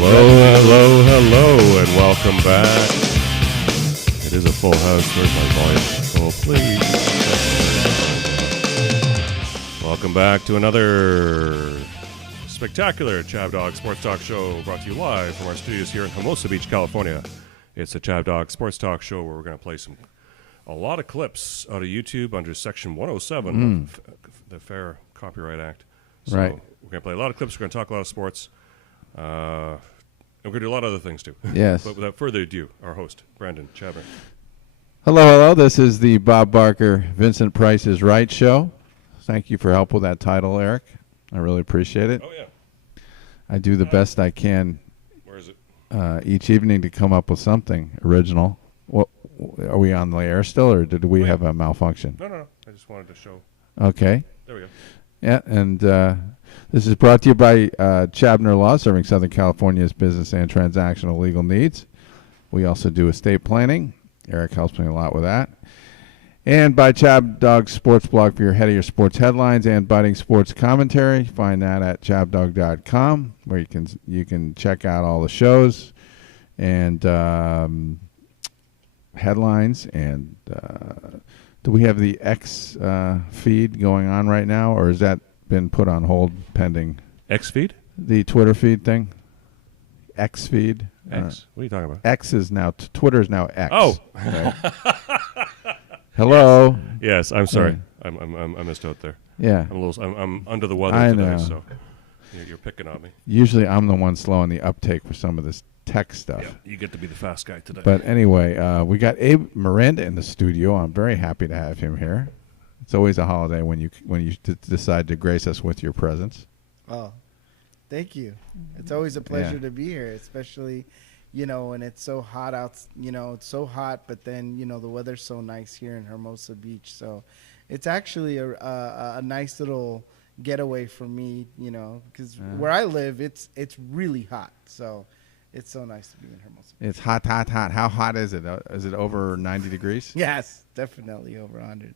Hello, and welcome back. It is a full house. Where's my volume? Oh, please. Welcome back to another spectacular Chav Dog Sports Talk Show brought to you live from our studios here in Hermosa Beach, California. It's the Chav Dog Sports Talk Show where we're going to play a lot of clips out of YouTube under Section 107 of the Fair Copyright Act. So right. We're going to play a lot of clips. We're going to talk a lot of sports. And we're going to do a lot of other things, too. Yes. But without further ado, our host, Brandon Chabert. Hello. This is the Bob Barker, Vincent Price is Right show. Thank you for help with that title, Eric. I really appreciate it. Oh, yeah. I do the best I can. Where is it? Each evening to come up with something original. What are we on the air still, or did we have a malfunction? No. I just wanted to show. Okay. There we go. Yeah, and this is brought to you by Chabner Law, serving Southern California's business and transactional legal needs. We also do estate planning. Eric helps me a lot with that. And by Chab Dog Sports Blog for your head of your sports headlines and biting sports commentary. Find that at chabdog.com, where you can check out all the shows and headlines. And do we have the X feed going on right now, or has that been put on hold pending? X feed? The Twitter feed thing? X feed? X? What are you talking about? X is now, Twitter is now X. Oh. Right? Hello. Yes, I'm sorry. I missed out there. Yeah. I'm under the weather I today, know. so you're picking on me. Usually I'm the one slow on the uptake for some of this tech stuff. Yeah, you get to be the fast guy today. But anyway, we got Abe Miranda in the studio. I'm very happy to have him here. It's always a holiday when you decide to grace us with your presence. Oh, thank you. It's always a pleasure to be here, especially, when it's so hot out. It's so hot, but then, the weather's so nice here in Hermosa Beach. So it's actually a nice little getaway for me, because where I live, it's really hot. So it's so nice to be in Hermosa Beach. It's hot. How hot is it? Is it over 90 degrees? Yes, definitely over 100.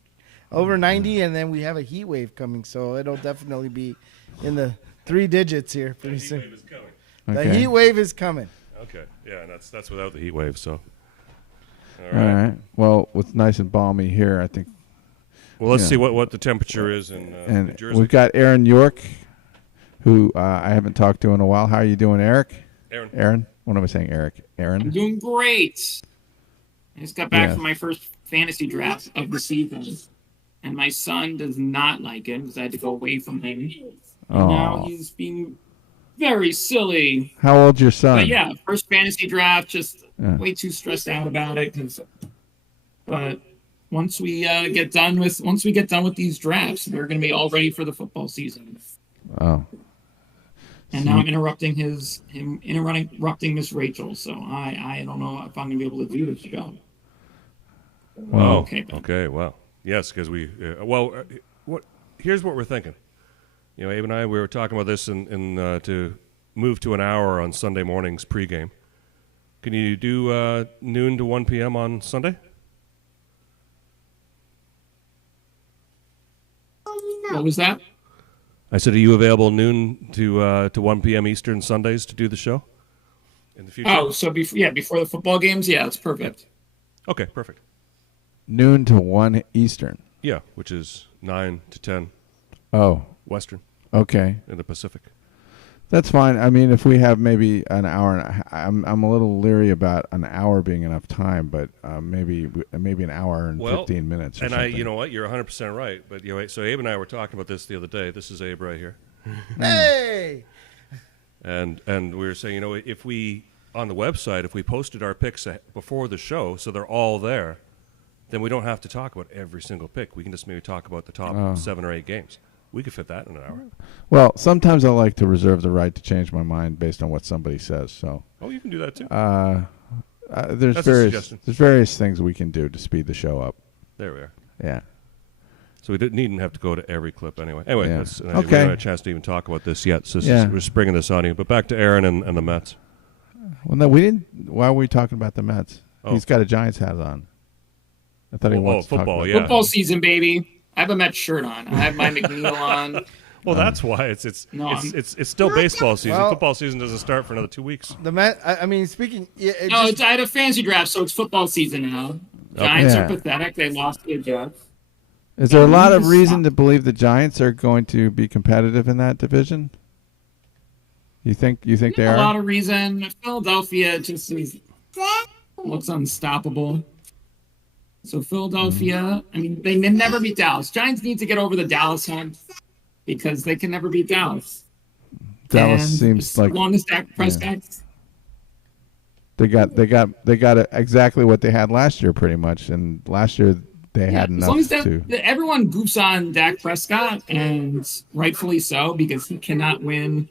Over 90, and then we have a heat wave coming, so it'll definitely be in the 3 digits here pretty soon. The heat wave is coming. Okay. The heat wave is coming. Okay, yeah, and that's without the heat wave, so. All right. Well, it's nice and balmy here, I think. Well, let's see what the temperature is in New Jersey. We've got Aaron York, who I haven't talked to in a while. How are you doing, Eric? Aaron? What am I saying, Eric? Aaron? I'm doing great. I just got back from my first fantasy draft of the season, and my son does not like it because I had to go away from him. And now he's being very silly. How old's your son? But yeah, first fantasy draft, just way too stressed out about it. But once we get done with these drafts, we're going to be all ready for the football season. Oh. And now I'm interrupting Miss Rachel, so I don't know if I'm going to be able to do this show. Well, okay, well, yes, because here's what we're thinking. Abe and I, we were talking about this to move to an hour on Sunday mornings pregame. Can you do noon to 1 p.m. on Sunday? What was that? I said, are you available noon to 1 p.m. Eastern Sundays to do the show in the future? Oh, so before the football games? Yeah, that's perfect. Okay, perfect. Noon to 1 Eastern. Yeah, which is 9 to 10 Western. Okay. In the Pacific. That's fine. I mean, if we have maybe an hour, I'm a little leery about an hour being enough time, but maybe an hour and 15 minutes. Or something. You know what? You're 100% right. But so Abe and I were talking about this the other day. This is Abe right here. Hey. And we were saying, if we on the website, if we posted our picks before the show, so they're all there, then we don't have to talk about every single pick. We can just maybe talk about the top 7 or 8 games. We could fit that in an hour. Well, sometimes I like to reserve the right to change my mind based on what somebody says. So. Oh, you can do that too. There's various things we can do to speed the show up. There we are. Yeah. So we needn't have to go to every clip anyway. Anyway, yeah. We haven't had a chance to even talk about this yet. So we're springing this on you. But back to Aaron and the Mets. Well, no, we didn't. Why were we talking about the Mets? Oh. He's got a Giants hat on. I thought he wants football. To talk about yeah, football season, baby. I have a Mets shirt on. I have my McNeil on. Well, that's why it's still baseball season. Well, football season doesn't start for another 2 weeks. I mean, speaking. I had a fantasy draft, so it's football season now. Giants are pathetic. They lost to the Jets. Is there a lot of reason to believe the Giants are going to be competitive in that division? You think they are? A lot of reason. Philadelphia just looks unstoppable. So Philadelphia, I mean, they never beat Dallas. Giants need to get over the Dallas hump because they can never beat Dallas. Dallas seems like as long as Dak Prescott. They got exactly what they had last year, pretty much. And last year they had enough as long as everyone goofs on Dak Prescott, and rightfully so, because he cannot win.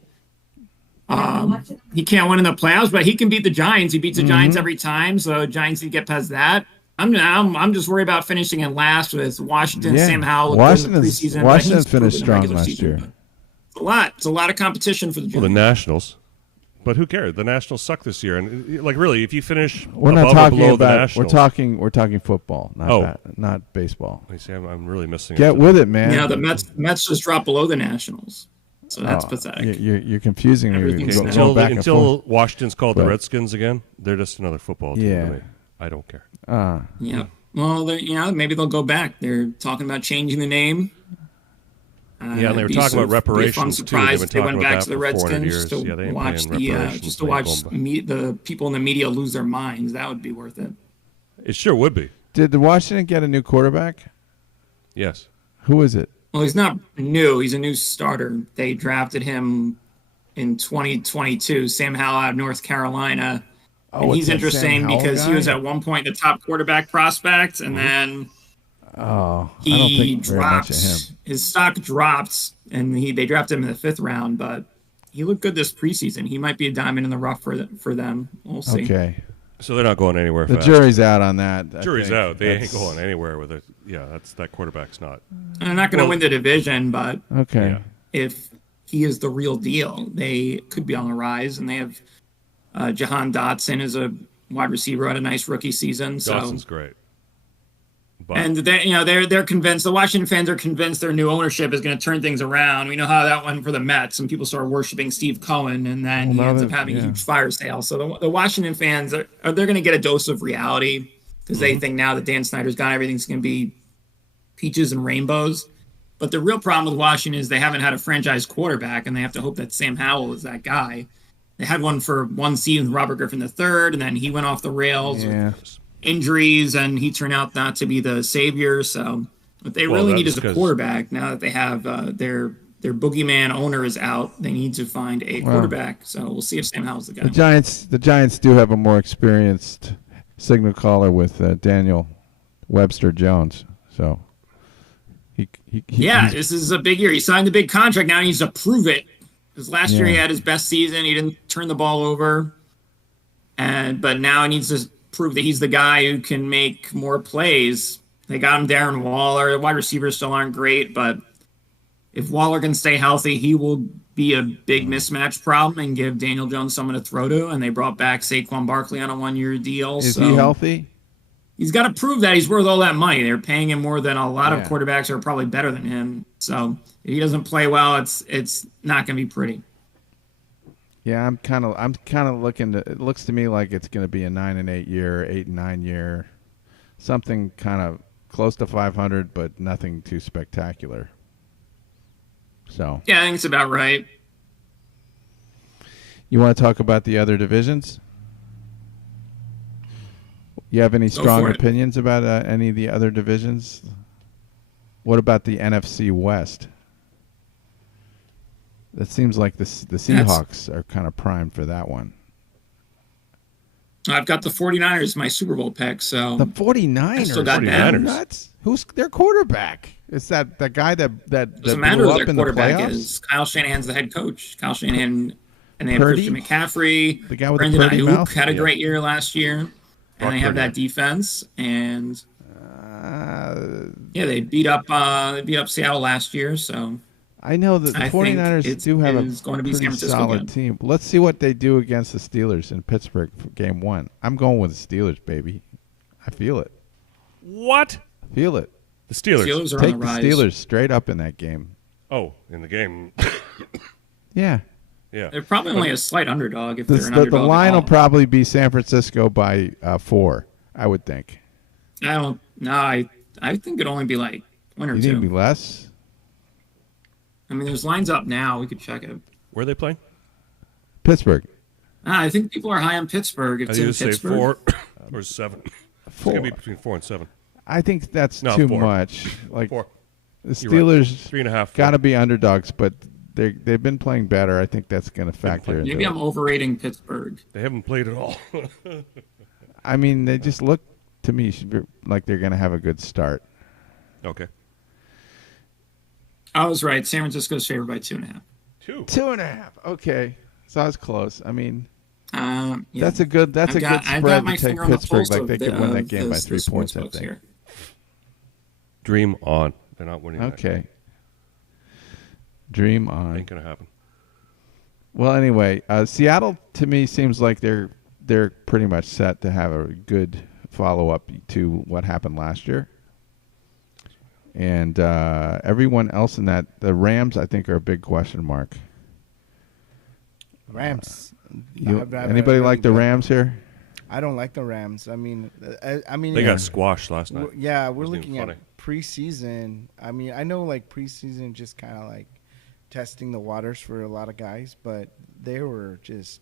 He can't win in the playoffs, but he can beat the Giants. He beats the Giants every time, so Giants need to get past that. I'm just worried about finishing in last with Washington. Sam Howell. Washington finished strong last year. It's a lot of competition for the Giants. Well, the Nationals. But who cares? The Nationals suck this year, and really, if you finish we're above not talking or below about the Nationals, we're talking football, not baseball. I see, I'm really missing. Get with it, man. Yeah, the Mets just dropped below the Nationals, so that's pathetic. You're confusing me. Until Washington's called the Redskins again, they're just another football team to me. I don't care. Yeah. Well, maybe they'll go back. They're talking about changing the name. And they were talking about reparations too. They've been they went back to the years. Redskins to Yeah, they watch the people in the media lose their minds. That would be worth it. It sure would be. Did the Washington get a new quarterback? Yes. Who is it? Well, he's not new. He's a new starter. They drafted him in 2022. Sam Howell out of North Carolina. And he's interesting because he was at one point the top quarterback prospect, and then he dropped. His stock dropped, and they drafted him in the 5th round. But he looked good this preseason. He might be a diamond in the rough for them. We'll see. Okay. So they're not going anywhere. The jury's out on that. Jury's out. They ain't going anywhere with it. Yeah, that quarterback's not. They're not going to win the division, but if he is the real deal, they could be on the rise, and they have. Jahan Dotson is a wide receiver, had a nice rookie season. Dotson's great. But. And they're convinced. The Washington fans are convinced their new ownership is going to turn things around. We know how that went for the Mets. Some people started worshiping Steve Cohen, and then he ends up having a huge fire sale. So the Washington fans they're going to get a dose of reality because they think now that Dan Snyder's gone, everything's going to be peaches and rainbows. But the real problem with Washington is they haven't had a franchise quarterback, and they have to hope that Sam Howell is that guy. They had one for one season with Robert Griffin III, and then he went off the rails with injuries, and he turned out not to be the savior. So what they really need is a quarterback. Now that they have their boogeyman owner is out, they need to find a quarterback. So we'll see if Sam Howell's the guy. The Giants do have a more experienced signal caller with Daniel Webster Jones. So this is a big year. He signed the big contract. Now he needs to prove it. Because last year he had his best season. He didn't turn the ball over. But now he needs to prove that he's the guy who can make more plays. They got him Darren Waller. The wide receivers still aren't great, but if Waller can stay healthy, he will be a big mismatch problem and give Daniel Jones someone to throw to. And they brought back Saquon Barkley on a 1-year deal. Is he healthy? He's got to prove that he's worth all that money. They're paying him more than a lot of quarterbacks who are probably better than him. So if he doesn't play well, it's not going to be pretty. Yeah, I'm kind of looking to. It looks to me like it's going to be a 9-8 year, 8-9 year, something kind of close to 500, but nothing too spectacular. So yeah, I think it's about right. You want to talk about the other divisions? You have any strong opinions about any of the other divisions? What about the NFC West? That seems like the Seahawks are kind of primed for that one. I've got the 49ers, my Super Bowl pick. So the 49ers? I still got them. Nuts. Who's their quarterback? Is that guy that doesn't matter blew who up their in the quarterback playoffs? is. Kyle Shanahan's the head coach. Kyle Shanahan, and they have Purdy? Christian McCaffrey. The guy with Brandon the Purdy Ayuk mouth? had a great year last year. And they have that defense, and they beat up Seattle last year. So I know that the 49ers do have a pretty solid team. Let's see what they do against the Steelers in Pittsburgh for Game 1. I'm going with the Steelers, baby. I feel it. What? Feel it. The Steelers are take on the the rise. Steelers straight up in that game. Oh, in the game. Yeah. Yeah. They're probably only a slight underdog if The, they're an the, underdog. the at line will all. probably be San Francisco by 4, I would think. I don't. No, I think it'd only be like one or You two. think it'd be less? I mean, there's lines up now. We could check it. Where are they playing? Pittsburgh. I think people are high on Pittsburgh. If I it's in either say Pittsburgh. 4 or 7. It's 4. going to be between 4 and 7. I think that's No, too 4. much. Like 4. the You're right. Steelers 3.5. got to be underdogs, but they've been playing better. I think that's going to factor into Maybe it. I'm overrating Pittsburgh. They haven't played at all. I mean, they just look to me like they're going to have a good start. Okay. I was right. San Francisco's favored by 2.5. 2. 2.5. Okay, so I was close. I mean, Yeah. that's a good I've got spread my to take finger on the Pittsburgh. pulse Like of they could win that game by the 3 points. I sportsbooks think. here. Dream on. They're not winning. That game. Okay. Dream on. Ain't going to happen. Well, anyway, Seattle to me seems like they're pretty much set to have a good follow up to what happened last year. And everyone else in that, the Rams, I think, are a big question mark. Rams. Anybody like the Rams here? I don't like the Rams. I mean, They got squashed last night. Yeah, we're Wasn't even looking at funny. preseason. I mean, I know like preseason just kind of like testing the waters for a lot of guys, but they were just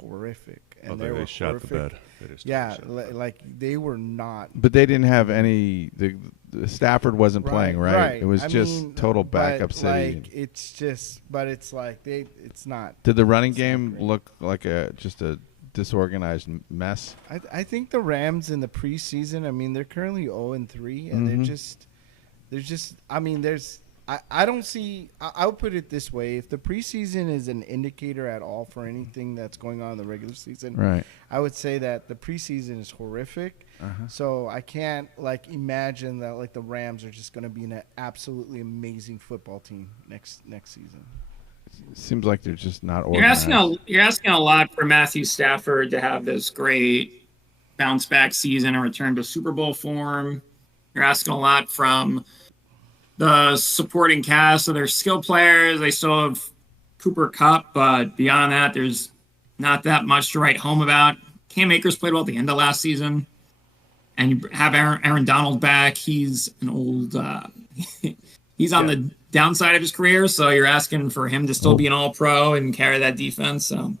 horrific. And They were shot the horrific. bed. They just Yeah, shot the bed. like they were not. But they didn't have any. The Stafford wasn't playing, right? It was I just mean, total but, backup city. Like, it's just, but it's like it's not. Did the running it's not game great. look like just a disorganized mess? I think the Rams in the preseason. I mean, they're currently 0-3, and they're just. I mean, I don't see. I'll put it this way: if the preseason is an indicator at all for anything that's going on in the regular season, Right. I would say that the preseason is horrific. So I can't like imagine that like the Rams are just going to be an absolutely amazing football team next season. Seems like they're just not You're organized. asking a lot for Matthew Stafford to have this great bounce back season and return to Super Bowl form. You're asking a lot from the supporting cast of their skill players. They still have Cooper Kupp, but beyond that, there's not that much to write home about. Cam Akers played well at the end of last season, and you have Aaron Donald back. He's an old. He's on the downside of his career, so you're asking for him to still be an All-Pro and carry that defense. So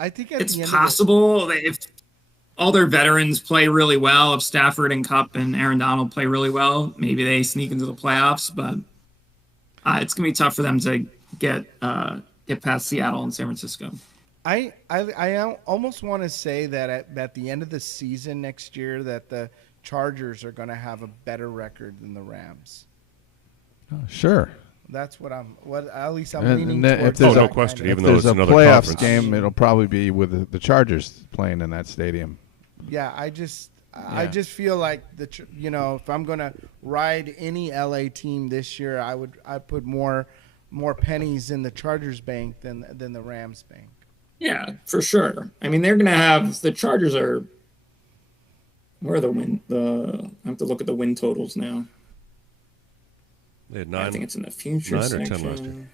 I think at it's the end possible that if all their veterans play really well, if Stafford and Kupp and Aaron Donald play really well, maybe they sneak into the playoffs. But it's gonna be tough for them to get past Seattle and San Francisco. I almost want to say that at the end of the season next year that the Chargers are going to have a better record than the Rams. Oh, sure. That's what at least I'm And leaning then if towards. there's no that question, kind of- even If though there's it's a another playoffs conference. game, it'll probably be with the Chargers playing in that stadium. Yeah, I just feel like if I'm gonna ride any LA team this year, I put more pennies in the Chargers bank than the Rams bank. Yeah, for sure. I mean, they're gonna have the Chargers are. Where are I have to look at the win totals now. They had I 9. think it's in the future 9 or section. 10 last year.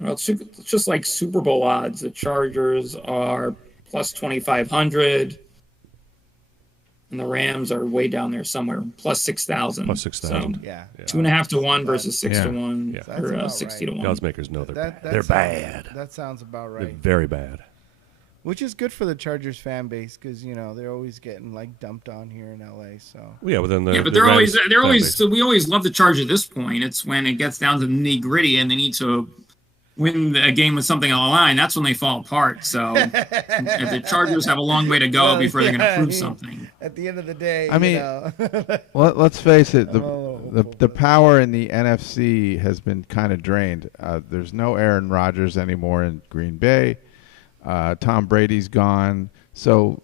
Well, it's just like Super Bowl odds. The Chargers are plus 2,500, and the Rams are way down there somewhere, plus 6,000. Plus 6,000. So Yeah, 2.5 to 1 versus 6 to Yeah. 1, Yeah. That's or about 60 to right. 1. Odds makers know they're that bad. They're bad. That sounds about They're right. very bad. Which is good for the Chargers fan base because they're always getting like dumped on here in LA. So Yeah, but then Yeah, but the Rams they're fan always. base- So we always love the Chargers at this point. It's when it gets down to the nitty gritty and they need to win a game with something on the line. That's when they fall apart. So if the Chargers have a long way to go Well, before they're going yeah, to I prove mean, something. at the end of the day, I mean, know. Let's face it, Oh, the power in the NFC has been kind of drained. There's no Aaron Rodgers anymore in Green Bay. Tom Brady's gone. So,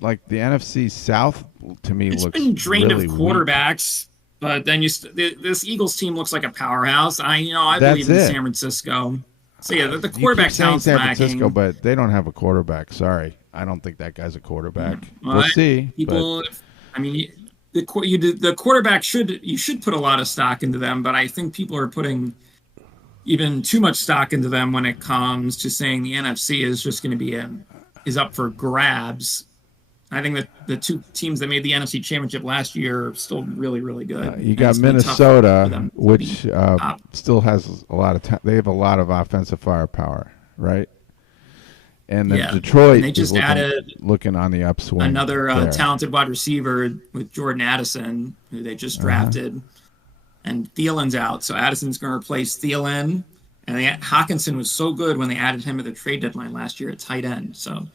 like, the NFC South, to me, It's looks been drained really of weak. quarterbacks, but then this Eagles team looks like a powerhouse. I That's believe in it. San Francisco. So yeah, the You keep quarterback saying talent's San lacking. Francisco, but they don't have a quarterback. Sorry. I don't think that guy's a quarterback. Well, We'll see. People, I mean, the quarterback you should put a lot of stock into them, but I think people are putting even too much stock into them when it comes to saying the NFC is just going to be is up for grabs. I think that the two teams that made the NFC Championship last year are still really, really good. You got Minnesota, which still has a lot of they have a lot of offensive firepower, right? And then Detroit and they just added looking on the upswing. Another talented wide receiver with Jordan Addison, who they just drafted. And Thielen's out, so Addison's going to replace Thielen. And Hawkinson was so good when they added him at the trade deadline last year at tight end. So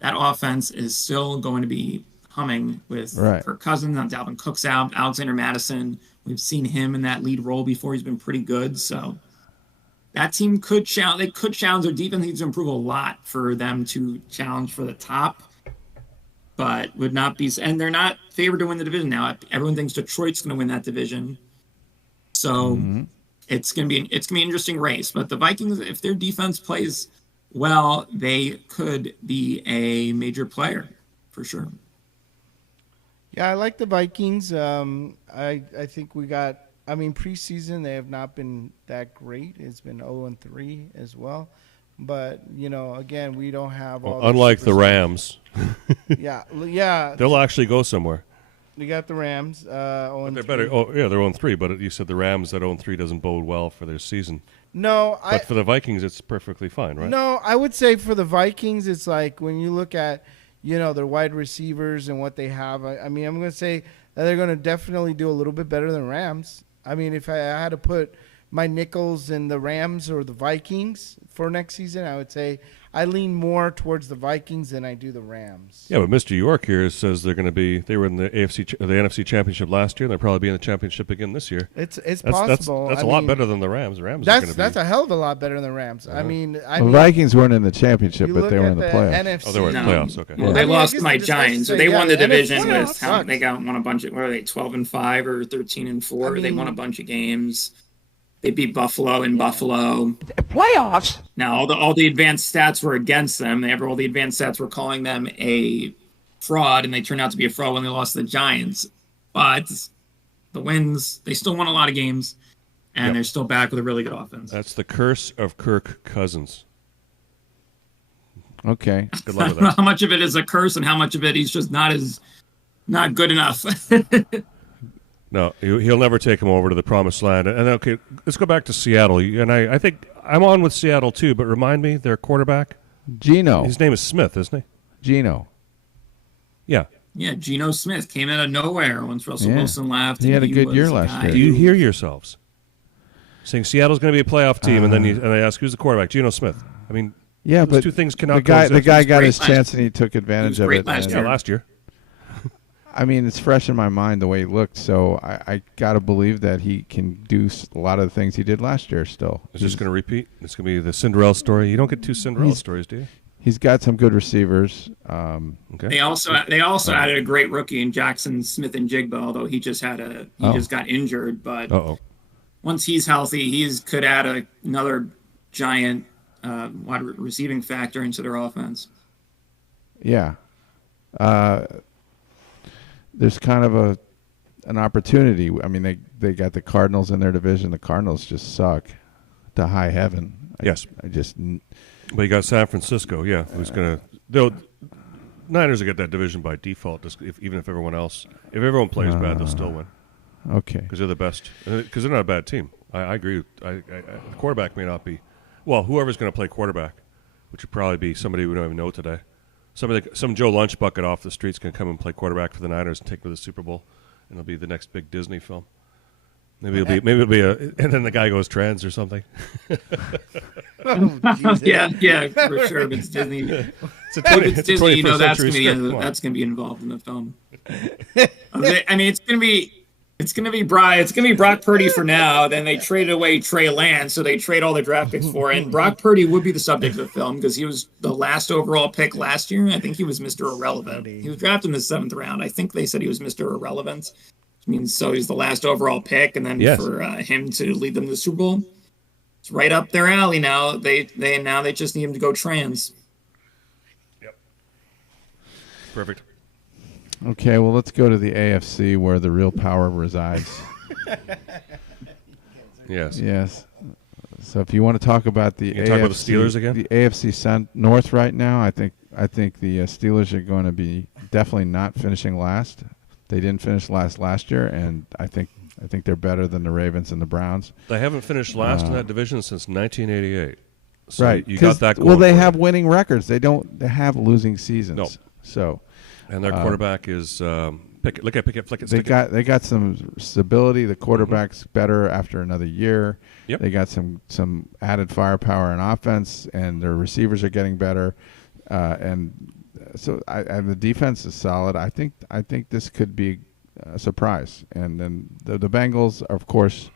that offense is still going to be humming with Kirk Cousins. Dalvin Cook's out. Alexander Mattison, we've seen him in that lead role before. He's been pretty good. So that team could challenge. They could challenge. Their defense needs to improve a lot for them to challenge for the top, but would not be. And they're not favored to win the division now. Everyone thinks Detroit's going to win that division. So it's gonna be an interesting race. But the Vikings, if their defense plays well, they could be a major player for sure. Yeah, I like the Vikings. I think we got. I mean, preseason they have not been that great. It's been 0-3 as well. But again, we don't have all. Unlike the Rams. yeah. They'll actually go somewhere. We got the Rams. But they're better. Oh, yeah, they're 0-3. But you said the Rams at 0-3 doesn't bode well for their season. No, but for the Vikings, it's perfectly fine, right? No, I would say for the Vikings, it's like when you look at their wide receivers and what they have. I mean, I'm going to say that they're going to definitely do a little bit better than Rams. I mean, if I had to put my nickels in the Rams or the Vikings for next season, I would say I lean more towards the Vikings than I do the Rams. Yeah, but Mr. York here says they were in the NFC Championship last year, and they'll probably be in the championship again this year. It's possible. That's a lot better than the Rams. The Rams. That's a hell of a lot better than the Rams. Uh-huh. I mean, the Vikings weren't in the championship, but they were in the playoffs. NFC, they were in the playoffs. Okay. Well, they lost my Giants. They won the division with they won a bunch of 12-5 or 13-4. They won a bunch of games. They beat Buffalo in Buffalo. Playoffs? Now, all the advanced stats were against them. All the advanced stats were calling them a fraud, and they turned out to be a fraud when they lost to the Giants. But the wins, they still won a lot of games, and they're still back with a really good offense. That's the curse of Kirk Cousins. Okay. Good luck with I don't know that. how much of it is a curse and how much of it he's just not good enough. No, he'll never take him over to the promised land. And okay, let's go back to Seattle. And I think I'm on with Seattle too, but remind me, their quarterback? Geno. His name is Smith, isn't he? Geno. Yeah. Yeah, Geno Smith came out of nowhere once Russell Wilson left. He had a good year last year. Do you hear yourselves? Saying Seattle's going to be a playoff team, and then they ask, who's the quarterback? Geno Smith. I mean, yeah, those but two things cannot the guy got his chance, and he took advantage of it. Last year. I mean, it's fresh in my mind the way he looked, so I got to believe that he can do a lot of the things he did last year still. Is this going to repeat? It's going to be the Cinderella story? You don't get two Cinderella stories, do you? He's got some good receivers. Okay. They also added a great rookie in Jackson Smith and Jigba, although he just got injured. But once he's healthy, he could add another giant wide receiving factor into their offense. Yeah. There's kind of an opportunity. I mean, they got the Cardinals in their division. The Cardinals just suck to high heaven. Yes. But you got San Francisco, who's going to – Niners will get that division by default, even if everyone plays bad, they'll still win. Okay. Because they're the best. Because they're not a bad team. I agree. The quarterback may not be – well, whoever's going to play quarterback, which would probably be somebody we don't even know today. Some Joe Lunchbucket off the street's going to come and play quarterback for the Niners and take them to the Super Bowl, and it'll be the next big Disney film. Maybe it'll be and then the guy goes trans or something. Yeah, for sure. If it's Disney, that's going to be involved in the film. I mean, it's going to be Brock Purdy for now. Then they traded away Trey Lance, so they trade all their draft picks for it. And Brock Purdy would be the subject of the film because he was the last overall pick last year. I think he was Mr. Irrelevant. He was drafted in the 7th round. I think they said he was Mr. Irrelevant. I mean, so he's the last overall pick, and then for him to lead them to the Super Bowl, it's right up their alley now. They just need him to go trans. Yep. Perfect. Okay, well, let's go to the AFC where the real power resides. Yes. Yes. So if you want to talk about the AFC, talk about the Steelers again? the AFC North right now, I think the Steelers are going to be definitely not finishing last. They didn't finish last year, and I think they're better than the Ravens and the Browns. They haven't finished last in that division since 1988. So right. You got that going. Well, they for have you. winning records. They don't have losing seasons. No. So. And their quarterback is Pickett. Look at Pickett. They got some stability. The quarterback's better after another year. Yep. They got some added firepower in offense, and their receivers are getting better. And the defense is solid. I think this could be a surprise. And then the Bengals, of course,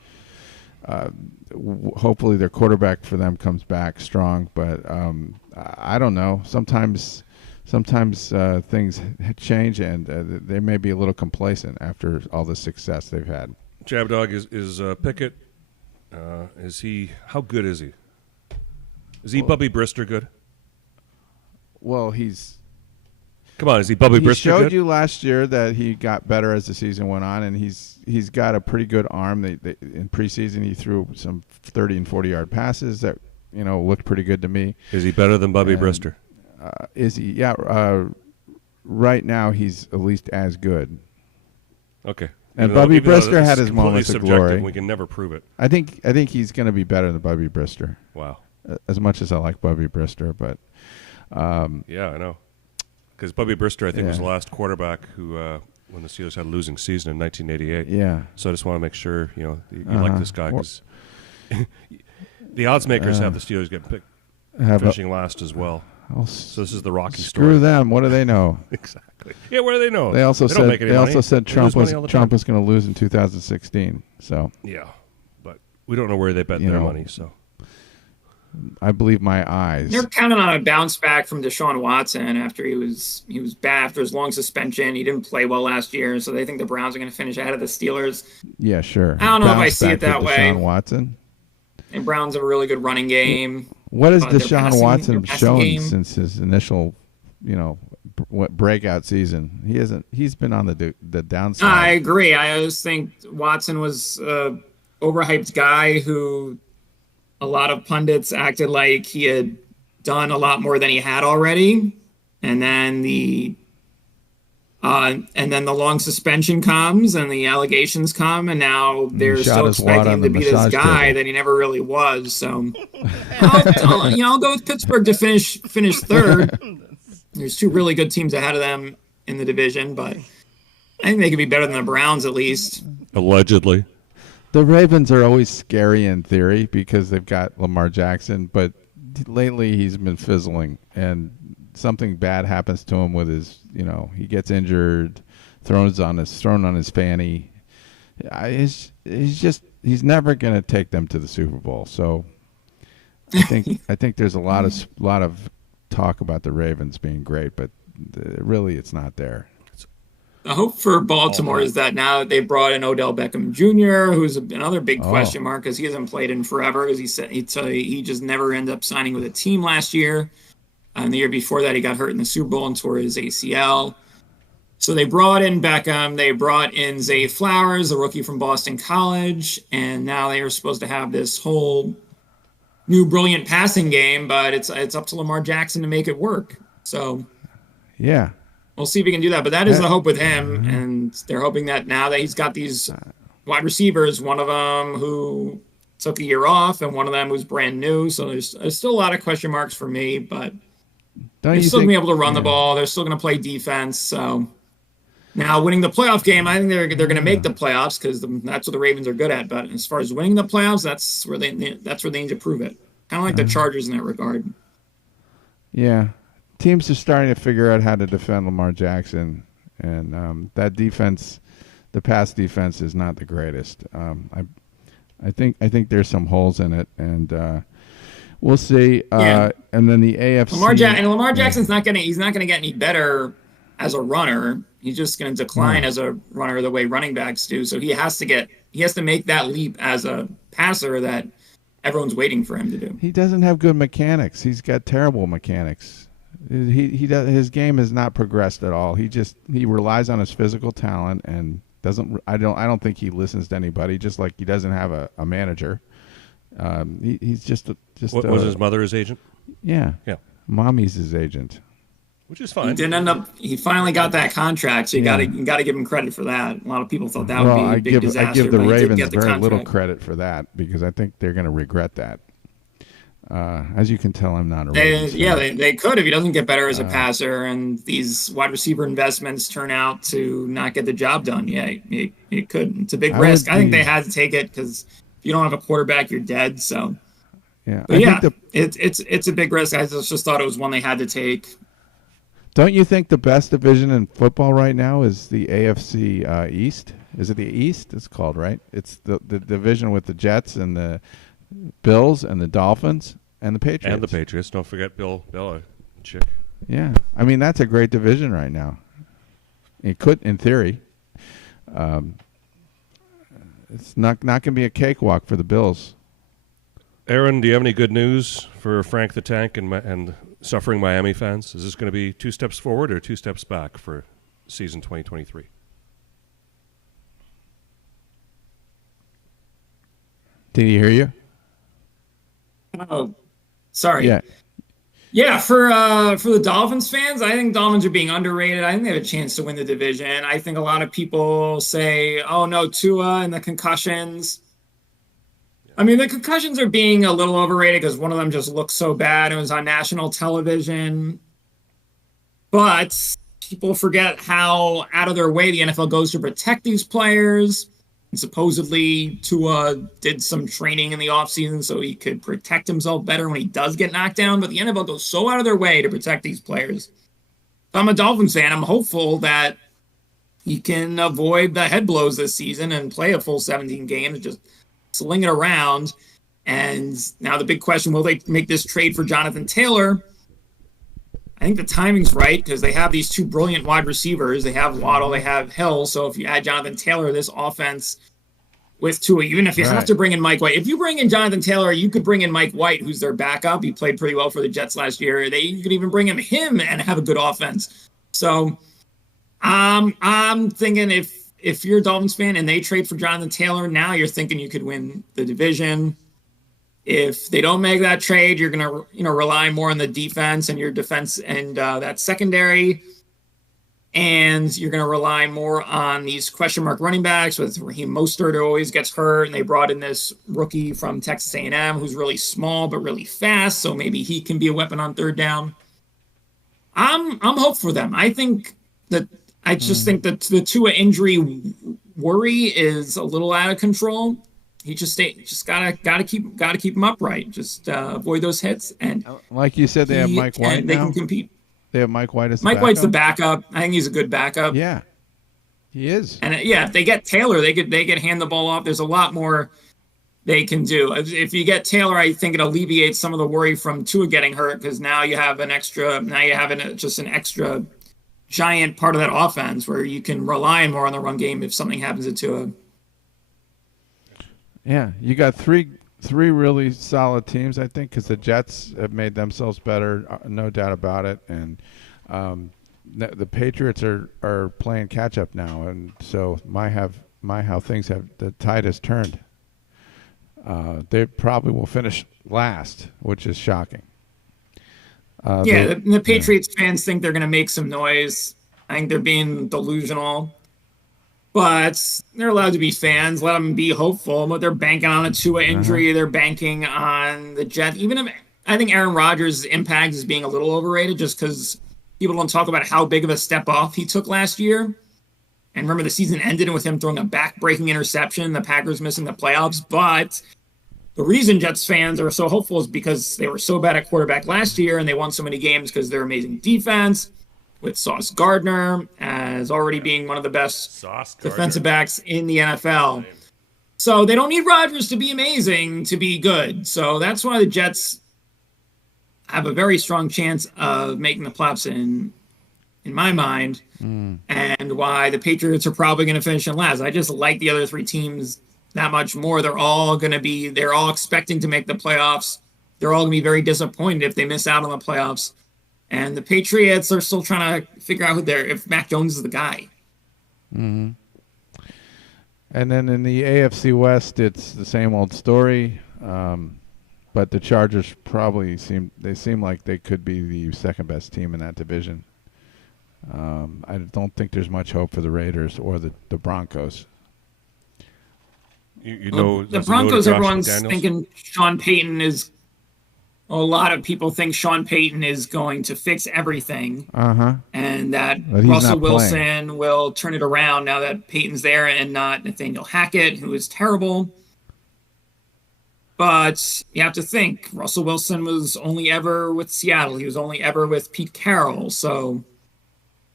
hopefully their quarterback for them comes back strong. But I don't know. Sometimes things change, and they may be a little complacent after all the success they've had. Jab Dog is Pickett. Is he? How good is he? Is he Bubby Brister good? Well, Come on, is he Bubby Brister good? He showed you last year that he got better as the season went on, and he's got a pretty good arm. In preseason, he threw some 30 and 40-yard passes that looked pretty good to me. Is he better than Bubby Brister? Is he? Yeah. Right now, he's at least as good. Okay. And Bubby Brister had his moments of glory. We can never prove it. I think he's going to be better than Bubby Brister. Wow. As much as I like Bubby Brister, but yeah, I know. Because Bubby Brister, I think, was the last quarterback who, when the Steelers had a losing season in 1988. Yeah. So I just want to make sure you like this guy, because the odds makers have the Steelers finishing last as well. So this is the Rocky story. Screw them. What do they know? Exactly. Yeah, what do they know? They also said Trump was going to lose in 2016. So yeah, but we don't know where they bet their money. So I believe my eyes. They're counting on a bounce back from Deshaun Watson after he was bad after his long suspension. He didn't play well last year, so they think the Browns are going to finish ahead of the Steelers. Yeah, sure. I don't know if I see it that way. Deshaun Watson. And Browns have a really good running game. What has Deshaun Watson shown since his initial, breakout season? He's been on the downside. I agree. I always think Watson was a overhyped guy who a lot of pundits acted like he had done a lot more than he had already, and then the long suspension comes and the allegations come, and now they're still expecting him to be this guy that he never really was. So I'll go with Pittsburgh to finish third. There's two really good teams ahead of them in the division, but I think they could be better than the Browns at least. Allegedly. The Ravens are always scary in theory because they've got Lamar Jackson, but lately he's been fizzling, and something bad happens to him with his, he gets injured, thrown on his fanny. He's never going to take them to the Super Bowl. So I think there's a lot of talk about the Ravens being great, but really it's not there. The hope for Baltimore is that now that they brought in Odell Beckham Jr., who's another big question mark because he hasn't played in forever, because he just never ended up signing with a team last year. And the year before that, he got hurt in the Super Bowl and tore his ACL. So they brought in Beckham. They brought in Zay Flowers, a rookie from Boston College. And now they are supposed to have this whole new brilliant passing game, but it's up to Lamar Jackson to make it work. So yeah, we'll see if he can do that. But that is the hope with him. And they're hoping that now that he's got these wide receivers, one of them who took a year off and one of them who's brand new. So there's still a lot of question marks for me, but they're still going to be able to run the ball. They're still going to play defense. So now winning the playoff game, I think they're going to make the playoffs because that's what the Ravens are good at. But as far as winning the playoffs, that's where they need to prove it. Kind of like the Chargers in that regard. Yeah. Teams are starting to figure out how to defend Lamar Jackson. And that defense, the pass defense, is not the greatest. I think there's some holes in it. And we'll see. And then the AFC. Lamar Jackson's not going to get any better as a runner. He's just going to decline as a runner the way running backs do. So he has to make that leap as a passer that everyone's waiting for him to do. He doesn't have good mechanics. He's got terrible mechanics. He does, his game has not progressed at all. He relies on his physical talent and doesn't. I don't think he listens to anybody. Just like he doesn't have a manager. He's just What, was his mother his agent? Yeah. Yeah. Mommy's his agent. Which is fine. He didn't end up. He finally got that contract, so you got to give him credit for that. A lot of people thought that would be a big disaster. I give the but he did Ravens get the very contract. little credit for that because I think they're going to regret that. As you can tell, I'm not a Ravens fan. They could if he doesn't get better as a passer, and these wide receiver investments turn out to not get the job done. Yeah, it could. It's a big risk. I think they had to take it because if you don't have a quarterback, you're dead. So. Yeah, it's a big risk. I just thought it was one they had to take. Don't you think the best division in football right now is the AFC East? Is it the East? It's called, right? It's the division with the Jets and the Bills and the Dolphins and the Patriots. And the Patriots. Don't forget Bill Belichick. Yeah, I mean that's a great division right now. It could, in theory, it's not going to be a cakewalk for the Bills. Aaron, do you have any good news for Frank the Tank and suffering Miami fans? Is this going to be 2 steps forward or 2 steps back for season 2023? Did he hear you? Oh, sorry. Yeah. For the Dolphins fans, I think Dolphins are being underrated. I think they have a chance to win the division. I think a lot of people say, "Oh no, Tua and the concussions." I mean, the concussions are being a little overrated because one of them just looked so bad. It was on national television. But people forget how out of their way the NFL goes to protect these players. And supposedly, Tua did some training in the offseason so he could protect himself better when he does get knocked down. But the NFL goes so out of their way to protect these players. I'm a Dolphins fan. I'm hopeful that he can avoid the head blows this season and play a full 17 games, just sling it around. And now the big question, will they make this trade for Jonathan Taylor? I think the timing's right because they have these 2 brilliant wide receivers. They have Waddle, they have Hill. So if you add Jonathan Taylor, this offense with Tua, even if you have to bring in Mike White. If you bring in Jonathan Taylor, you could bring in Mike White, who's their backup. He played pretty well for the Jets last year. You could even bring him and have a good offense. So I'm thinking if you're a Dolphins fan and they trade for Jonathan Taylor, now you're thinking you could win the division. If they don't make that trade, you're going to rely more on the defense and your defense and that secondary. And you're going to rely more on these question mark running backs with Raheem Mostert, who always gets hurt. And they brought in this rookie from Texas A&M who's really small but really fast. So maybe he can be a weapon on third down. I'm hopeful for them. I think that I just think that the Tua injury worry is a little out of control. He just gotta keep him upright. Just avoid those hits, and like you said, they have Mike White now. They can compete. They have Mike White as Mike White's the backup. I think he's a good backup. Yeah, he is. And if they get Taylor, they could hand the ball off. There's a lot more they can do. If you get Taylor, I think it alleviates some of the worry from Tua getting hurt because now you have an extra. Now you have just an extra giant part of that offense where you can rely more on the run game if something happens to Tua. Yeah, you got three really solid teams, I think, because the Jets have made themselves better, no doubt about it, and the Patriots are playing catch up now, and so how things have the tide has turned. They probably will finish last, which is shocking. The Patriots fans think they're going to make some noise. I think they're being delusional. But they're allowed to be fans. Let them be hopeful. But they're banking on a Tua injury. They're banking on the Jets. Even if I think Aaron Rodgers' impact is being a little overrated just because people don't talk about how big of a step off he took last year. And remember, the season ended with him throwing a back-breaking interception. The Packers missing the playoffs. But the reason Jets fans are so hopeful is because they were so bad at quarterback last year and they won so many games because they're amazing defense. With Sauce Gardner as already being one of the best defensive backs in the NFL. So they don't need Rodgers to be amazing to be good. So that's why the Jets have a very strong chance of making the playoffs in my mind, and why the Patriots are probably going to finish in last. I just like the other 3 teams that much more. They're all expecting to make the playoffs. They're all going to be very disappointed if they miss out on the playoffs. And the Patriots are still trying to figure out if Mac Jones is the guy. Mm-hmm. And then in the AFC West, it's the same old story. But the Chargers probably seem like they could be the second best team in that division. I don't think there's much hope for the Raiders or the Broncos. The Broncos, everyone's thinking Sean Payton is. A lot of people think Sean Payton is going to fix everything, and that Russell Wilson will turn it around now that Payton's there and not Nathaniel Hackett, who is terrible. But you have to think, Russell Wilson was only ever with Seattle. He was only ever with Pete Carroll. So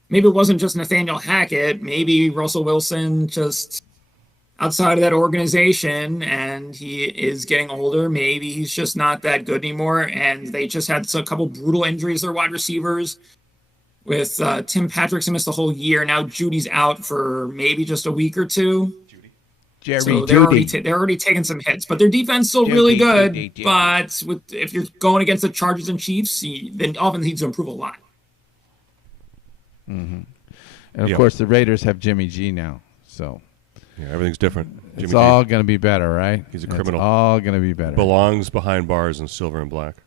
maybe it wasn't just Nathaniel Hackett.Maybe Russell Wilson just outside of that organization, and he is getting older. Maybe he's just not that good anymore. And they just had a couple brutal injuries, their wide receivers. With Tim Patrick's missed the whole year. Now Judy's out for maybe just a week or two. So they're already taking some hits, but their defense is still really good. But if you're going against the Chargers and Chiefs, then offense needs to improve a lot. Mm-hmm. And of course, the Raiders have Jimmy G now, so yeah, everything's different. It's all going to be better, right? He's a criminal. It's all going to be better. Belongs behind bars in silver and black.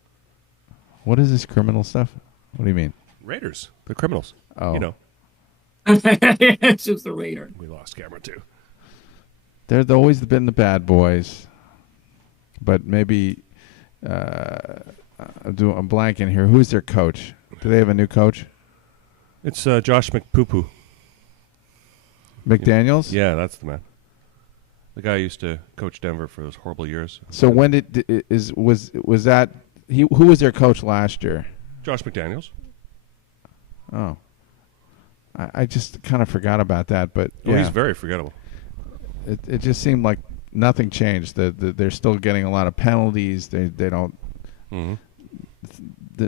What is this criminal stuff? What do you mean? Raiders, the criminals. Oh, you know, it's just the Raider. We lost camera too. They've always been the bad boys, but maybe I'm blanking here. Who's their coach? Do they have a new coach? It's Josh McPoo-Poo. McDaniels? Yeah, that's the man. The guy who used to coach Denver for those horrible years. So when was that who was their coach last year? Josh McDaniels. Oh, I just kind of forgot about that, but he's very forgettable. It just seemed like nothing changed. They're still getting a lot of penalties. They don't. Mm-hmm.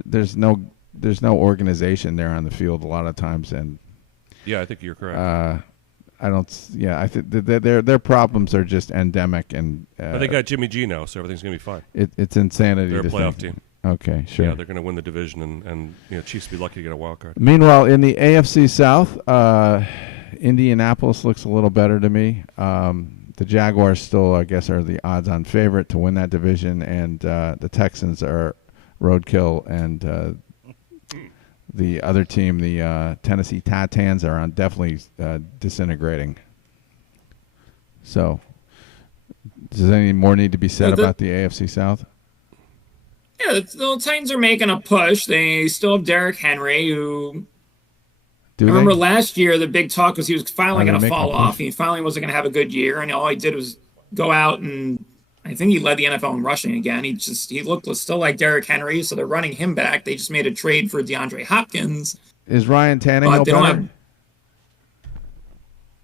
There's no organization there on the field a lot of times, and yeah, I think you're correct. I don't. Yeah, I think their problems are just endemic, and but they got Jimmy G now, so everything's gonna be fine. It's insanity. They're a playoff team. Okay, sure. Yeah, they're gonna win the division, and Chiefs be lucky to get a wild card. Meanwhile, in the AFC South, Indianapolis looks a little better to me. The Jaguars still, I guess, are the odds-on favorite to win that division, and the Texans are roadkill, and the other team, the Tennessee Titans, are definitely disintegrating. So, does any more need to be said about the AFC South? Yeah, the Titans are making a push. They still have Derrick Henry, who... I remember last year the big talk was he was finally going to fall off. He finally wasn't going to have a good year, and all he did was go out and I think he led the NFL in rushing again. He looked still like Derrick Henry, so they're running him back. They just made a trade for DeAndre Hopkins. Is Ryan Tannehill better?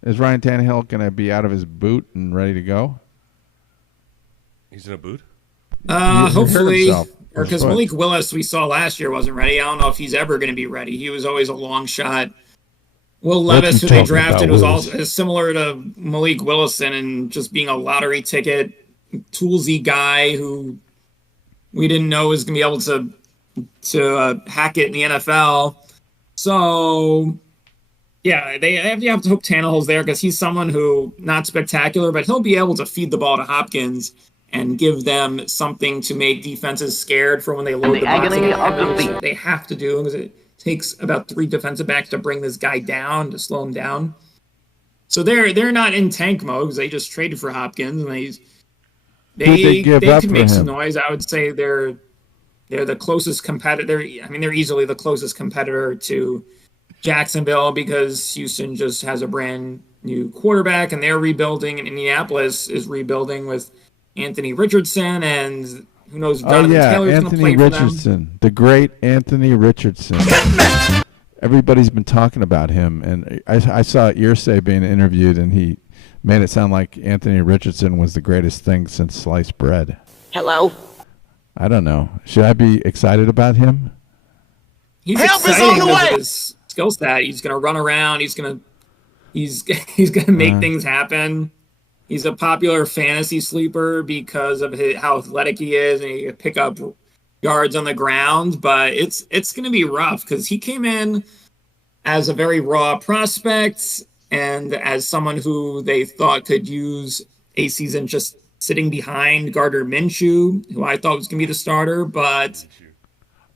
Is Ryan Tannehill going to be out of his boot and ready to go? He's in a boot? Hopefully. Because Malik Willis, we saw last year, wasn't ready. I don't know if he's ever going to be ready. He was always a long shot. Will Levis, who they drafted, was also similar to Malik Willison and just being a lottery ticket, toolsy guy who we didn't know was going to be able to hack it in the NFL. So, yeah, they have to hope Tannehill's there because he's someone who, not spectacular, but he'll be able to feed the ball to Hopkins and give them something to make defenses scared for when they load the box. They have to do because it takes about 3 defensive backs to bring this guy down, to slow him down. So they're not in tank mode because they just traded for Hopkins and they could make some noise. I would say they're the closest competitor. I mean, they're easily the closest competitor to Jacksonville because Houston just has a brand new quarterback and they're rebuilding, and Indianapolis is rebuilding with Anthony Richardson, and who knows, Jonathan Taylor's going to play for them. Anthony Richardson, the great Anthony Richardson. Everybody's been talking about him, and I saw Irsay being interviewed, and he made it sound like Anthony Richardson was the greatest thing since sliced bread. Hello? I don't know. Should I be excited about him? He's exciting because of his skill set. He's going to run around. He's going to make things happen. He's a popular fantasy sleeper because of how athletic he is, and he can pick up yards on the ground, but it's going to be rough because he came in as a very raw prospect and as someone who they thought could use a season just sitting behind Gardner Minshew, who I thought was going to be the starter, but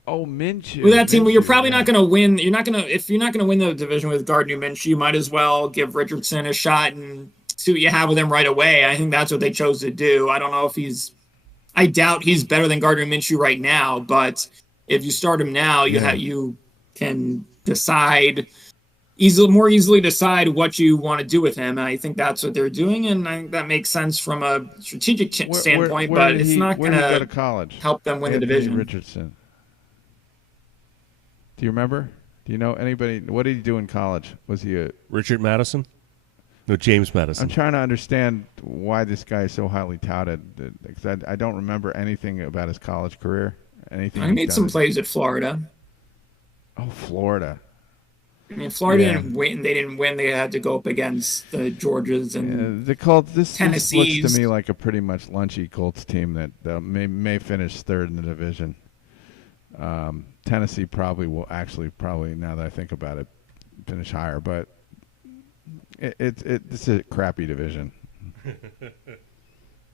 Minshew. With that team, you're probably not going to win. If you're not going to win the division with Gardner Minshew, you might as well give Richardson a shot and see what you have with him right away. I think that's what they chose to do. I don't know if I doubt he's better than Gardner Minshew right now, but if you start him now, you can decide more easily decide what you want to do with him. And I think that's what they're doing, and I think that makes sense from a strategic standpoint. But it's not going to help them win the division. Richardson. Do you remember? Do you know anybody? What did he do in college? Was he a Richard Madison? No, James Madison. I'm trying to understand why this guy is so highly touted. Because I don't remember anything about his college career. Anything. I made some plays at Florida. Oh, Florida. I mean, Florida didn't win. They didn't win. They had to go up against the Georgias and the Colts. This looks Tennessees. to me like a pretty much lunchy Colts team that may finish third in the division. Tennessee probably will probably now that I think about it, finish higher, but it's a crappy division.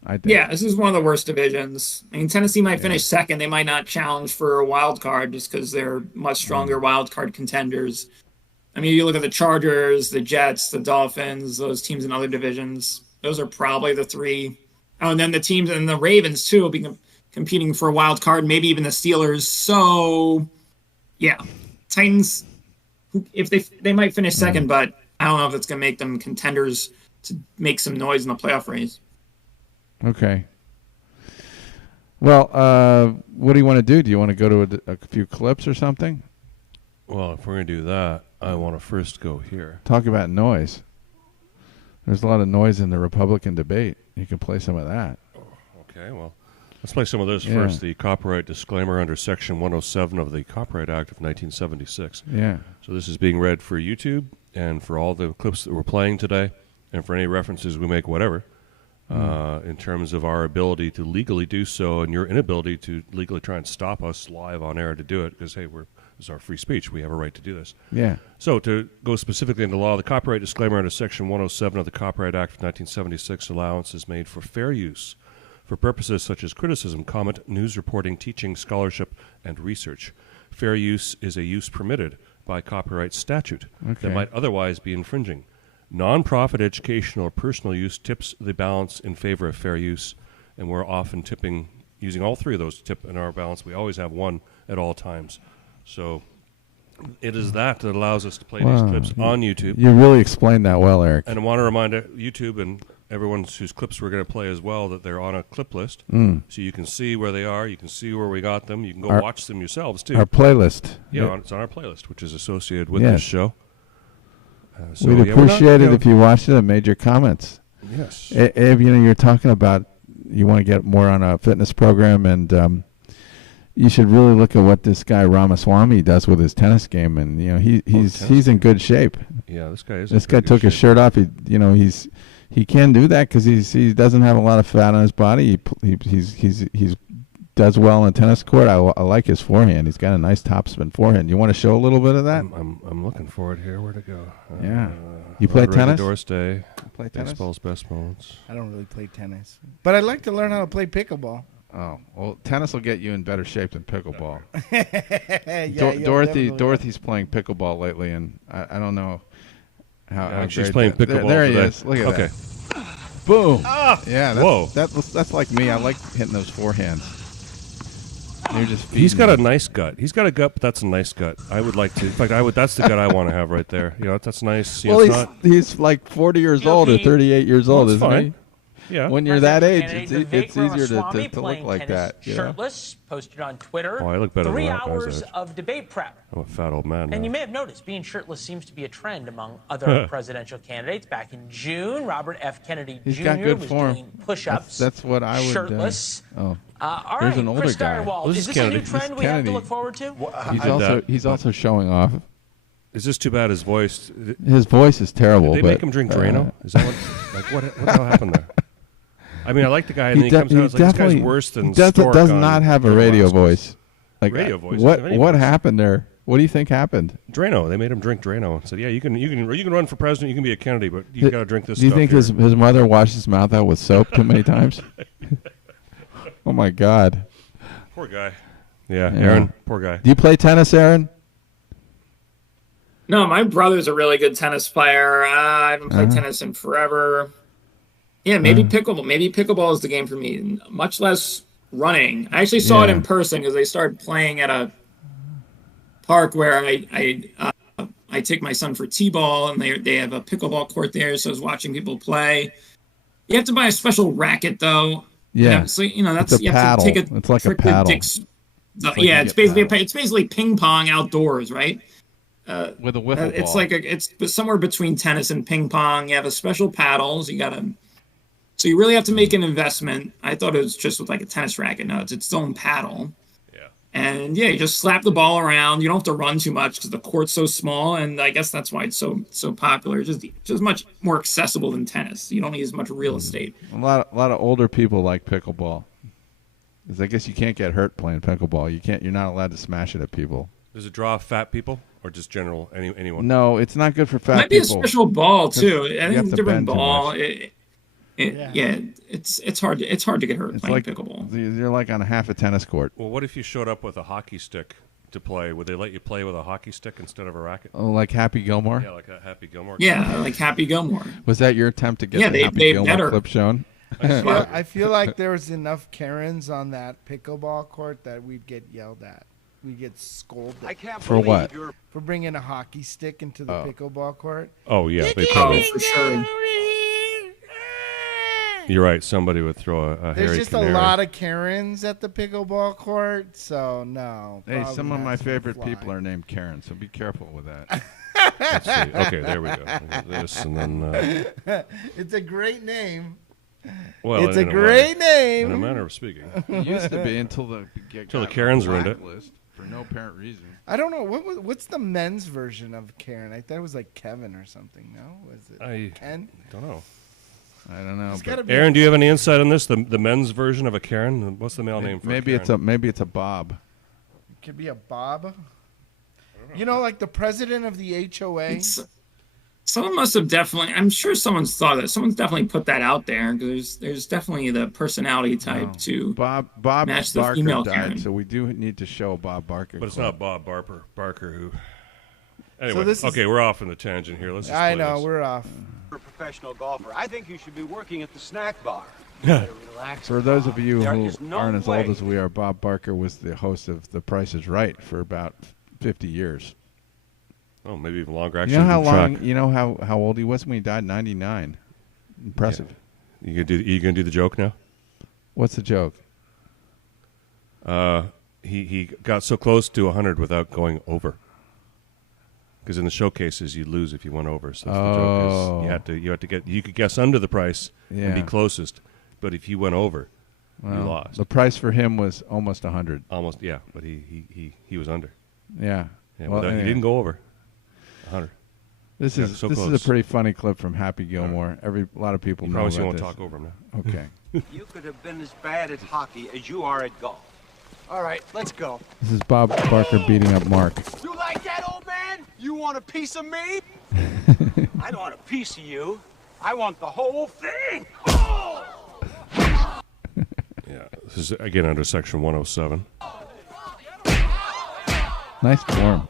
I think. Yeah, this is one of the worst divisions. I mean, Tennessee might finish second. They might not challenge for a wild card just because they're much stronger wild card contenders. I mean, you look at the Chargers, the Jets, the Dolphins, those teams in other divisions. Those are probably the three. Oh, and then the teams and the Ravens too will be competing for a wild card, maybe even the Steelers. So, yeah, Titans, if they might finish second, but I don't know if it's going to make them contenders to make some noise in the playoff race. Okay. Well, what do you want to do? Do you want to go to a few clips or something? Well, if we're going to do that, I want to first go here. Talk about noise. There's a lot of noise in the Republican debate. You can play some of that. Okay, well, let's play some of this first. The copyright disclaimer under Section 107 of the Copyright Act of 1976. Yeah. So this is being read for YouTube and for all the clips that we're playing today and for any references we make, whatever, in terms of our ability to legally do so and your inability to legally try and stop us live on air to do it because, hey, this is our free speech. We have a right to do this. Yeah. So to go specifically into law, the copyright disclaimer under Section 107 of the Copyright Act of 1976 allowance is made for fair use for purposes such as criticism, comment, news reporting, teaching, scholarship, and research. Fair use is a use permitted by copyright statute that might otherwise be infringing. Non-profit educational or personal use tips the balance in favor of fair use, and we're often using all three of those to tip in our balance. We always have one at all times. So it is that allows us to play these clips on YouTube. You really explained that well, Eric. And I want to remind YouTube and everyone whose clips we're going to play as well that they're on a clip list. So you can see where they are. You can see where we got them. You can go watch them yourselves, too. Our playlist. Yeah, it's on our playlist, which is associated with this show. We'd appreciate it if you watched it and made your comments. Yes. If you're talking about you want to get more on a fitness program and you should really look at what this guy Ramaswamy does with his tennis game, and he's in good shape. Yeah, this guy is. This guy took his shirt off. He can do that because he doesn't have a lot of fat on his body. He does well on a tennis court. I like his forehand. He's got a nice topspin forehand. You want to show a little bit of that? I'm looking for it here. Where to go? You play tennis? Doris Day. Play tennis? Baseball's best moments. I don't really play tennis, but I'd like to learn how to play pickleball. Oh, well, tennis will get you in better shape than pickleball. Dorothy's playing pickleball lately, and I don't know how she's playing pickleball There today. He is. Look at that. Boom. Yeah, whoa. That's like me. I like hitting those forehands. He's got a nice gut. He's got a gut, but that's a nice gut. I would like to. In fact, that's the gut I want to have right there. That's nice. Well, he's like 40 years old or 38 years old, isn't he? Yeah. When you're that age, it's easier to look like that. Shirtless, posted on Twitter. Oh, I look better 3 than that, hours of debate prep. I'm a fat old man now. And you may have noticed being shirtless seems to be a trend among other presidential candidates. Back in June, Robert F. Kennedy Jr. was doing push-ups. That's what I would. Shirtless. All right, there's an older Chris guy. Steigerwald, is this a new trend we have to look forward to? He's also showing off. Is this too bad? His voice. His voice is terrible. Did they make him drink Drano? Is that what the hell happened there? I mean, I like the guy, and then he comes out and it's like, this guy's worse than Stork. Does not have a radio voice. Like radio voices. What happened there? What do you think happened? Drano. They made him drink Drano. Said, yeah, you can run for president. You can be a Kennedy, but you got to drink this. Do you stuff think here. his mother washed his mouth out with soap too many times? Oh my God. Poor guy. Yeah, Aaron. Poor guy. Do you play tennis, Aaron? No, my brother's a really good tennis player. I haven't played tennis in forever. Yeah, maybe pickleball. Maybe pickleball is the game for me. Much less running. I actually saw it in person because they started playing at a park where I take my son for t-ball, and they have a pickleball court there. So I was watching people play. You have to buy a special racket, though. Yeah. So that's it's a you paddle. have to take a it's like a trick with paddle. Dick's. It's basically ping pong outdoors, right? With a wiffle It's ball. it's somewhere between tennis and ping pong. You have a special paddles. So you really have to make an investment. I thought it was just with like a tennis racket. No, it's its own paddle. Yeah. And you just slap the ball around. You don't have to run too much because the court's so small. And I guess that's why it's so popular. It's just much more accessible than tennis. You don't need as much real estate. A lot of older people like pickleball. Because I guess you can't get hurt playing pickleball. You're not allowed to smash it at people. Does it draw fat people or just general anyone? No, it's not good for fat It might be a people. special ball too. I think it's a different bend too ball. much. It's hard to get hurt It's playing like pickleball. You're like on half a tennis court. Well, what if you showed up with a hockey stick to play? Would they let you play with a hockey stick instead of a racket? Oh, like Happy Gilmore? Yeah, like a Happy Gilmore. Yeah, like Happy Gilmore. Was that your attempt to get the Happy Gilmore better. clip shown? I feel like there was enough Karens on that pickleball court that we'd get yelled at. We'd get scolded. For what? For bringing a hockey stick into the pickleball court. Oh yeah, they probably. For sure. You're right. Somebody would throw a There's hairy just canary. a lot of Karens at the pickleball court, so no. Hey, probably some of not my gonna favorite fly. people are named Karen, so be careful with that. Let's see. Okay, there we go. This and then. It's a great name. Well, It's a in great way, in a name. manner of speaking. It used to be until the Karens ruined it. blacklist for no apparent reason. I don't know what's the men's version of Karen. I thought it was like Kevin or something. No, was it I Ken? don't know. I don't know. It's but gotta be Aaron, do you have any insight on this? The men's version of a Karen? What's the male name for maybe a Karen? maybe it's a Bob. It could be a Bob. You know, like the president of the HOA. Someone must have definitely. I'm sure someone's thought that. Someone's definitely put that out there because there's definitely the personality type to Bob match the Barker female died, Karen. so we do need to show Bob Barker. But it's clip. not Bob Barker who. Anyway, this is- okay, we're off on the tangent here. Let's just I play know this. we're off. For a professional golfer, I think you should be working at the snack bar. For those of you There who is no aren't as way. old as we are, Bob Barker was the host of The Price is Right for about 50 years. Oh, maybe even longer. Actually, You know how keep track. long? You know how old he was when he died? 99. Impressive. You gonna do the joke now? What's the joke? He got so close to 100 without going over. Because in the showcases, you lose if you went over. So that's the joke is you had to get. You could guess under the price and be Yeah. closest, but if you went over, you Well, lost. The price for him was almost 100. Almost, yeah. But he was under. Yeah. Yeah, Well, he anyway. didn't go over 100. This Yeah, is so this is close. a pretty funny clip from Happy Gilmore. A lot of people You know promise you about won't this. talk over him now. Okay. You could have been as bad at hockey as you are at golf. All right, let's go. This is Bob Barker beating up Mark. You like that, old man? You want a piece of me? I don't want a piece of you. I want the whole thing. Yeah, this is again under section 107. Nice form.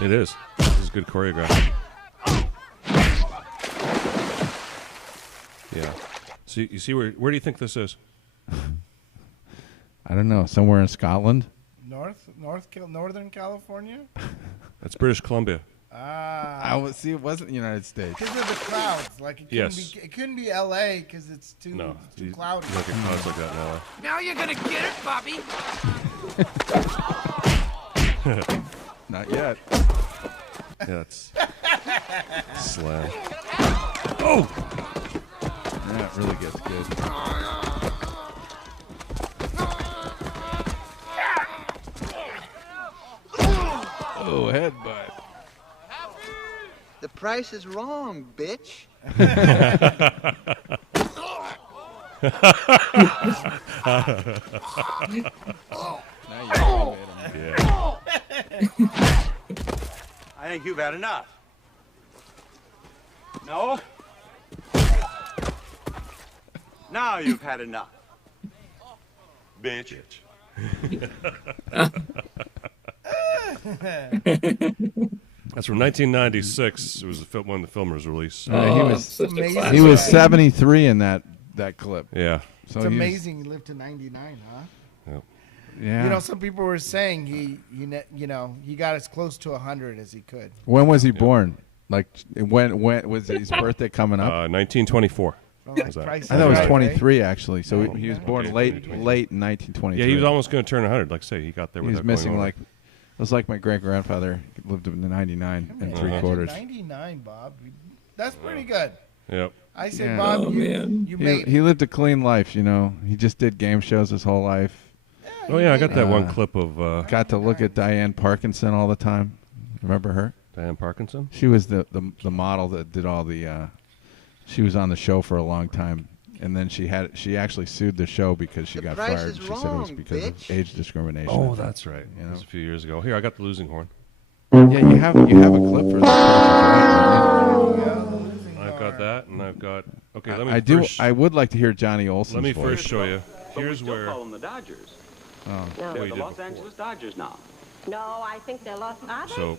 It is. This is good choreography. Yeah. So you see where do you think this is? I don't know. Somewhere in Scotland. Northern California. That's British Columbia. I would see. It wasn't the United States. Because of the clouds, like it couldn't Yes. be. It couldn't be L.A. because it's too No, too you cloudy. don't get clouds like that in LA. Now you're gonna get it, Bobby. Not yet. Yeah, that's slam. Oh! Yeah, it really gets good. Oh, headbutt. The price is wrong, bitch. Now you Yeah. I think you've had enough. No? Now you've had enough. Bitch. That's from 1996. It was when the film was released. He was 73 in that clip. Yeah. So it's amazing he lived to 99, huh? Yep. Yeah. You know, some people were saying he got as close to 100 as he could. When was he born? Like when was his birthday coming up? 1924. Well, like Was that? I thought it was 23 actually. So he was born late in 1923. Yeah, he was almost going to turn 100. Like I say, he got there. He was without missing going over. like. It was like my great grandfather lived to 99 and 3/4. 99, Bob. That's pretty good. Yep. I said, Bob, you made He lived a clean life, you know. He just did game shows his whole life. Oh yeah, I got that one clip of. Got to look at Diane Parkinson all the time. Remember her? Diane Parkinson. She was the model that did all the. She was on the show for a long time, and then she actually sued the show because she got fired. She said it was because of age discrimination. Oh, that's right. You know? That was a few years ago. Here, I got the losing horn. Yeah, you have a clip for that. I've got that, and I've got. Okay, let me. I would like to hear Johnny Olsen's Let me voice. first show you. Here's where. Call them the Dodgers. Oh. They're you the did Los before. Angeles Dodgers now. No, I think they're lost. Are they? So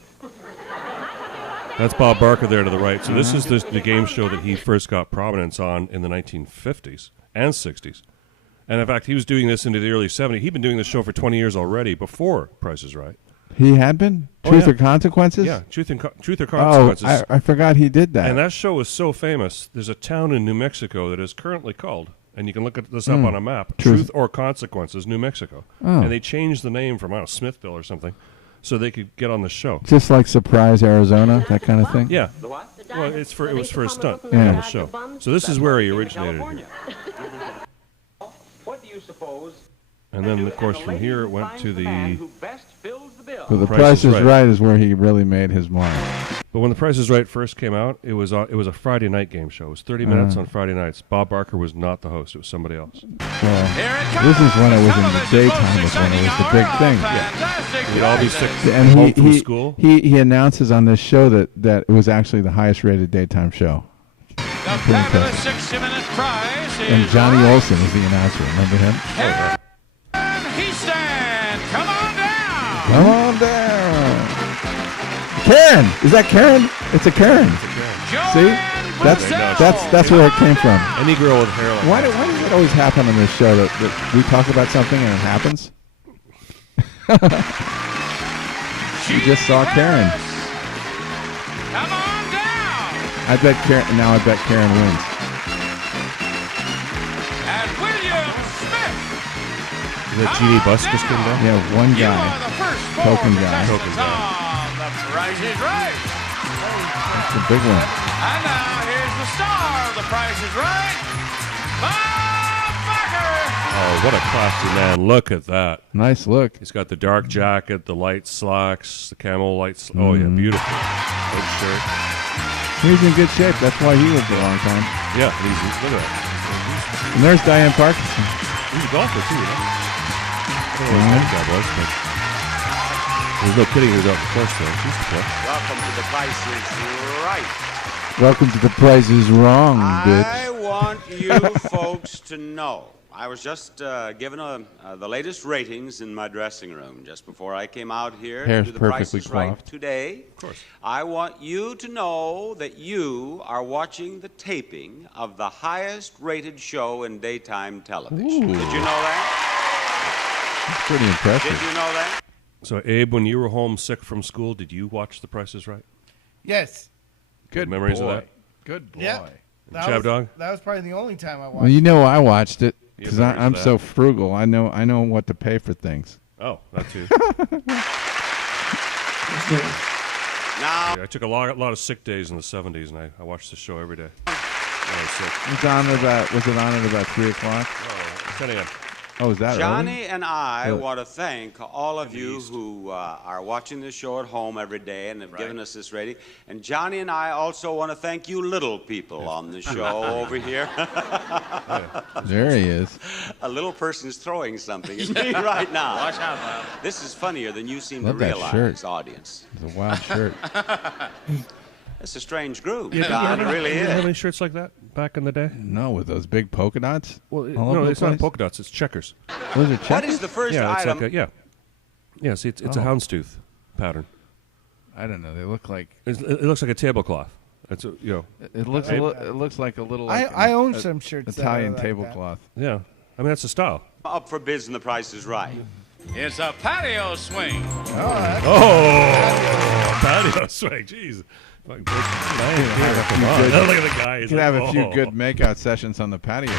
that's Bob Barker there to the right. So this is the game show that he first got prominence on in the 1950s and 60s. And in fact, he was doing this into the early 70s. He'd been doing this show for 20 years already before Price is Right. He had been? Truth or Consequences? Yeah, Truth or Consequences. Oh, I forgot he did that. And that show was so famous, there's a town in New Mexico that is currently called, and you can look at this up on a map, Truth or Consequences, New Mexico. Oh. And they changed the name from, I don't know, Smithville or something, so they could get on the show. Just like Surprise Arizona, that kind of thing? Yeah. The what? Well, it was for a stunt Yeah. on the show. So this is where he originated. California. What do you suppose? And then, of course, from here it went to the... Who best fills the bill? So The Price is Right is where he really made his mark. But when The Price is Right first came out, it was a Friday night game show. It was 30 minutes on Friday nights. Bob Barker was not the host. It was somebody else. Well, this is when it was in the daytime, is when it was the big thing. We'd all be sick And home from school. he announces on this show that it was actually the highest rated daytime show. The fabulous 60-minute prize is And Johnny Olsen was the announcer. Remember him? Karen Heaston. Come on down. Come on down. Karen! Is that Karen? It's a Karen. See? That's where it came from. Any girl with hair like Why that. does it always happen on this show that we talk about something and it happens? You just saw Karen. Come on down. I bet Karen wins. And William Smith. Is that Jeannie Buss just came down? Yeah, one You guy. are the first four Token guy. contestants on The Price is Right. It's a big one. And now here's the star of The Price is Right, Bob Barker. Oh, what a classy man. Look at that. Nice look. He's got the dark jacket, the light slacks, the camel lights. Oh, yeah, beautiful. Big shirt. He's in good shape. That's why he lived a long time. Yeah, and look at that. And there's Diane Parkinson. He's a golfer, too, you know? I don't know what his job was, but there's no kidding who's out the course, though. She used to play. Welcome to The Price is Right. Welcome to The Price is Wrong, bitch. I want you folks to know. I was just given the latest ratings in my dressing room just before I came out here Hair's to do The Price perfectly is Right coiffed. today. Of course. I want you to know that you are watching the taping of the highest rated show in daytime television. Ooh. Did you know that? That's pretty impressive. Did you know that? So, Abe, when you were home sick from school, did you watch The Price is Right? Yes. Good memories boy. of that? Good boy. Yeah. Chab Dog? That was probably the only time I watched. Well, you know I watched it because memories I'm of so that? frugal. I know what to pay for things. Oh, that too. Now, Yeah, I took a lot of sick days in the 70s, and I watched the show every day. When I was sick. Was it on at about 3 o'clock? Oh, 10 a.m. Oh, is that Johnny early? and I Really? want to thank all of you who are watching the show at home every day and have given us this rating. And Johnny and I also want to thank you little people on the show over here. There he is. A little person's throwing something at me right now. Watch out, man. This is funnier than you seem Love to that realize, shirt. audience. It's a wild shirt. It's a strange group. Yeah, Don, it really Did you have any is. shirts like that back in the day? No, with those big polka dots. Well, all over no, the it's not place? polka dots. It's checkers. Those are What checkers? is the first Yeah, it's item? like yeah. See, it's a Oh. houndstooth pattern. I don't know. They look like. It looks like a tablecloth. It's It looks. It looks like a little. I Like own a- some shirts that Italian are like tablecloth. yeah. I mean, that's the style. Up for bids and the price is right. It's a patio swing. Oh, patio swing. Jeez. Fucking big- Come on. Look at the guy. You He's could like, have a few "Oh." good makeout sessions on the patio.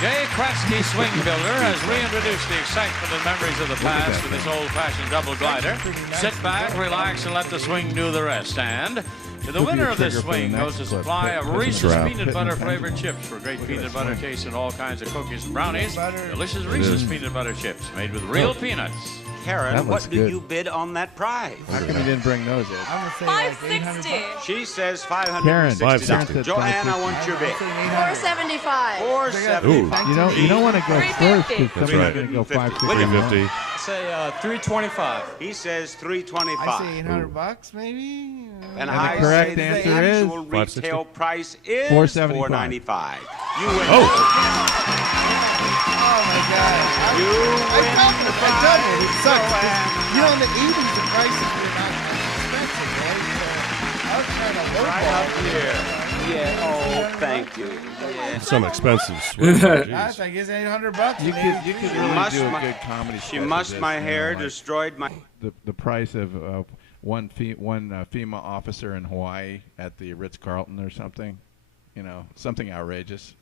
Jay Kratzky Swing Builder has reintroduced the excitement and memories of the past with his old-fashioned double glider. Sit back, relax, and let the swing do the rest. And to the Could be winner a of this trigger for the swing next goes a clip. supply of Christmas Reese's wrap. peanut Hitting butter the flavored chips for great peanut butter taste and all kinds of cookies and brownies. Butter. Delicious Reese's peanut butter chips made with real peanuts. Karen, That looks what do good. you bid on that prize? How come you didn't bring those in? I'm gonna say like 800 She says $560. Karen, $560. Joanne, I want your bid. bucks. 475. $475. You don't want to go first because $350. somebody's going to go 560. 350. Say 325. He says I $325. say 800 bucks, maybe. And the I correct say answer the is actual retail price is $475. $495. You win. Oh my God! You win the I prize. doubled. It sucks. Joanne. You know, in the 80s, the prices were not expensive, right? So I was trying to Right lowball up here. Yeah. Oh, thank you. Yeah. Some expensive swing. That's, Jeez. I guess, 800 bucks. You could really Must do a my- good comedy She sketch of mussed this, my you know, hair, like destroyed my. the price of one FEMA officer in Hawaii at the Ritz-Carlton or something. You know, something outrageous.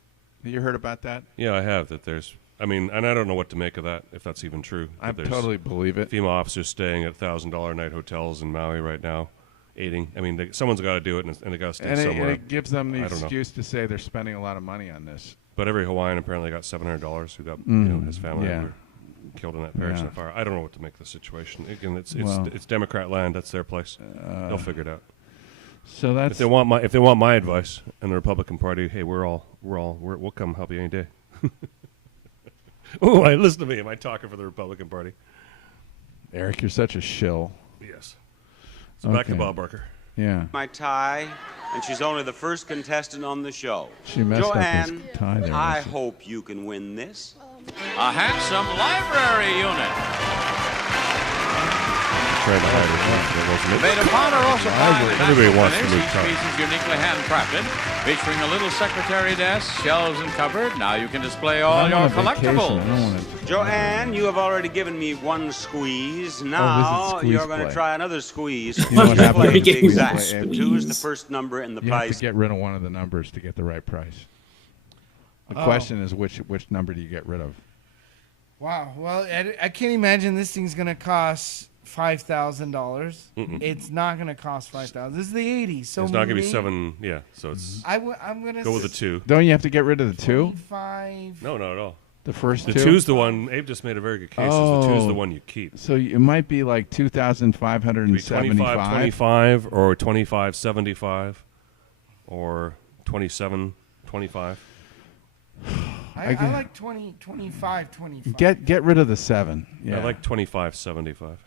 Have you heard about that? Yeah, I have. That there's. I mean, and I don't know what to make of that. If that's even true. I That there's totally believe it. FEMA officers staying at $1,000 night hotels in Maui right now, aiding. I mean, someone's got to do it, and they got to stay And somewhere. it gives them the I don't know. excuse to say they're spending a lot of money on this. But every Hawaiian apparently got $700 who got his family yeah. were killed in that parish Yeah. in the fire. I don't know what to make of the situation. Again, it's Well- it's Democrat land. That's their place. They'll figure it out. So that's If they want my advice and the Republican Party, hey, we'll come help you any day. Oh, listen to me. Am I talking for the Republican Party? Eric, you're such a shill. Yes. So back to Okay. Bob Barker. Yeah. My tie, and she's only the first contestant on the show. She messed up Joanne, his tie there. I Listen. hope you can win this. A handsome library unit. Trying to hide it. Wasn't it? Made of Ponderosa pine and Everybody natural wants to finish, move each time. piece is uniquely handcrafted, featuring a little secretary desk, shelves, and cupboard. Now you can display all I'm your on a vacation. collectibles. I don't want to. Joanne, you have already given me one squeeze. Now squeeze you're going to play. try another squeeze. You know what Two happens play, with to be squeeze exact. play? Two is the first number in the You have price. to get rid of one of the numbers to get the right price. The question is which number do you get rid of? Wow. Well, I can't imagine this thing's gonna cost $5,000. It's not gonna cost $5,000. This is the 80s, so It's not going to be maybe- 7. Yeah, so it's I'm gonna go with the say 2. Don't you have to get rid of the 2? 25. No, not at all. The first The 2? 2's the one. Abe just made a very good case. Is the 2's the one you keep. So it might be like 2,575. 25 or 2575 or 2725. I like 20, 25, 25. Get rid of the 7. Yeah. I like 2575.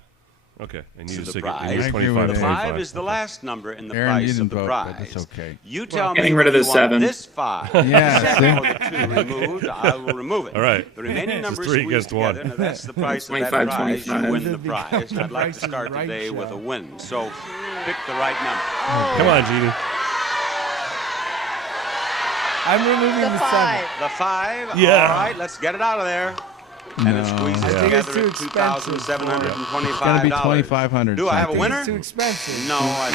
Okay, and you To just the say get prize. use I agree 25 with The Abe. 5 is the last number in the Aaron, you price didn't of the vote, prize. but it's okay. You tell me Getting rid of if the you want 7. this 5. Yeah, The see? 7 or the 2 removed, I will remove it. All right. The remaining This is numbers 3 squeezed against 1. together. Now that's the price of that 25, prize. You 25. win the This prize. becomes And I'd like to the start Price is today Right with a show. win. So pick the right number. Come on, Jeannie. I'm removing the 7. The 5. Yeah. All right, let's get it out of there. And it squeezes I think it's together too at expensive. $2,725. It's going to be 2,500. Do I have a something. winner? It's too expensive. No, I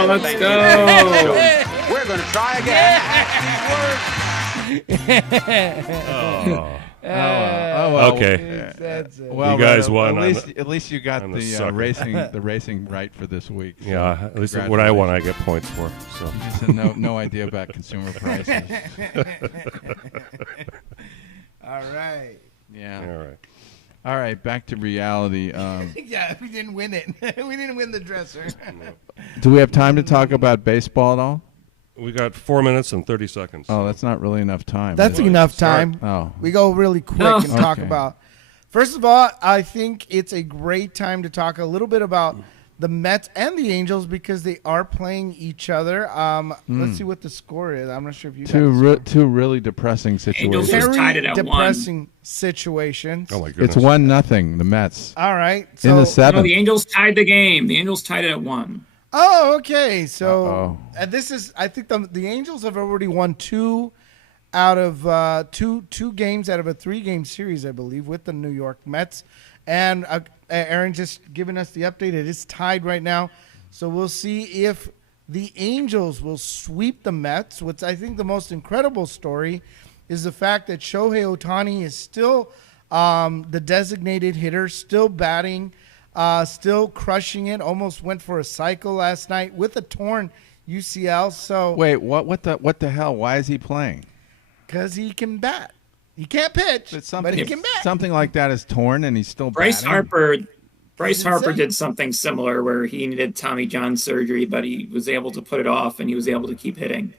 Oh, let's Thank go. you. We're going to try again. Oh, well. Okay. That's it. Well, You guys then, won At least you got on the the sucker. racing right for this week. So Yeah, at least what I won, I get points for. So Just had no idea about consumer prices. All right. Yeah. All right. All right, back to reality. Yeah, we didn't win it. We didn't win the dresser. Do we have time to talk about baseball at all? We got 4 minutes and 30 seconds. Oh, that's not really enough time. That's enough time. Oh. We go really quick and talk Okay. about. First of all, I think it's a great time to talk a little bit about the Mets and the Angels because they are playing each other. Let's see what the score is. I'm not sure if you Two really depressing situations. Angels just tied it at depressing situations. Oh my goodness. It's 1-0, the Mets. All right. In So, the seventh. No, the Angels tied the game. The Angels tied it at 1. oh, okay. So Uh-oh. this is. I think the Angels have already won 2 out of two games out of a 3-game series, I believe, with the New York Mets. And Aaron just giving us the update. It is tied right now. So we'll see if the Angels will sweep the Mets. What's I think the most incredible story is the fact that Shohei Ohtani is still the designated hitter, still batting, still crushing it. Almost went for a cycle last night with a torn UCL. So Wait, what the hell? Why is he playing? because he can bat. He can't pitch, but he can bat. Something like that is torn, and he's still Bryce batting? Bryce Harper did something similar where he needed Tommy John surgery, but he was able to put it off, and he was able to keep hitting.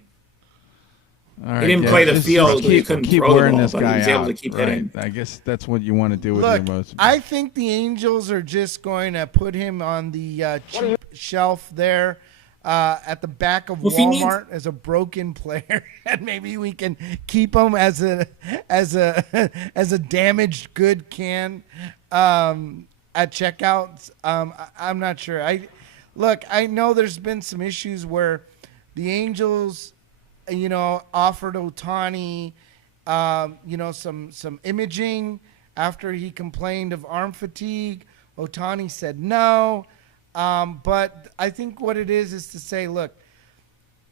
All right, He didn't play the field, he couldn't throw the ball, but he was able to keep hitting. I guess that's what you want to do with Look, your most. I think the Angels are just going to put him on the cheap shelf there at the back of Walmart as a broken player, and maybe we can keep him as a damaged good can at checkouts. I'm not sure. I know there's been some issues where the Angels, offered Ohtani, some imaging after he complained of arm fatigue. Ohtani said no. But I think what it is to say, look,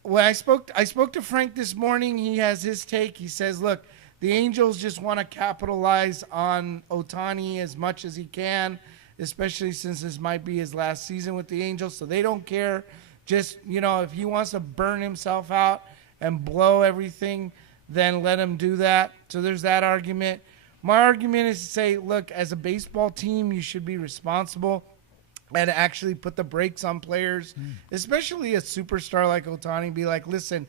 when I spoke to Frank this morning, he has his take. He says, look, the Angels just want to capitalize on Ohtani as much as he can, especially since this might be his last season with the Angels. So they don't care. Just, if he wants to burn himself out and blow everything, then let him do that. So there's that argument. My argument is to say, look, as a baseball team, you should be responsible and actually put the brakes on players, especially a superstar like Ohtani. Be like, listen,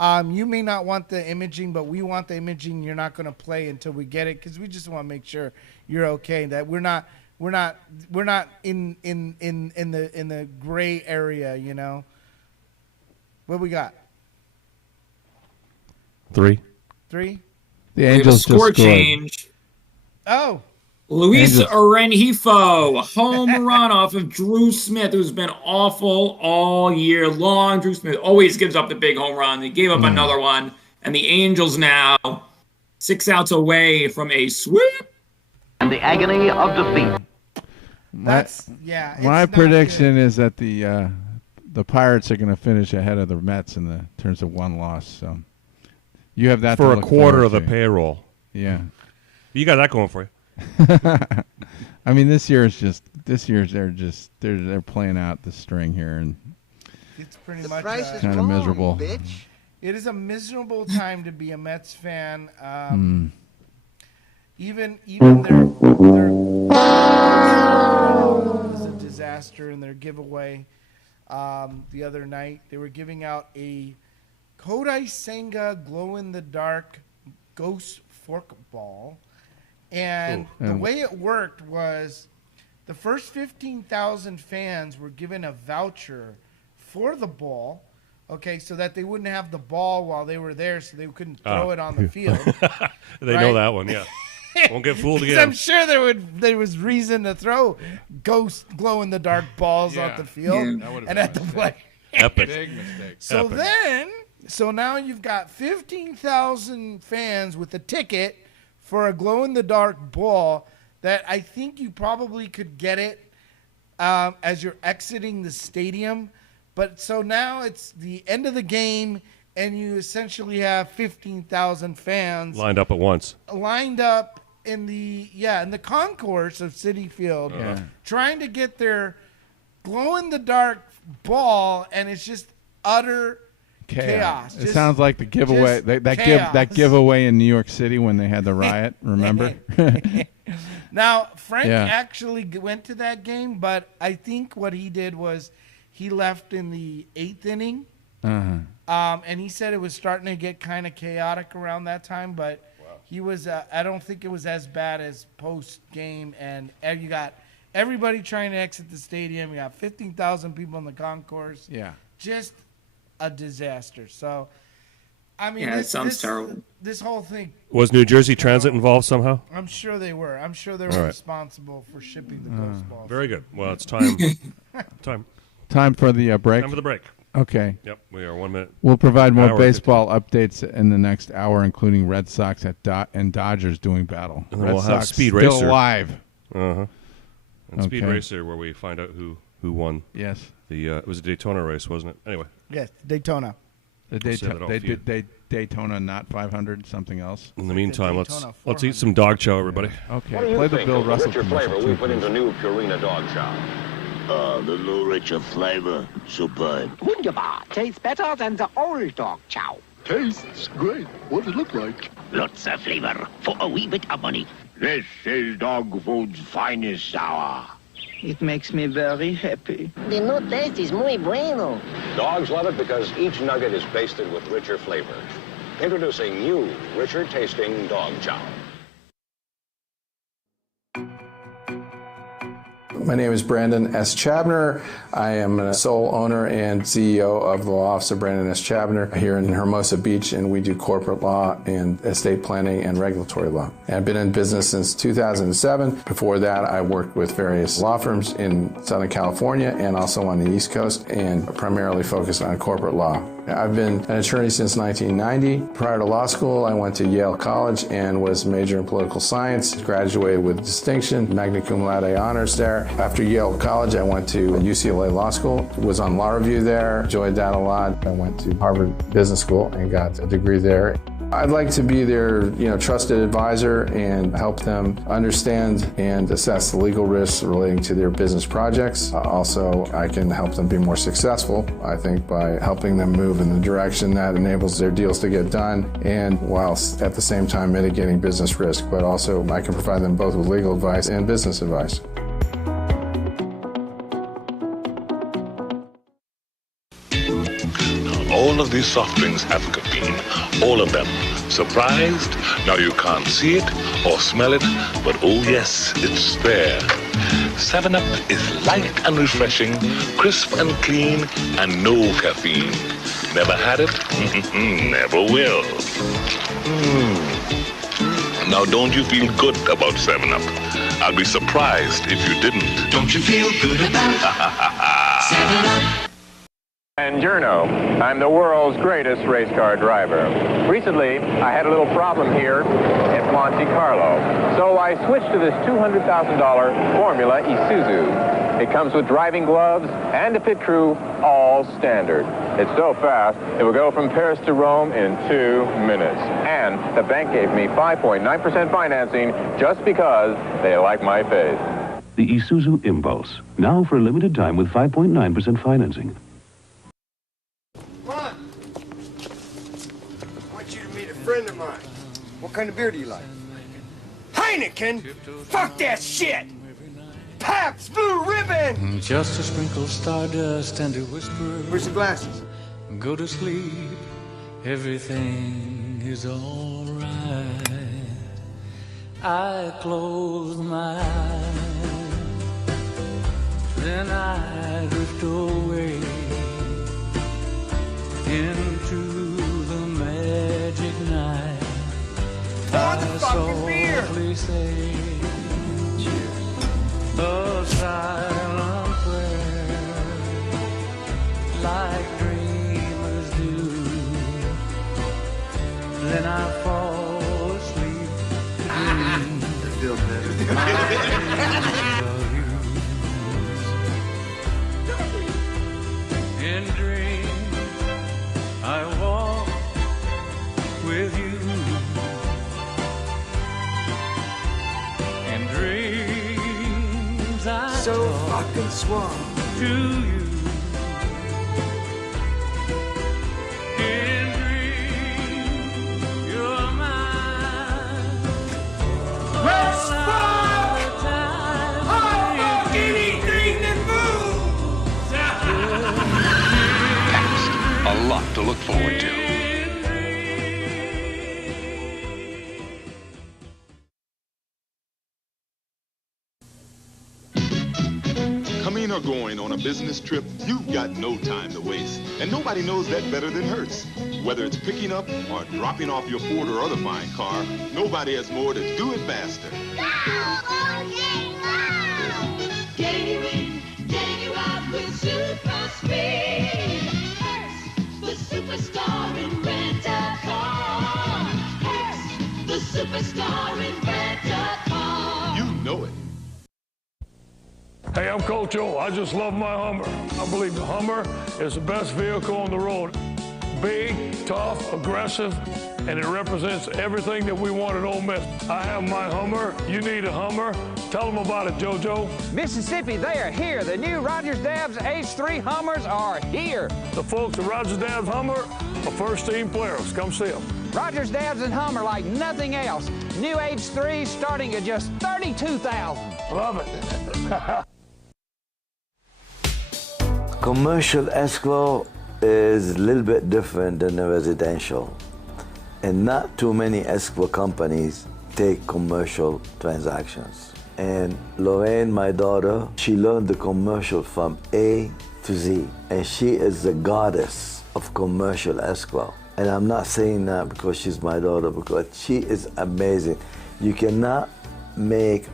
you may not want the imaging, but we want the imaging. You're not going to play until we get it because we just want to make sure you're okay. That we're not in the gray area. What we got? 3. The We have a Angels score just scored. change. Oh. Luis Angels. Arenjifo, home run off of Drew Smith, who's been awful all year long. Drew Smith always gives up the big home run. He gave up another one. And the Angels now 6 outs away from a sweep. And the agony of defeat. My prediction is that the Pirates are going to finish ahead of the Mets in terms of one loss. So you have that for to a look quarter forward of the to. payroll. Yeah. You got that going for you. I mean, this year they're playing out the string here, and It's pretty much kind of miserable. Bitch. It is a miserable time to be a Mets fan. Even their was a disaster in their giveaway the other night. They were giving out a Kodai Senga glow-in-the-dark ghost forkball. And the way it worked was the first 15,000 fans were given a voucher for the ball, okay, so that they wouldn't have the ball while they were there, so they couldn't throw it on the field. They know that one, yeah. Won't get fooled again. I'm sure there was reason to throw ghost glow-in-the-dark balls off the field and at the play. Epic. Big mistake. So now you've got 15,000 fans with a ticket for a glow-in-the-dark ball that I think you probably could get it as you're exiting the stadium. But so now it's the end of the game, and you essentially have 15,000 fans lined up at once. Lined up in the concourse of Citi Field, trying to get their glow-in-the-dark ball, and it's just utter Chaos. It sounds like the giveaway. That giveaway in New York City when they had the riot. Remember? Now Frank actually went to that game, but I think what he did was he left in the 8th inning, and he said it was starting to get kind of chaotic around that time. But he was. I don't think it was as bad as post game, and you got everybody trying to exit the stadium. You got 15,000 people in the concourse. Yeah, just a disaster. So, I mean, it sounds terrible. This whole thing. Was New Jersey Transit involved somehow? I'm sure they were. I'm sure they were responsible for shipping the ghost balls. Very good. Well, it's time. Time for the break. Time for the break. Okay. Yep, we are 1 minute. We'll provide more baseball updates in the next hour, including Red Sox and Dodgers doing battle. And Red we'll Sox have Speed still Racer alive. And Speed Racer, where we find out who won. Yes. It was a Daytona race, wasn't it? Anyway. Yes, Daytona. Daytona, not 500, something else. In the meantime, let's eat some dog chow, everybody. Okay. What do you Play the think Bill of the Russell richer commercial, flavor we too, put into please. new Purina dog chow? The little richer flavor, superb. Wunderbar. Tastes better than the old dog chow. Tastes great. What does it look like? Lots of flavor for a wee bit of money. This is dog food's finest sour. It makes me very happy. The new taste is muy bueno. Dogs love it because each nugget is basted with richer flavor. Introducing new, richer tasting dog chow. My name is Brandon S. Chabner. I am a sole owner and CEO of the law office of Brandon S. Chabner here in Hermosa Beach, and we do corporate law and estate planning and regulatory law. And I've been in business since 2007. Before that, I worked with various law firms in Southern California and also on the East Coast, and primarily focused on corporate law. I've been an attorney since 1990. Prior to law school, I went to Yale College and was majored in political science, graduated with distinction, magna cum laude honors there. After Yale College, I went to UCLA Law School, was on law review there, enjoyed that a lot. I went to Harvard Business School and got a degree there. I'd like to be their, trusted advisor and help them understand and assess the legal risks relating to their business projects. Also, I can help them be more successful, I think, by helping them move in the direction that enables their deals to get done, and whilst at the same time mitigating business risk. But also, I can provide them both with legal advice and business advice. All of these soft drinks have caffeine, all of them. Surprised? Now you can't see it or smell it, but oh yes, it's there. 7-Up is light and refreshing, crisp and clean, and no caffeine. Never had it? Never will. Now don't you feel good about 7-Up? I'll be surprised if you didn't. Don't you feel good about 7-Up? And Journo, I'm the world's greatest race car driver. Recently, I had a little problem here at Monte Carlo, so I switched to this $200,000 Formula Isuzu. It comes with driving gloves and a pit crew, all standard. It's so fast, it will go from Paris to Rome in 2 minutes. And the bank gave me 5.9% financing just because they like my face. The Isuzu Impulse, now for a limited time with 5.9% financing. Friend of mine. What kind of beer do you like? Heineken? Fuck that shit! Pabst Blue Ribbon! Just a sprinkle of stardust and a whisper. Where's the glasses? Go to sleep. Everything is alright. I close my eyes. Then I drift away into magic night. Pour the fucking beer! Say, a silent prayer, like dreamers do. Then I fall asleep. Feel better. In dreams, I walk with you. In dreams I so fucking suave to you. forward to. Coming or going on a business trip, you've got no time to waste. And nobody knows that better than Hertz. Whether it's picking up or dropping off your Ford or other fine car, nobody has more to do it faster. Getting you out with super speed. Hertz, the superstar in rent-a-car. Hertz, the superstar in rent-a-car. You know it. Hey, I'm Coach O. I just love my Hummer. I believe the Hummer is the best vehicle on the road. Big, tough, aggressive, and it represents everything that we want at Ole Miss. I have my Hummer. You need a Hummer. Tell them about it, JoJo. Mississippi, they are here. The new Rogers-Dabbs H3 Hummers are here. The folks at Rogers-Dabbs Hummer are first-team players. Come see them. Rogers-Dabbs and Hummer like nothing else. New H3 starting at just $32,000. Love it. Commercial escrow is a little bit different than the residential. And not too many escrow companies take commercial transactions. And Lorraine, my daughter, she learned the commercial from A to Z. And she is the goddess of commercial escrow. And I'm not saying that because she's my daughter, because she is amazing. You cannot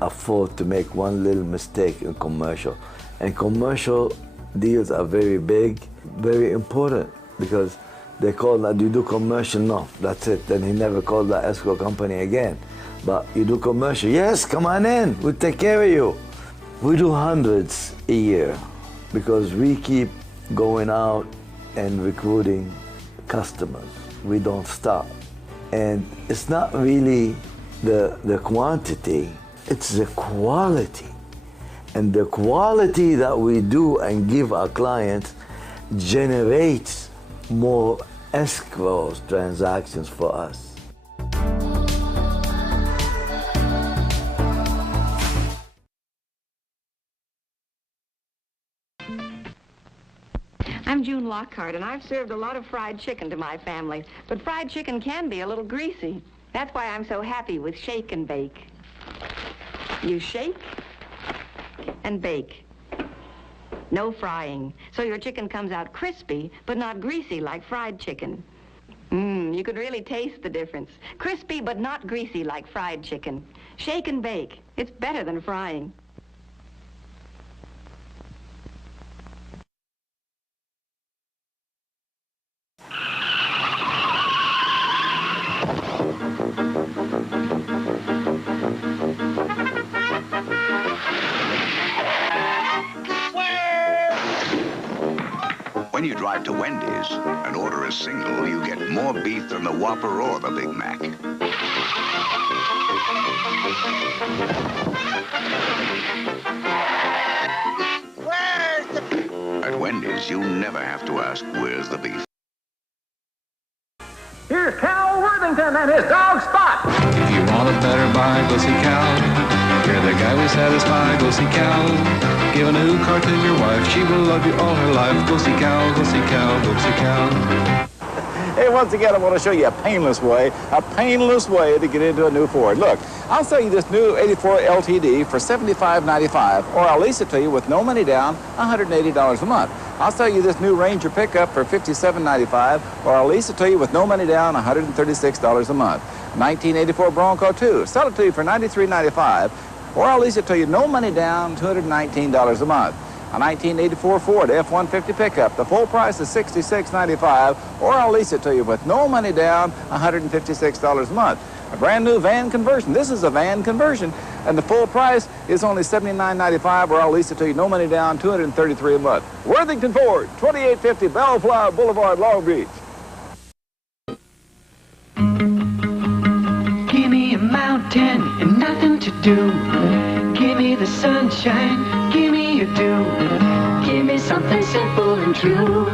afford to make one little mistake in commercial. And commercial deals are very big, very important, because they call that you do commercial, no, that's it. Then he never called that escrow company again. But you do commercial, yes, come on in, we'll take care of you. We do hundreds a year because we keep going out and recruiting customers. We don't stop. And it's not really the quantity, it's the quality. And the quality that we do and give our clients generates more escrow transactions for us. I'm June Lockhart, and I've served a lot of fried chicken to my family. But fried chicken can be a little greasy. That's why I'm so happy with Shake and Bake. You shake and bake. No frying. So your chicken comes out crispy, but not greasy like fried chicken. You could really taste the difference. Crispy, but not greasy like fried chicken. Shake and Bake. It's better than frying. When you drive to Wendy's and order a single, you get more beef than the Whopper or the Big Mac. At Wendy's, you never have to ask, where's the beef? Here's Cal Worthington and his dog Spot. If you want it better, buy, go see Cal. You're the guy we satisfy, go see Cal. Give a new car to your wife, she will love you all her life. Go see Cal, go see Cal, go see Cal. Hey, once again, I want to show you a painless way to get into a new Ford. Look, I'll sell you this new 84 LTD for $75.95, or I'll lease it to you with no money down, $180 a month. I'll sell you this new Ranger pickup for $57.95, or I'll lease it to you with no money down, $136 a month. 1984 Bronco 2, sell it to you for $93.95, or I'll lease it to you no money down, $219 a month. A 1984 Ford F-150 pickup, the full price is $66.95, or I'll lease it to you with no money down, $156 a month. A brand new van conversion. This is a van conversion, and the full price is only $79.95, or I'll lease it to you no money down, $233 a month. Worthington Ford, 2850 Bellflower Boulevard, Long Beach. Give me a mountain and nothing to do. Give me the sunshine, give me your dew. Give me something simple and true.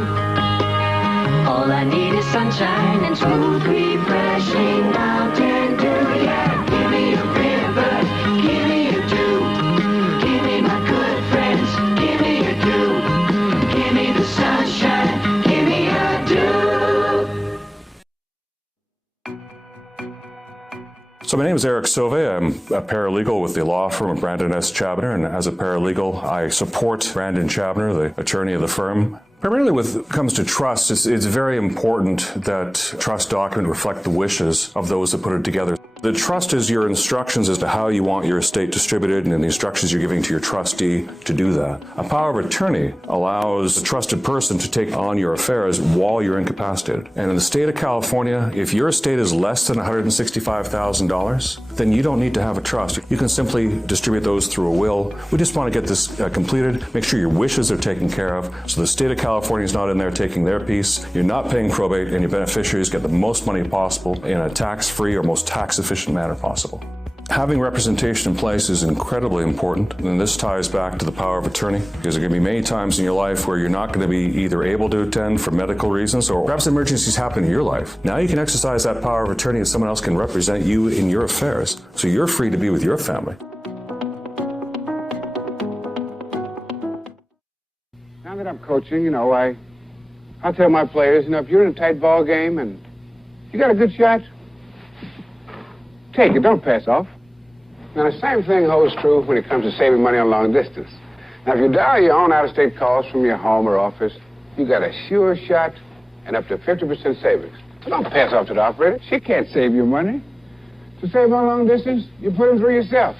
All I need is sunshine and smooth, refreshing Mountain Dew. Yeah, give me a river, give me a dew. Give me my good friends, give me a dew. Give me the sunshine, give me a dew. So my name is Eric Sauve. I'm a paralegal with the law firm of Brandon S. Chabner, and as a paralegal, I support Brandon Chabner, the attorney of the firm. Primarily when it comes to trust, it's very important that trust document reflect the wishes of those that put it together. The trust is your instructions as to how you want your estate distributed and the instructions you're giving to your trustee to do that. A power of attorney allows a trusted person to take on your affairs while you're incapacitated. And in the state of California, if your estate is less than $165,000, then you don't need to have a trust. You can simply distribute those through a will. We just want to get this completed, make sure your wishes are taken care of, so the state of California is not in there taking their piece. You're not paying probate, and your beneficiaries get the most money possible in a tax-free or most tax-efficient manner possible. Having representation in place is incredibly important, and this ties back to the power of attorney, because there are going to be many times in your life where you're not going to be either able to attend for medical reasons or perhaps emergencies happen in your life. Now you can exercise that power of attorney and someone else can represent you in your affairs, so you're free to be with your family. Now that I'm coaching, I tell my players, if you're in a tight ball game and you got a good shot, take it, don't pass off. Now, the same thing holds true when it comes to saving money on long distance. Now, if you dial your own out-of-state calls from your home or office, you got a sure shot and up to 50% savings. So don't pass off to the operator. She can't save your money. To save on long distance, you put them through yourself.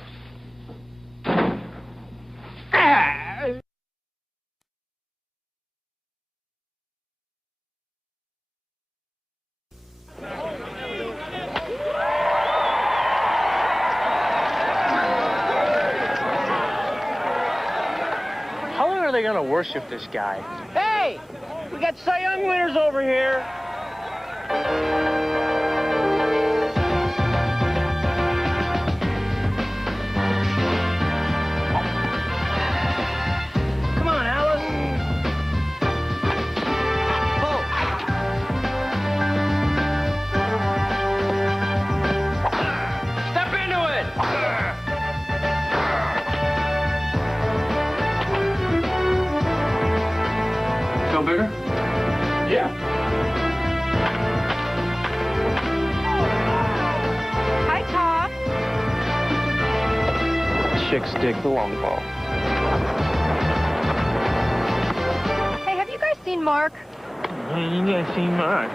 Gonna worship this guy. Hey, we got Cy Young winners over here. Come on, Alice. Step into it. Feel bigger? Yeah. Hi, Tom. Chicks dig the long ball. Hey, have you guys seen Mark? You guys seen Mark?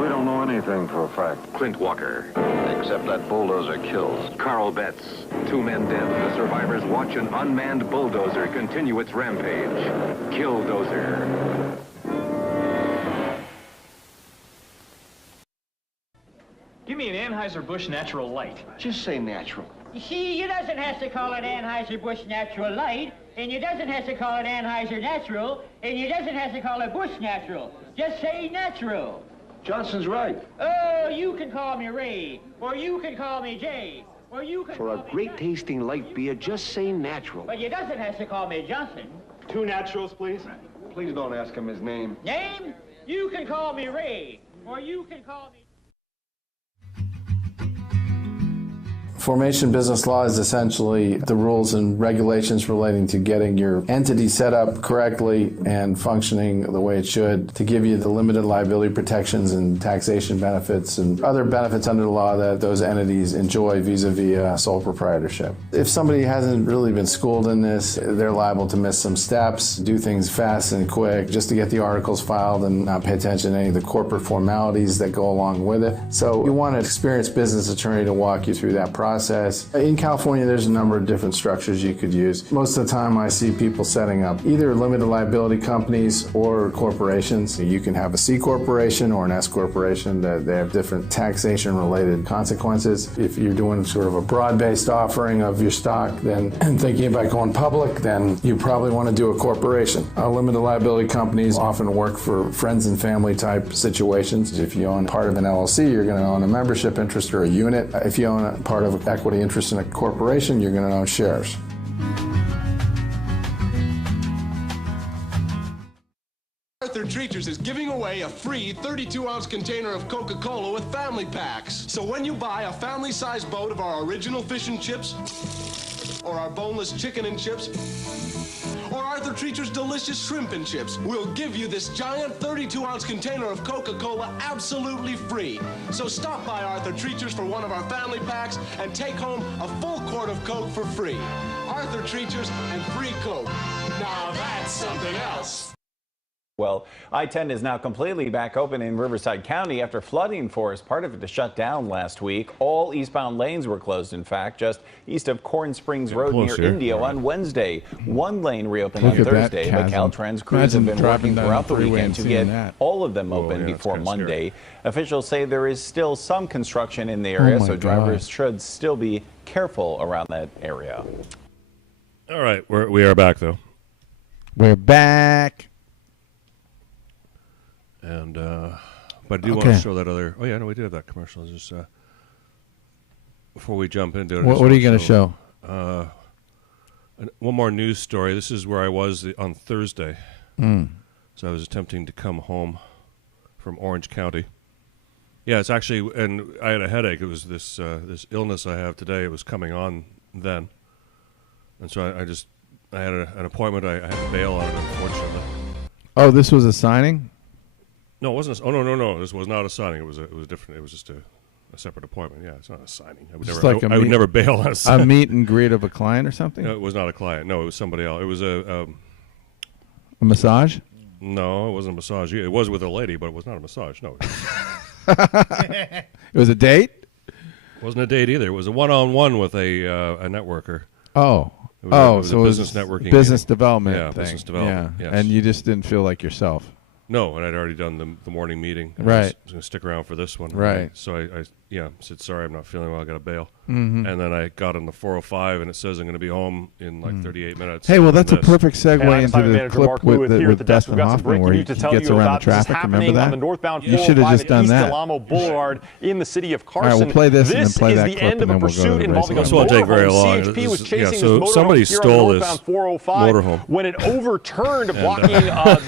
We don't know anything for a fact. Clint Walker, except that bulldozer kills. Carl Betts, 2 men dead. The survivors watch an unmanned bulldozer continue its rampage. Killdozer. Give me an Anheuser-Busch Natural Light. Just say natural. You see, you doesn't have to call it Anheuser-Busch Natural Light, and you doesn't have to call it Anheuser Natural, and you doesn't have to call it Busch Natural. Just say natural. Johnson's right. Oh, you can call me Ray, or you can call me Jay, or you can For a great tasting light beer, just say natural. But you doesn't have to call me Johnson. 2 naturals, please. Please don't ask him his name. Name? You can call me Ray, or you can call me... Formation business law is essentially the rules and regulations relating to getting your entity set up correctly and functioning the way it should to give you the limited liability protections and taxation benefits and other benefits under the law that those entities enjoy vis-a-vis sole proprietorship. If somebody hasn't really been schooled in this, they're liable to miss some steps, do things fast and quick just to get the articles filed and not pay attention to any of the corporate formalities that go along with it. So you want an experienced business attorney to walk you through that process. In California, there's a number of different structures you could use. Most of the time, I see people setting up either limited liability companies or corporations. You can have a C corporation or an S corporation. They have different taxation-related consequences. If you're doing sort of a broad-based offering of your stock, then and thinking about going public, then you probably want to do a corporation. Limited liability companies often work for friends and family type situations. If you own part of an LLC, you're going to own a membership interest or a unit. If you own a part of an equity interest in a corporation, you're going to own shares. Arthur Treachers is giving away a free 32-ounce container of Coca-Cola with family packs. So when you buy a family-sized boat of our original fish and chips, or our boneless chicken and chips, or our Arthur Treacher's delicious shrimp and chips. We'll give you this giant 32-ounce container of Coca-Cola absolutely free. So stop by Arthur Treacher's for one of our family packs and take home a full quart of Coke for free. Arthur Treacher's and free Coke. Now that's something else. Well, I-10 is now completely back open in Riverside County after flooding forced part of it to shut down last week. All eastbound lanes were closed, in fact, just east of Corn Springs Road near Indio on Wednesday. One lane reopened on Thursday, but Caltrans crews have been working throughout the weekend to get all of them open before Monday. Officials say there is still some construction in the area, so drivers should still be careful around that area. All right, we are back, though. We're back. And but I do want to show that other. Oh yeah, no, we do have that commercial. Just before we jump into it, what are you going to show? One more news story. This is where I was on Thursday. So I was attempting to come home from Orange County. Yeah, it's actually, and I had a headache. It was this this illness I have today. It was coming on then, and so I had an appointment. I had to bail on it, unfortunately. Oh, this was a signing? No, it wasn't. No. This was not a signing. It was different. It was just a separate appointment. Yeah, it's not a signing. I would never bail on a signing. A meet and greet of a client or something? No, it was not a client. No, it was somebody else. It was a massage? No, it wasn't a massage. It was with a lady, but it was not a massage. No. It was a date? It wasn't a date either. It was a one-on-one with a networker. Oh. It was a business networking business meeting. development Yeah, thing. business development. Yeah. Yes. And you just didn't feel like yourself. No, and I'd already done the morning meeting. Right. I was going to stick around for this one. Right. So I said, sorry, I'm not feeling well. I got to bail. Mm-hmm. And then I got on the 405, and it says I'm going to be home in like 38 minutes. Hey, well, that's a perfect segue into the clip with Dustin Hoffman where he gets around the traffic. Remember that? You should have just done that. Boulevard in the city of Carson. All right, we'll play this and then play that clip, and then we'll go to the race. This won't take very long. So somebody stole this motorhome. When it overturned, blocking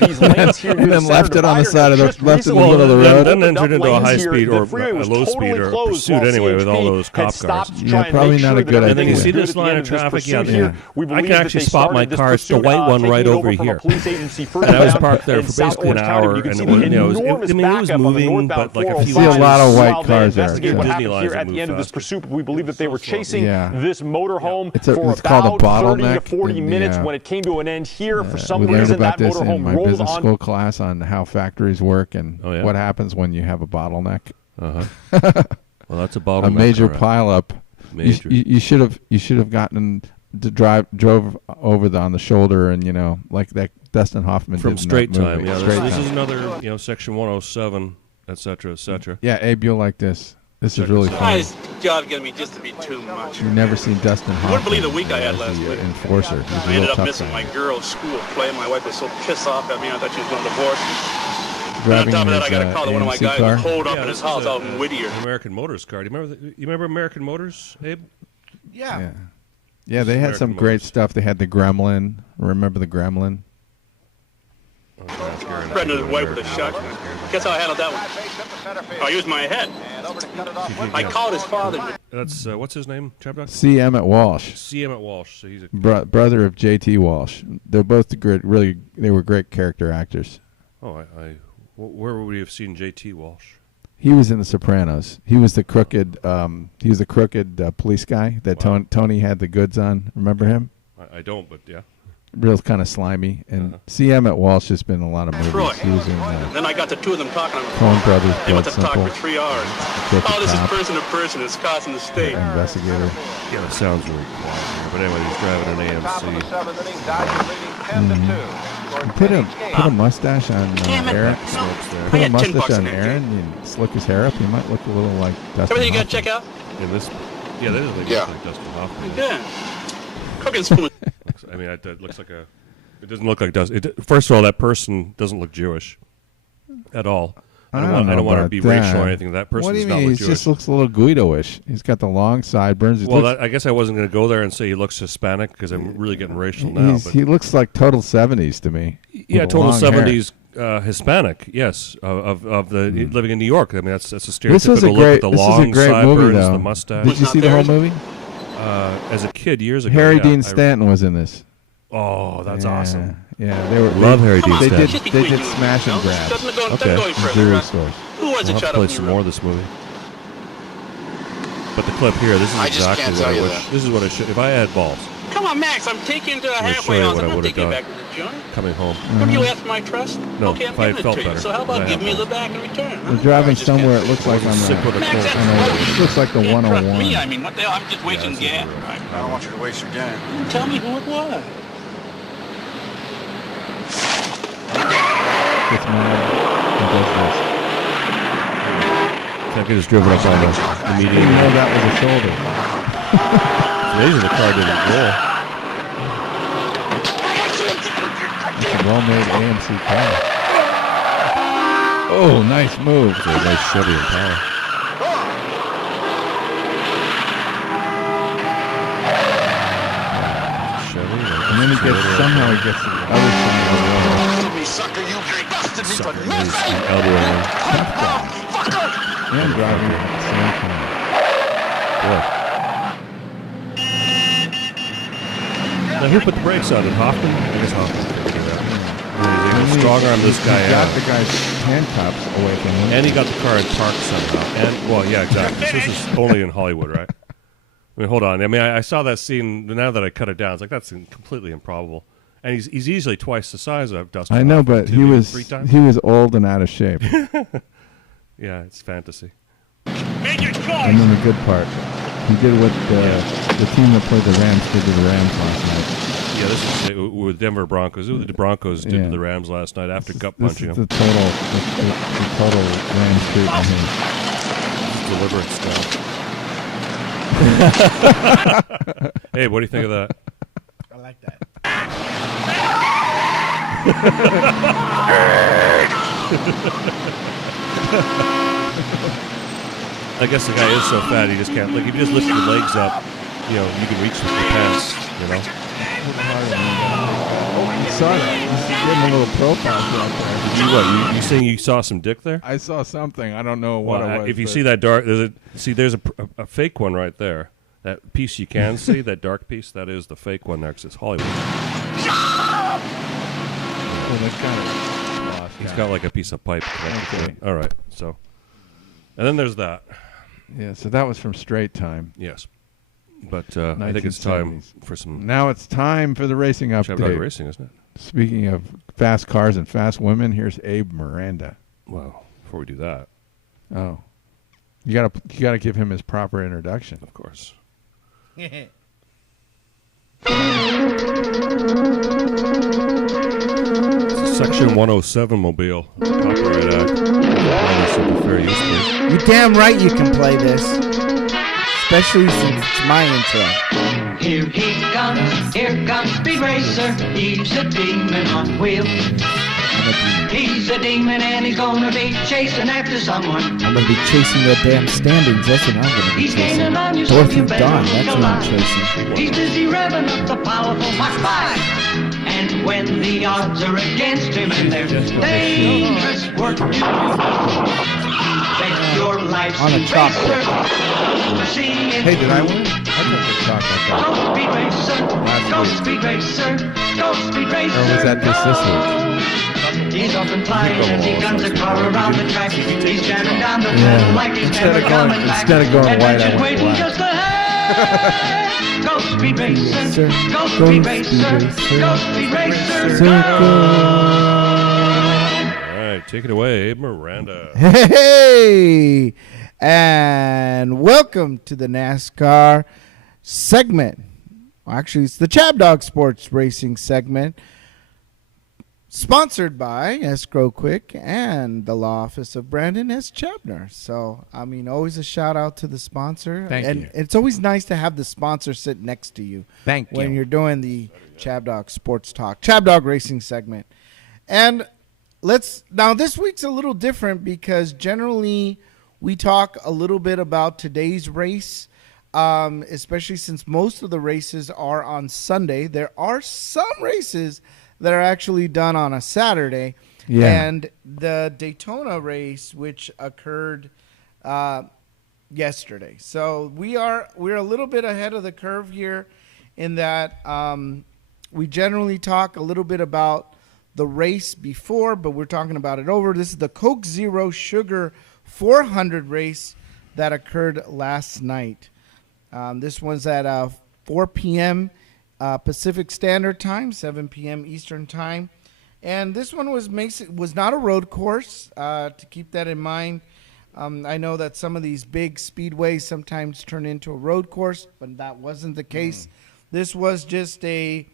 these lanes here. And then left it on the side of left in the middle of the road. Then entered into a high speed or a low speed or pursuit anyway with all those cop cars. Yeah, probably not a good idea. And then you see this line of traffic. Yeah, I can actually spot my car. It's the white one right over here. And I was parked there for basically an hour, and it was moving, but like a few. See a lot of white cars there. At the end of this pursuit, we believe that they were chasing this motorhome for about 30 to 40 minutes. When it came to an end here, for some we learned reason, about that this in motorhome my rolled business on. school class on how factories work and what happens when you have a bottleneck. Well, that's a bottleneck. A major pileup. You should have gotten to drove over on the shoulder and like that Dustin Hoffman from did Straight in that Time. movie. Yeah, this is another section 107, etc., etc. Yeah, Abe, you'll like this. This is really fun. This job's gonna be just a bit too much. You've never seen Dustin Hoffman. You wouldn't believe the week I had last week. Enforcer. He's a I real ended up tough missing guy. my girl's school play. My wife was so pissed off at me. I thought she was going to divorce me. Driving and on top of that, his, I got a call that one of my AMC guys car? was holed up in his house out in Whittier. American Motors car. Do you remember American Motors, Abe? Yeah, they had some great stuff. They had the Gremlin. Remember the Gremlin? Threatened his wife with a shotgun. Guess how I handled that one? I used my head. I called his father. That's what's his name, Chapdock? C. Emmett Walsh. C. Emmett Walsh. So he's a brother of J.T. Walsh. They're both great. Really, they were great character actors. Oh, where would we have seen J.T. Walsh? He was in The Sopranos. He was the crooked. He was the crooked police guy that Tony had the goods on. Remember him? I don't, but yeah. Real kind of slimy. And C. Emmett Walsh has been in a lot of movies. Troy. He was in Then I got the two of them talking on the Coen Brothers. They went to Blood talk Simple. for 3 hours. Crooked Oh, this Cop. is person to person. It's costing the state. Investigator. Yeah, that sounds really quiet. But anyway, he's driving an AMC. Put a mustache on Aaron. Put a mustache on Aaron and slick his hair up. He might look a little like Dustin Everything you Hoffman. got to check out? Yeah, that doesn't look like Dustin Hoffman. Yeah. Cooking spoon. I mean, it looks like a. It doesn't look like Dustin. First of all, that person doesn't look Jewish at all. I don't want to be racial or anything. That person What do does you not mean? look He Jewish. just looks a little Guido-ish. He's got the long sideburns. I guess I wasn't going to go there and say he looks Hispanic because I'm really getting racial now. But He looks like total 70s to me. yeah, with total long hair. 70s Hispanic. Yes, of the living in New York. I mean, that's a stereotypical This was a look great. with the This long is a great sideburns, movie, though. the mustache. Did you see the whole movie? As a kid, years ago. Harry yeah, Dean Stanton was in this. Oh, that's awesome. Yeah, they were. Love Harry Dean They did. Stanton. They did smash and grab. Okay. Jewelry stores. Who was I'll it have to play some more of this movie. But the clip here, this is exactly what I wish. This is what I should. If I had balls. Come on, Max, I'm taking you to a I'm gonna show halfway you house. what I I'm not would have taking you done back to the joint. coming home. Remember you asked my trust? No, Okay, I'm if I had giving it felt to you. better, So how if I about had giving me balls. the back in return? They're driving somewhere. It looks like on Sick with a the. cold. It looks like the Can't trust 101. me. I mean, what the hell? I'm just wasting gas. I don't want you to waste your gas. Tell me who it was. Gets mad and does this. That guy's driven up on the median. Didn't know that was a shoulder. It's amazing the car didn't roll. It's a well-made AMC car. Oh, nice move. It's a nice Chevy Impala. Chevy. And then he gets somehow he gets the other side of the wall. Sucker, you busted me for He's nothing! elbowing him. And driving at the same time. Boy. Now who put the brakes on? Did Hoffman? I guess Hoffman figured it out. He strong arm this guy He got out. the guy's handcuffs away from him. And he got the car in park somehow. And well, yeah, exactly. So this is only in Hollywood, right? I mean, hold on. I mean, I saw that scene. Now that I cut it down, it's like that's completely improbable. And he's easily twice the size of Dustin. I know, Hoffman, but he was old and out of shape. Yeah, it's fantasy. And then the good part, he did what the team that played the Rams did to the Rams last night. Yeah, this is with Denver Broncos. The Broncos did to the Rams last night after gut punching them. The total Rams treatment here. Deliberate stuff. Hey, what do you think of that? I like that. I guess the guy is so fat he just can't. Like if you just lift your legs up, you know, you can reach with your pants. You know. You saw that. He's getting a little profile shot there. You saying you saw some dick there? I saw something. I don't know what it was. If you see that dark, there's a fake one right there. That piece you can see, that dark piece, that is the fake one there because it's Hollywood. Well, that's kind of lost. He's got like a piece of pipe connected to it. All right, so. And then there's that. Yeah, so that was from Straight Time. Yes. But I think it's time for some... Now it's time for the racing update. Chevrolet Racing, isn't it? Speaking of fast cars and fast women, here's Abe Miranda. Well, before we do that... Oh. You gotta give him his proper introduction. Of course. Section 107 mobile. Copyright Act. Fair use, please. You're damn right you can play this. Especially since it's my intro. Here comes Speed Racer. He's a demon on wheels. He's a demon and he's gonna be chasing after someone. I'm gonna be chasing the damn standings. That's what I'm gonna be He's chasing. gaining on you, so Dorothy you better Dawn. take That's a what I'm lot. chasing. He's busy revving up the powerful Mach 5. And when the odds are against him and there's dangerous work to do, bet your life On a Speed chocolate. Racer. See it Hey, did I through. win? I took the chocolate. Go Speed Racer, go Speed Racer, go Speed Racer. Or was that just this week? He's up and flying as he guns a car around the track. He's jamming down the Yeah. pedal like he's never coming back. Instead of going white, I Adventure's went waiting black. just ahead. Go Speed Racer, go Speed Racer, go Speed Racer, All right, take it away, Abe Miranda. Hey, and welcome to the NASCAR segment. Well, actually, it's the Chab Dog Sports Racing segment, sponsored by Escrow Quick and the law office of Brandon S. Chabner. So, I mean, always a shout out to the sponsor. Thank and you. It's always nice to have the sponsor sit next to you. Thank when you. you're doing the Chab Dog Sports Talk, Chab Dog Racing segment. And now this week's a little different because generally we talk a little bit about today's race, especially since most of the races are on Sunday. There are some races that are actually done on a Saturday. Yeah. And the Daytona race, which occurred yesterday. So we're a little bit ahead of the curve here in that We generally talk a little bit about the race before, but we're talking about it over. This is the Coke Zero Sugar 400 race that occurred last night. This one's at 4 p.m. Pacific Standard Time, 7 p.m. Eastern Time. And this one was not a road course, to keep that in mind. I know that some of these big speedways sometimes turn into a road course, but that wasn't the case. This was just the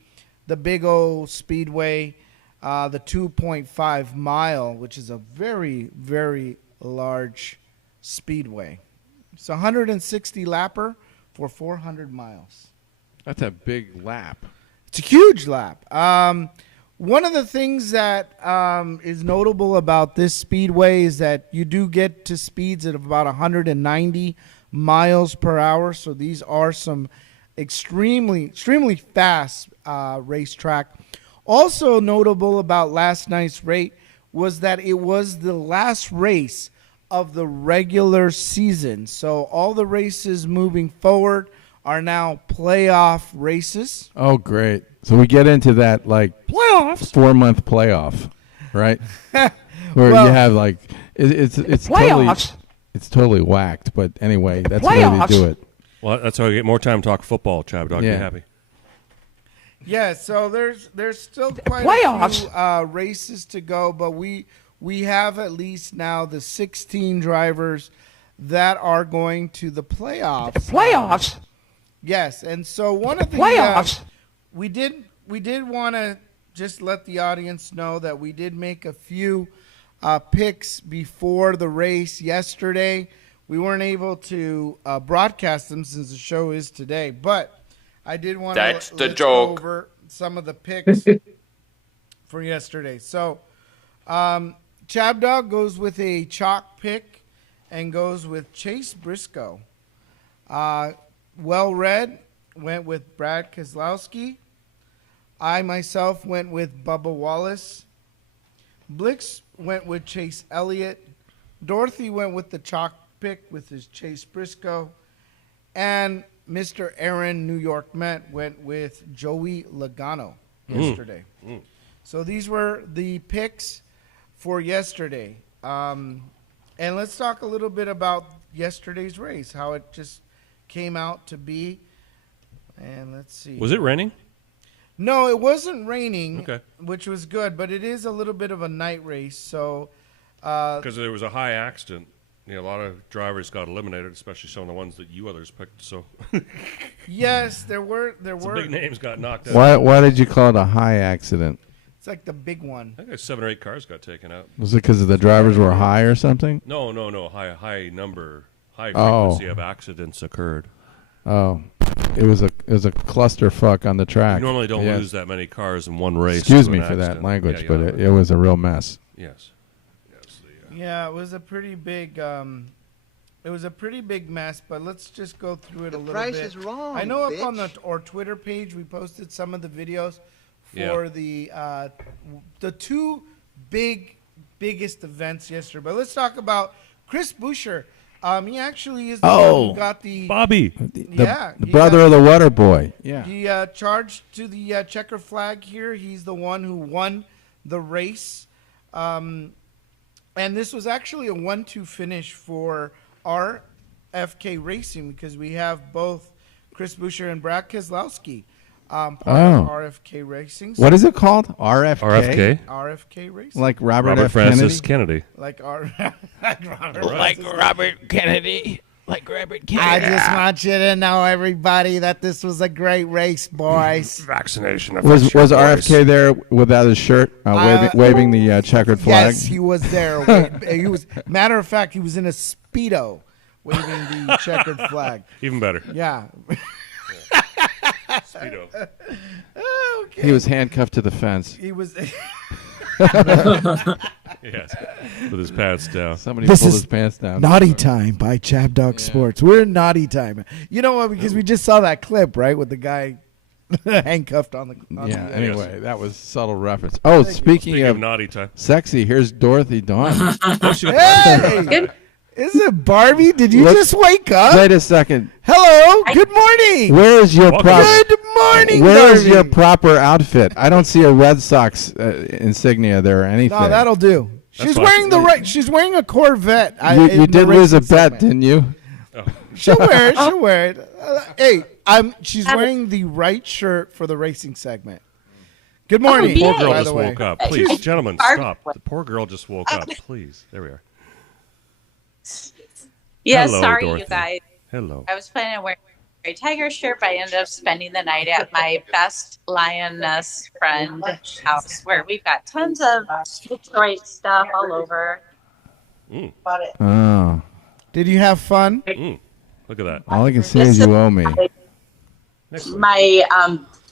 big old speedway, the 2.5 mile, which is a very, very large speedway. It's 160 lapper for 400 miles. That's a big lap. It's a huge lap. One of the things that is notable about this speedway is that you do get to speeds at about 190 miles per hour. So these are some extremely fast racetrack. Also notable about last night's race was that it was the last race of the regular season. So all the races moving forward are now playoff races. Oh, great. So we get into that like playoffs, 4-month playoff, right? Where you have like it's playoffs. Totally whacked. But anyway, that's the way they do it. Well, that's how we get more time to talk football, Chab Dog. Yeah. Be happy. Yeah, so there's still quite a few races to go, but we have at least now the 16 drivers that are going to the playoffs. Playoffs. Yes, and so one of the playoffs. We did want to just let the audience know that we did make a few picks before the race yesterday. We weren't able to broadcast them since the show is today, but I did want to go over some of the picks for yesterday. So Chab Dog goes with a chalk pick and goes with Chase Briscoe. Well Read went with Brad Keselowski. I myself went with Bubba Wallace. Blix went with Chase Elliott. Dorothy went with the chalk pick with his Chase Briscoe. And Mr. Aaron New York Met went with Joey Logano yesterday. So these were the picks for yesterday. And let's talk a little bit about yesterday's race, how it just came out to be. And let's see. Was it raining? No, it wasn't raining, Okay. which was good, but it is a little bit of a night race. So, Because there was a high accident. A lot of drivers got eliminated, especially some of the ones that you others picked. So, yes, there were some big names got knocked out. Why did you call it a high accident? It's like the big one. I think 7 or 8 cars got taken out. Was it because the drivers were high or something? No. High frequency of accidents occurred. Oh, it was a clusterfuck on the track. You normally don't lose that many cars in one race. Excuse me for that language, but it was a real mess. Yes. Yeah, it was a pretty big. It was a pretty big mess, but let's just go through it a little bit. price is wrong, I know up bitch. on our Twitter page we posted some of the videos for the two biggest events yesterday. But let's talk about Chris Buescher. He actually is the one who got the Bobby, the brother of the water boy. Yeah, he charged to the checker flag here. He's the one who won the race. And this was actually a 1-2 finish for RFK Racing because we have both Chris Buescher and Brad Keselowski part of RFK Racing. What is it called? RFK? RFK Racing. Like Robert F. Francis Kennedy. Like Robert Kennedy. Like Robert Kennedy. I just want you to know, everybody, that this was a great race, boys. Vaccination. Was RFK there without his shirt, waving the checkered flag? Yes, he was there. He was. Matter of fact, he was in a Speedo, waving the checkered flag. Even better. Yeah. Speedo. Okay. He was handcuffed to the fence. He was. Yes, with his pants down. Somebody pulled his pants down. Naughty Time by Chab Dog Sports. We're in Naughty Time. You know what? Because we just saw that clip, right, with the guy handcuffed on the. Anyway, that was subtle reference. Oh, speaking of Naughty Time, sexy. Here's Dorothy Dawn. Hey! Is it Barbie? Did you just wake up? Wait a second. Hello. Good morning. Where is your proper? Good morning. Where is Barbie. your proper outfit? I don't see a Red Sox insignia there or anything. No, that'll do. She's wearing the right. She's wearing a Corvette. You did lose a bet, didn't you? She'll wear it. She'll wear it. Hey, she's wearing the right shirt for the racing segment. Good morning. The poor girl by just the way. woke up. Please, gentlemen, stop. The poor girl just woke up. Please. There we are. Yeah, Hello, sorry, Dorothy. you guys. Hello. I was planning on wearing a Tiger shirt, but I ended up spending the night at my best lioness friend's house, where we've got tons of Detroit stuff all over. Bought it. Oh. Did you have fun? Look at that. All I can see is you owe me.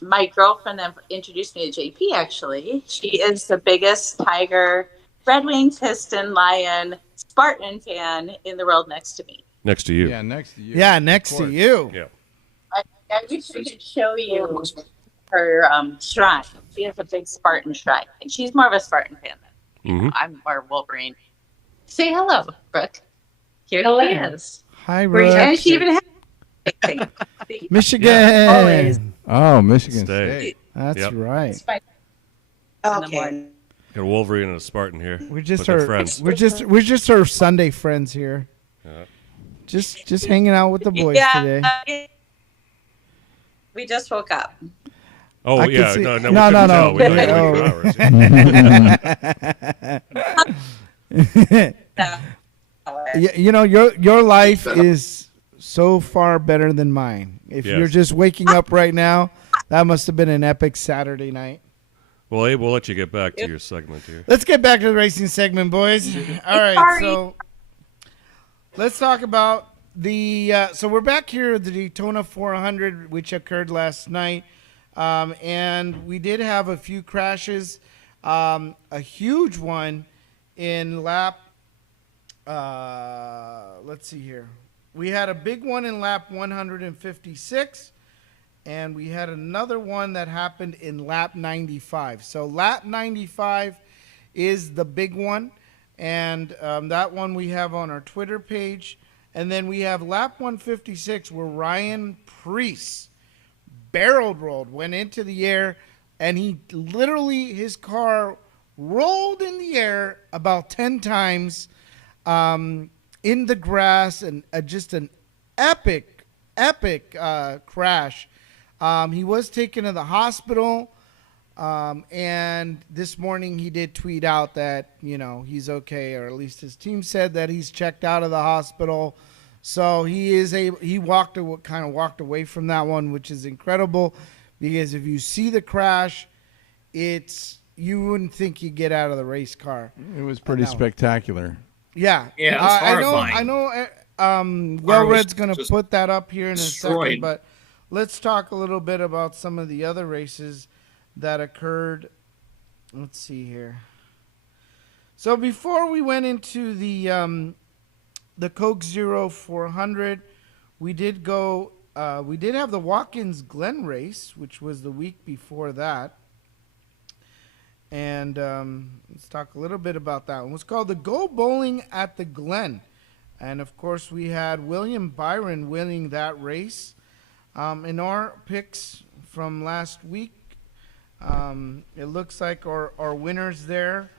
My girlfriend that introduced me to JP, actually, she is the biggest Tiger, Red Wing, Piston, Lion, Spartan fan in the world next to me. Next to you. Yeah, next to you. Yeah, next to you. Yeah. I wish we could show you her shrine. She has a big Spartan shrine. And she's more of a Spartan fan than me. I'm more Wolverine. Say hello, Brooke. Here she is. Hi, Brooke. And she even has Michigan. Always. Oh, Michigan State. That's right. Okay. Got a Wolverine and a Spartan here. We're just but they're her friends. We're just her Sunday friends here. Yeah. Just hanging out with the boys today. We just woke up. Oh, I yeah. could see- No. No, We no, couldn't no. tell. We waited for hours. You know, your life is so far better than mine. If Yes. you're just waking up right now, that must have been an epic Saturday night. Well, Abe, we'll let you get back to your segment here. Let's get back to the racing segment, boys. All right, so let's talk about the. So we're back here at the Daytona 400, which occurred last night, and we did have a few crashes. A huge one in lap. Let's see here. We had a big one in lap 156. And we had another one that happened in lap 95. So lap 95 is the big one. And that one we have on our Twitter page. And then we have lap 156 where Ryan Preece barrel rolled, went into the air. And he literally, his car rolled in the air about 10 times in the grass. And just an epic crash. He was taken to the hospital, and this morning he did tweet out that, you know, he's okay, or at least his team said that he's checked out of the hospital. So he walked away from that one, which is incredible, because if you see the crash, you wouldn't think you'd get out of the race car. It was pretty spectacular. Yeah. Yeah, it was horrifying. I know. Well-Red's going to put that up here in a second, but let's talk a little bit about some of the other races that occurred. Let's see here. So before we went into the Coke Zero 400, we did have the Watkins Glen race, which was the week before that. And let's talk a little bit about that one. It was called the Go Bowling at the Glen. And, of course, we had William Byron winning that race. In our picks from last week, it looks like our winners there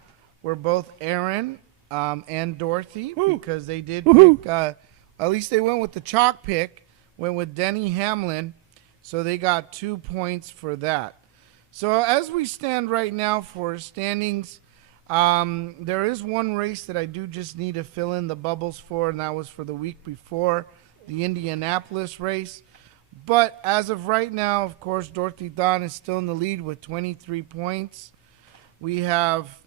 were both Aaron and Dorothy, because they did pick, at least they went with the chalk pick, went with Denny Hamlin, so they got 2 points for that. So as we stand right now for standings, there is one race that I do just need to fill in the bubbles for, and that was for the week before, the Indianapolis race. But as of right now, of course, Dorothy Don is still in the lead with 23 points. We have,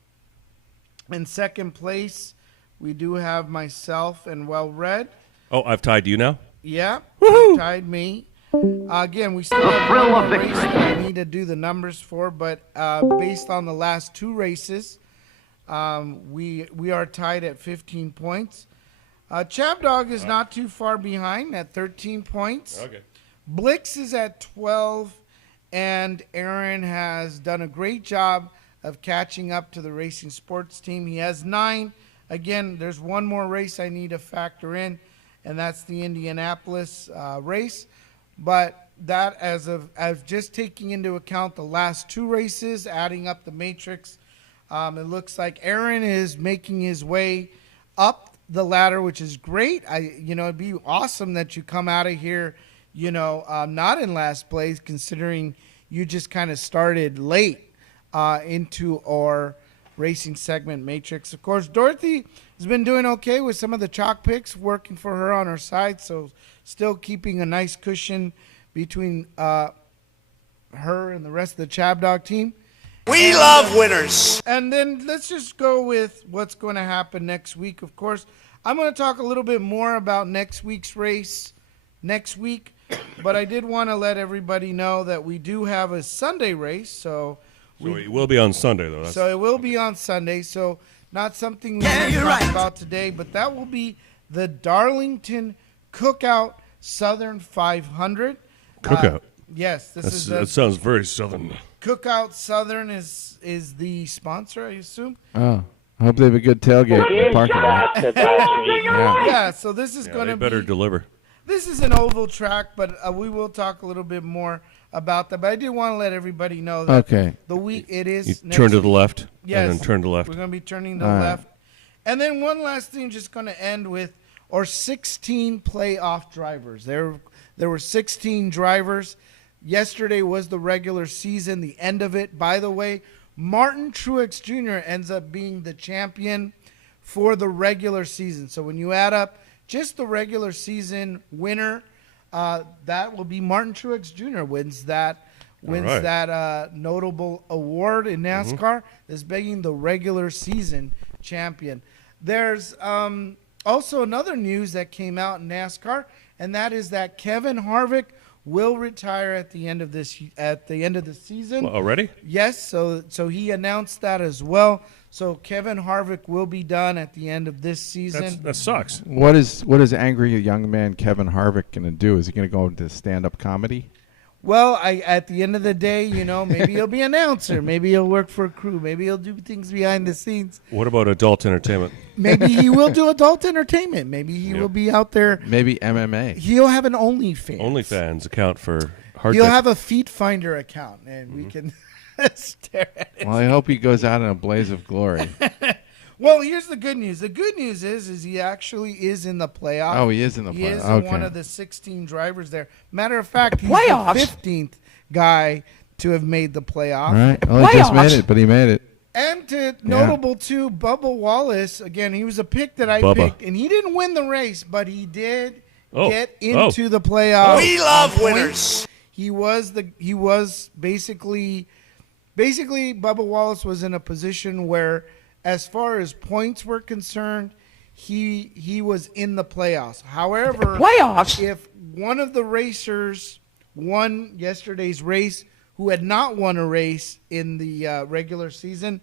in second place, we do have myself and Well-Read. Oh, I've tied you now? Yeah, you tied me. Again, we still have one more race that we need to do the numbers for, but based on the last two races, we are tied at 15 points. Chab Dog is not too far behind at 13 points. Okay. Blix is at 12, and Aaron has done a great job of catching up to the racing sports team. He has 9. Again, there's one more race I need to factor in, and that's the Indianapolis race. But that, as just taking into account the last 2 races, adding up the matrix, it looks like Aaron is making his way up the ladder, which is great. It'd be awesome that you come out of here, not in last place, considering you just kind of started late into our racing segment matrix. Of course, Dorothy has been doing okay with some of the chalk picks, working for her on her side, so still keeping a nice cushion between her and the rest of the Chab Dog team. We love winners. And then let's just go with what's going to happen next week. Of course, I'm going to talk a little bit more about next week's race next week, but I did want to let everybody know that we do have a Sunday race, so it will be on Sunday, though. So it will be on Sunday. So not something we're going to talk about today, but that will be the Darlington Cookout Southern 500. Cookout. Yes, that sounds very southern. Cookout Southern is the sponsor, I assume. Oh, I hope they have a good tailgate in the parking lot. Yeah, so this is going to be. Better deliver. This is an oval track, but we will talk a little bit more about that. But I did want to let everybody know that the week it is. You turn to the left. Yes, and then turn to the left. We're going to be turning to the left. And then one last thing, just going to end with our 16 playoff drivers. There were 16 drivers. Yesterday was the regular season, the end of it. By the way, Martin Truex Jr. ends up being the champion for the regular season. So when you add up just the regular season winner, that will be Martin Truex Jr. wins that notable award in NASCAR. Is being the regular season champion. There's also another news that came out in NASCAR, and that is that Kevin Harvick will retire at the end of the season. Well, already? Yes, so he announced that as well. So Kevin Harvick will be done at the end of this season. That sucks. What is angry young man Kevin Harvick going to do? Is he going to go into stand-up comedy? Well, at the end of the day, maybe he'll be an announcer. Maybe he'll work for a crew. Maybe he'll do things behind the scenes. What about adult entertainment? Maybe he will do adult entertainment. Maybe he will be out there. Maybe MMA. He'll have an OnlyFans. OnlyFans account for hard. He'll have a Feet Finder account, and we can stare at it. Well, I hope he goes out in a blaze of glory. Well, here's the good news. The good news is he actually is in the playoff. Oh, he is in the playoff. He is one of the 16 drivers there. Matter of fact, he's the 15th guy to have made the playoff. All right. Well, he just made it, but he made it. And notable too, Bubba Wallace. Again, he was a pick that I picked, and he didn't win the race, but he did get into the playoff. We love winners. He was basically Bubba Wallace was in a position where, as far as points were concerned, he was in the playoffs. However, if one of the racers won yesterday's race who had not won a race in the regular season,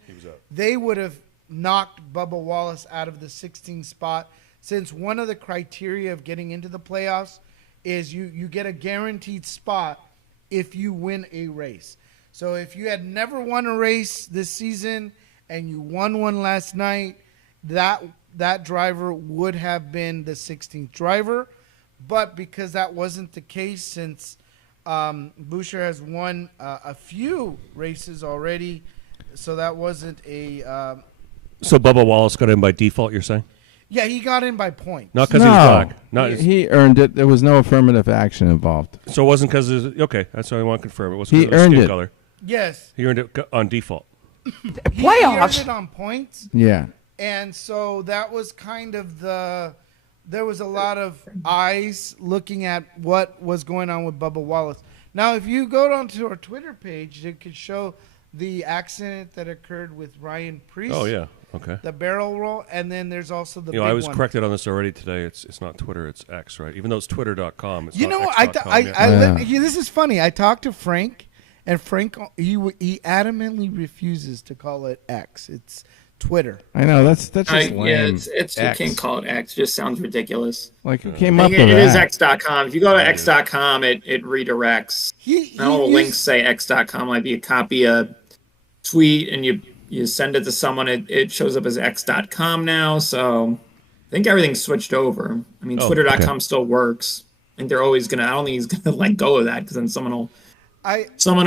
they would have knocked Bubba Wallace out of the 16th spot, since one of the criteria of getting into the playoffs is you get a guaranteed spot if you win a race. So if you had never won a race this season and you won one last night, that driver would have been the 16th driver. But because that wasn't the case, since Buescher has won a few races already, so that wasn't a... So Bubba Wallace got in by default, you're saying? Yeah, he got in by points. Not because he was black. He earned it. There was no affirmative action involved. So it wasn't because... Okay, that's what I want to confirm. It wasn't he because of earned skin it. color. Yes. He earned it on default. He earned it on points. Yeah. And so that was kind of there was a lot of eyes looking at what was going on with Bubba Wallace. Now, if you go onto our Twitter page, it could show the accident that occurred with Ryan Preece. Oh, yeah. Okay. The barrel roll. And then there's also the big one. I was corrected on this already today. It's not Twitter. It's X, right? Even though it's twitter.com. It's this is funny. I talked to Frank, and Frank, he adamantly refuses to call it X. It's Twitter. I know, that's just lame. Yeah, it's you can't call it X. It just sounds ridiculous. Like, who came up with that? It is X.com. If you go to X.com, it redirects. All the links say X.com. Might be a copy of tweet, and you you send it to someone, it shows up as x.com now. So I think everything's switched over. I mean, Twitter.com still works. I think they're always gonna. I don't think he's gonna let go of that because then someone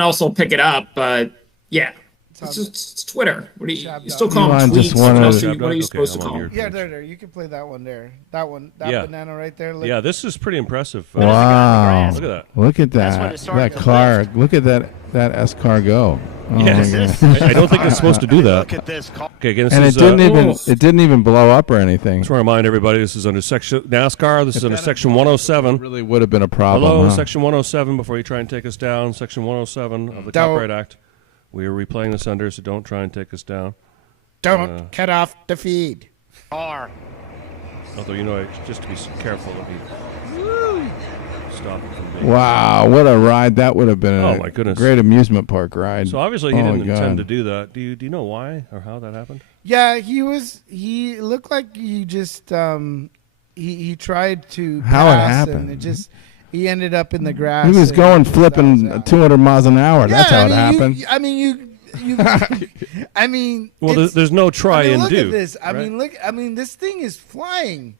else will pick it up. But yeah, it's Twitter. What do you still call them tweets? What are you supposed to call them? Yeah, there. You can play that one there. That banana right there. Yeah, this is pretty impressive. Wow! Look at that. Look at that. That car. Look at that escargot. Oh yes. I don't think it's supposed to do that. Look at this. Okay, again, and it didn't even blow up or anything. Just want to remind everybody, this is under section NASCAR. This is under section 107. Really would have been a problem. Hello, section 107. Before you try and take us down, section 107 of the Copyright Act. We are replaying this under, so don't try and take us down. Don't cut off the feed. R. Although just to be careful that we stop it from being. Wow, what a ride that would have been! My goodness, great amusement park ride. So obviously he didn't intend to do that. Do you know why or how that happened? Yeah, he looked like he just he tried to how it pass happened. And he ended up in the grass. He was going flipping 200 miles an hour. That's how it happened. Well, there's no try and look do. Look at this. Right? This thing is flying.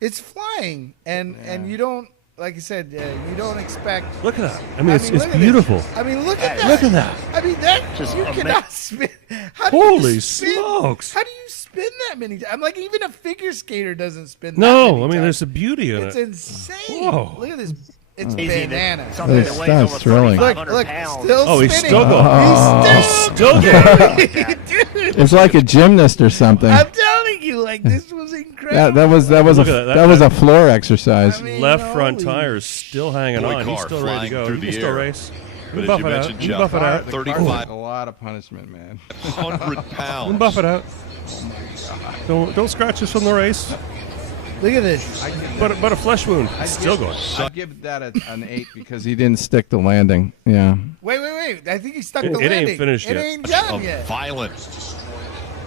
It's flying, and you don't. Like I said, you don't expect. Look at that. It's beautiful. Look at that. Look at that. That you cannot spin. Holy smokes! How do you spin that many times? I'm like, even a figure skater doesn't spin. No, there's a beauty in it. It's insane. Whoa. Look at this. It's bananas. That's thrilling. Look, still he's spinning. still going. He's still going. It's like a gymnast or something. I'm telling you, this was incredible. That was a floor exercise. Left front tire is still hanging on. He's still ready to go. He can still race. But as you mentioned, Jeff, 35. A lot of punishment, man. 100 pounds. Buff it out. Don't scratch us from the race. Look at this. But a flesh wound. Still going. I'd give that an 8 because he didn't stick the landing. Yeah. Wait. I think he stuck the landing. It ain't finished yet. It ain't done yet. A violent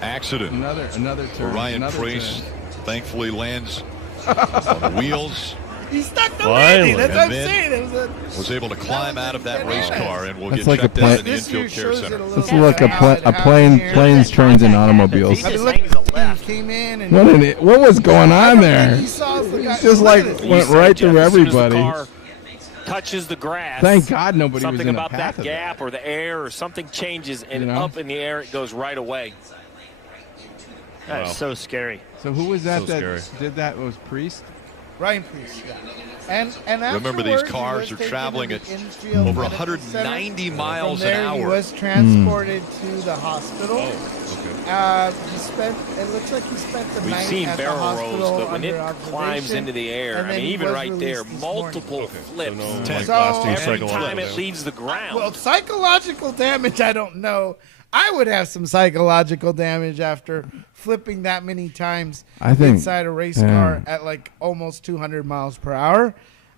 accident. Another turn. Ryan Preece thankfully lands on the wheels. He stuck the landing. That's what I'm then saying. Was able to climb out of that race car and will get like checked out in the infield care center. This is like a planes, trains, and automobiles. Came in and what was going on there? He just went right through everybody. Touches the grass. Thank God nobody something was in about the path that gap or the air or something changes and up in the air it goes right away. That is so scary. So who was that scary. Did that? Was Priest? Ryan Preece, yeah. And remember, these cars are traveling at over 190 miles an hour. He was transported to the hospital. It looks like he spent the night at the hospital. We've seen barrel rolls, but when it climbs into the air, even right there, multiple flips. So every time it leaves the ground. Well, psychological damage, I don't know. I would have some psychological damage after flipping that many times inside a race car at almost 200 miles per hour.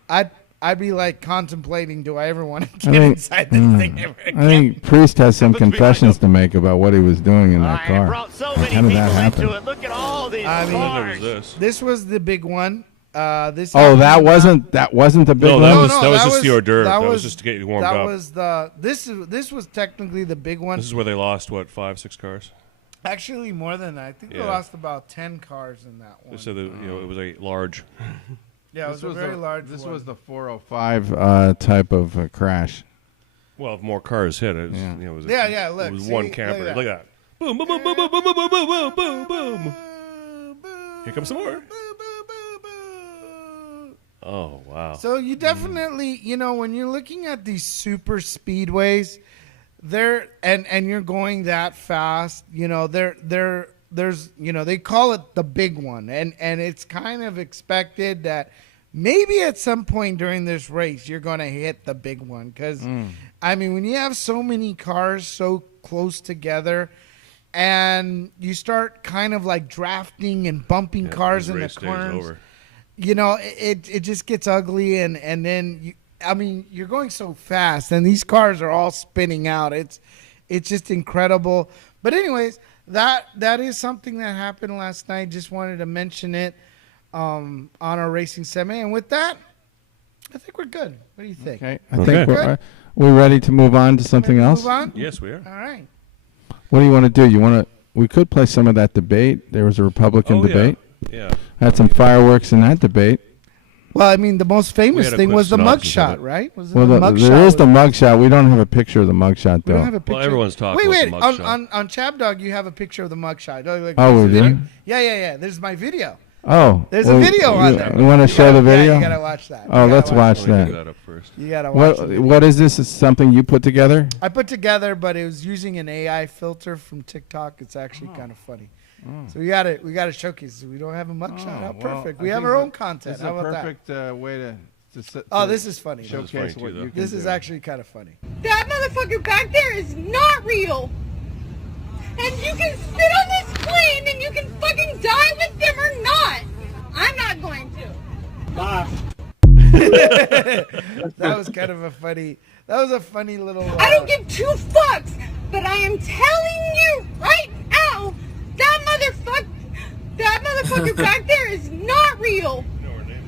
I'd be contemplating, do I ever want to get inside this thing ever again? I think Priest has some confessions to make about what he was doing in that car. How did that happen? Look at all these cars. This was the big one. That wasn't the big one. That was just the hors d'oeuvre. That was just to get you warmed up. This was technically the big one. This is where they lost 5-6 cars. Actually, more than that. I think they lost about 10 cars in that one. They said that it was a large. Yeah, it was a very large. This was the 405 type of crash. Well, if more cars hit, it was, Look, it was one camper. Look at that. Boom, boom, boom, boom, boom, boom, boom, boom, boom, boom. Here comes some more. Oh, wow. So you definitely, when you're looking at these super speedways, and you're going that fast, there's they call it the big one, and it's kind of expected that maybe at some point during this race you're going to hit the big one because when you have so many cars so close together and you start kind of drafting and bumping cars in the corners, it just gets ugly, and then you're going so fast, and these cars are all spinning out. It's just incredible. But anyways, that is something that happened last night. Just wanted to mention it on our racing semi. And with that, I think we're good. What do you think? Okay. I think we're ready to move on to something else. Move on? Yes, we are. All right. What do you want to do? We could play some of that debate. There was a Republican debate. Yeah. Had some fireworks in that debate. Well, I mean, the most famous thing was the mugshot, right? Was it Well, there is the mugshot. We don't have a picture of the mugshot, though. We don't have a picture. Well, everyone's talking Wait, about the mugshot. on Chab Dog, you have a picture of the mugshot. Like, Oh, we do? Yeah. There's my video. Oh. There's a video on there. You want to show the video? Yeah, you gotta watch that. Oh, let's watch that. That up first. You gotta watch it. What is this? Is something you put together? I put together, but it was using an AI filter from TikTok. It's actually kind of funny. So we gotta showcase it. We don't have a mugshot. How perfect. We have our own content. How about that? This is a perfect way to this is funny. Showcase what you can This is do. actually kind of funny. That motherfucker back there is not real. And you can sit on this plane and you can fucking die with them or not. I'm not going to. Bye. That was kind of a funny. That was a funny little. I don't give 2 fucks, but I am telling you right now, that motherfucker back there is not real.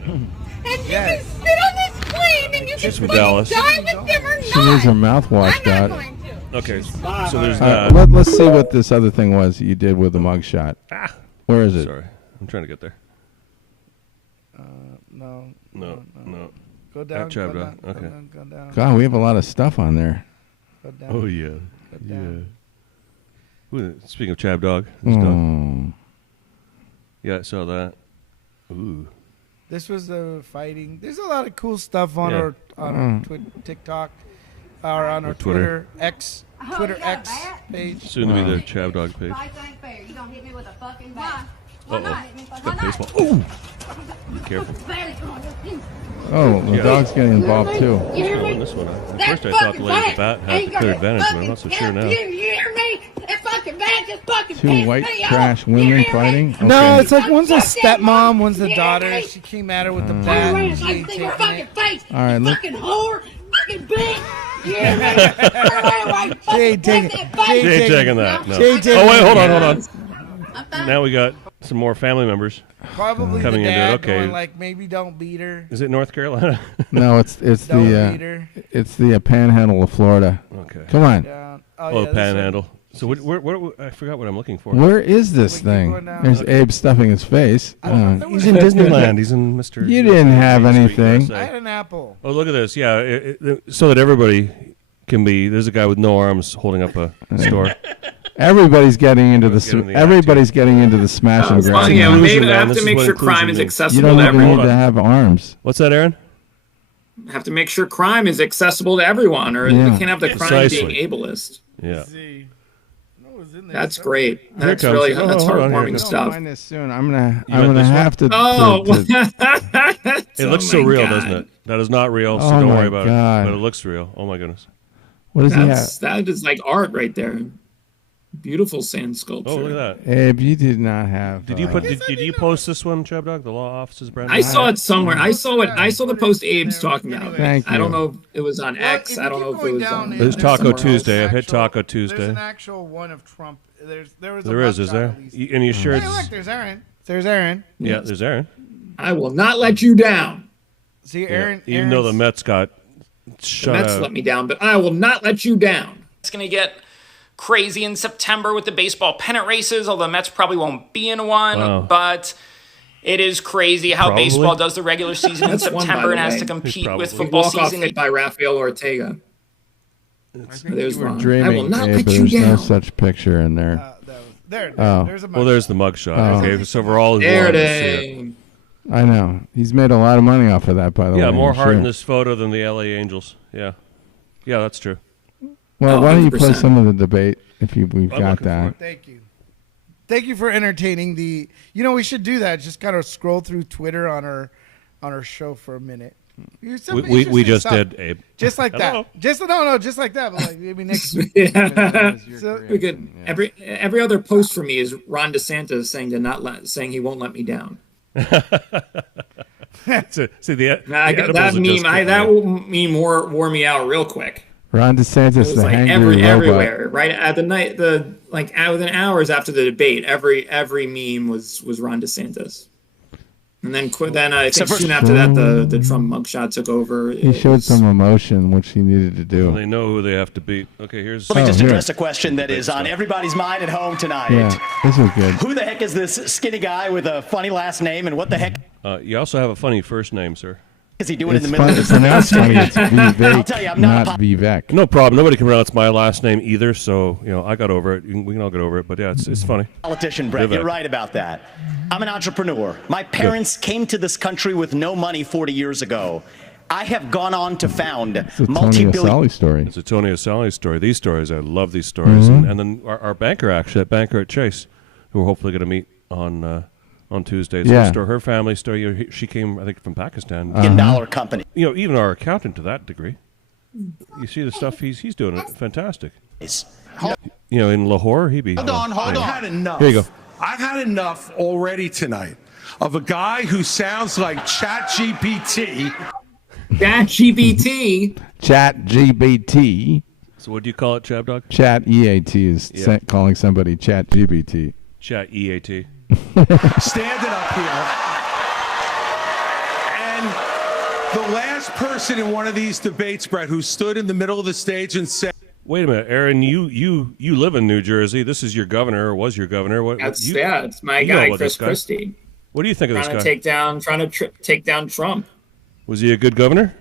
And you can sit on this plane and you can fucking die with them or not. She needs her mouth washed out. Okay, so there's that. Let's see what this other thing was you did with the mugshot. Where is it? Sorry, I'm trying to get there. No. Go At down. Chab Go Dog. down. Okay. Go down. God, we have a lot of stuff on there. Go down. Oh yeah, Go down. Ooh, speaking of Chab Dog, his dog. Oh. Yeah, I saw that. Ooh. This was the fighting. There's a lot of cool stuff on Yeah. our TikTok, or on our Twitter. Twitter X page. Soon to be the Chab Dog page. You gonna hit me with a fucking bat. Uh-oh. It's got baseball. Ooh! Be careful. Oh, the dog's getting involved too. What's going on this one? At first I thought the lady with the bat had the clear advantage, but I'm not so sure now. You hear me? That fucking bat just fucking Two white trash women fighting? Okay. No, it's like one's a stepmom, one's the daughter. She came at her with the bat. And she ain't taking it. All right, look. Fucking whore, fucking bitch. You hear me? She ain't taking it. She ain't taking that. No. She ain't taking Oh, wait, hold it. on. Now we got some more family members Probably coming the into dad it. Okay. going like, maybe don't beat her. Is it North Carolina? No, it's Don't beat her. the panhandle of Florida. Okay. Come on. Down. Oh, yeah, Panhandle. So where I forgot what I'm looking for. Where is this thing? There's Abe stuffing his face. He's in Disneyland. He's in Mr. You didn't have anything. I had an apple. Oh, look at this. Yeah, so that everybody can be. There's a guy with no arms holding up a store. Everybody's getting into the everybody's getting into the smash and grab. Yeah, maybe I have to make sure crime is accessible You don't to even everyone. need to have arms. What's that, Aaron? Have to make sure crime is accessible to everyone, or Yeah. we can't have the crime Precisely. being ableist. Yeah. That's great. That's comes- really oh, that's hold on, here it heartwarming comes. stuff. Find this soon. I'm gonna got this have to. Oh, It looks so real, doesn't it? That is not real, so Oh don't my worry about God. it. But it looks real. Oh my goodness. What does he have? That is like art right there. Beautiful sand sculpture. Oh, look at that. Abe, you did not have. Did you did you post this one, Chab Dog? The law offices, Brandon? I saw it somewhere. I saw the post Abe's talking about. Thank I don't you. know if it was on X. I don't know if it was on. There's Taco somewhere else. Tuesday. I've hit Taco There's Tuesday. an actual one of Trump. There was. There is there? And you sure Hey, it's? look, there's Aaron. There's Aaron. Yeah, there's Aaron. I will not let you down. See, Yeah. Aaron. Even though the Aaron's- Mets got The shut Mets out. let me down, but I will not let you down. It's going to get crazy in September with the baseball pennant races, although the Mets probably won't be in one. Wow. But it is crazy how Probably. baseball does the regular season in That's one, by September the and has way. to compete with Probably. football Walk-off season. hit by Rafael Ortega. There's You were one. I dreaming, will not Abe, let but you there's no down. such picture in there. There. Oh. There's a. Well, there's the mugshot. Oh. Okay, so we're all There it wanting to see is. I know. He's made a lot of money off of that, by the way. Yeah, more I'm heart in sure. this photo than the LA Angels. Yeah, yeah, that's true. Well, Oh, why don't you play 100%. some of the debate if we've I'm got looking for that? it. Thank you. Thank you for entertaining the. You know, we should do that. Just kind of scroll through Twitter on our show for a minute. You said- We you just said did, something. Abe. Just like Hello. that. Just just like that. But like maybe next week. Yeah. So- We could every other post for me is Ron DeSantis saying he won't let me down. See the Nah, the that edibles are just meme wore me out real quick. Ron It DeSantis, was the like hangry robot. everywhere, right at the night, within hours after the debate, every meme was Ron DeSantis. And then I think soon after that, the Trump mugshot took over. He showed some emotion, which he needed to do. Well, they know who they have to beat. Okay, here's. Let me just address a question that is on everybody's mind at home tonight. Yeah, this is good. Who the heck is this skinny guy with a funny last name, and what the heck You also have a funny first name, sir. is he doing in the middle of this? It's funny. It's Vivek, I'll tell you, I'm not Vivek. No problem. Nobody can pronounce my last name either, so I got over it. We can all get over it. But yeah, it's funny. Politician, Brett. You're right about that. I'm an entrepreneur. My parents came to this country with no money 40 years ago. I have gone on to found It's a Tony Asali story. It's a Tony Asali story. These stories, I love these stories. And then our banker, actually, that banker at Chase, who we're hopefully going to meet on Tuesday. Yeah. Her family story. She came, I think, from Pakistan. $1 company. Even our accountant to that degree. You see the stuff he's doing. Fantastic. In Lahore, he'd be. Hold on. I've had enough. Here you go. I've had enough already tonight of a guy who sounds like ChatGPT. ChatGPT. So what do you call it, Chab Dog? Chat EAT is calling somebody ChatGPT. Chat EAT. Standing up here. And the last person in one of these debates, Brett, who stood in the middle of the stage and said, wait a minute, Aaron, you live in New Jersey. This is your governor, or was your governor. It's my guy, Chris Christie. What do you think of this guy? Trying to take down Trump. Was he a good governor?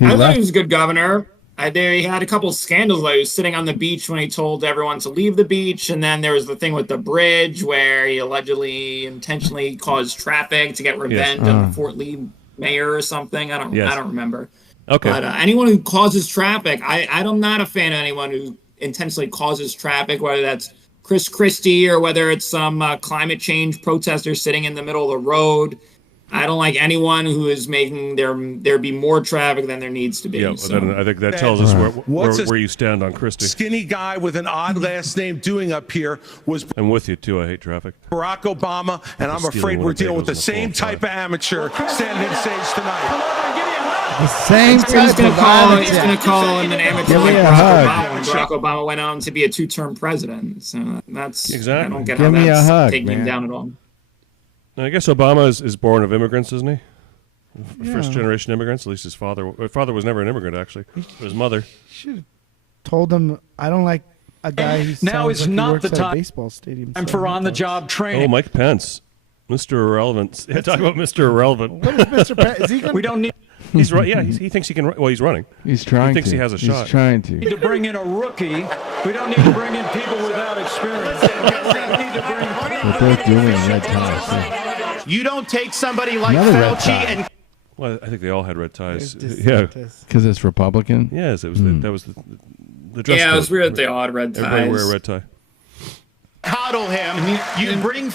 I thought he was a good governor. He had a couple of scandals. Like he was sitting on the beach when he told everyone to leave the beach, and then there was the thing with the bridge where he allegedly intentionally caused traffic to get revenge on the Fort Lee mayor or something. I don't remember. Okay. But anyone who causes traffic, I'm not a fan of anyone who intentionally causes traffic, whether that's Chris Christie or whether it's some climate change protester sitting in the middle of the road. I don't like anyone who is making there be more traffic than there needs to be. Yeah, so. then I think that tells us where you stand on Christie. Skinny guy with an odd last name doing up here was. I'm with you too. I hate traffic. Barack Obama, and I'm afraid we're dealing with the same type of amateur standing on stage tonight. The same type of amateur. He's going to call him an amateur like Barack Obama went on to be a 2-term president. So that's exactly. I don't get how that's taking him down at all. I guess Obama is born of immigrants, isn't he? First-generation immigrants. At least his father was never an immigrant, actually. His mother. Should have told him, I don't like a guy who now is like not the time. Baseball stadium. I'm for on-the-job training. Oh, Mike Pence, Mr. Irrelevant. Yeah, talk about Mr. Irrelevant. What is Mr. Pence? Is he gonna... We don't need. He's right. Yeah, he thinks he can. Well, he's running. He's trying. He thinks he has a shot. He's trying to. We need to bring in a rookie. We don't need to bring in people without experience. We need to bring. What they're doing red ties. You don't take somebody like Fauci and. Well, I think they all had red ties. Yeah, because it's Republican. Yes, it was. That was the dress Yeah, code. it was weird that they all had red ties. Everybody wear a red tie. Coddle him. You bring.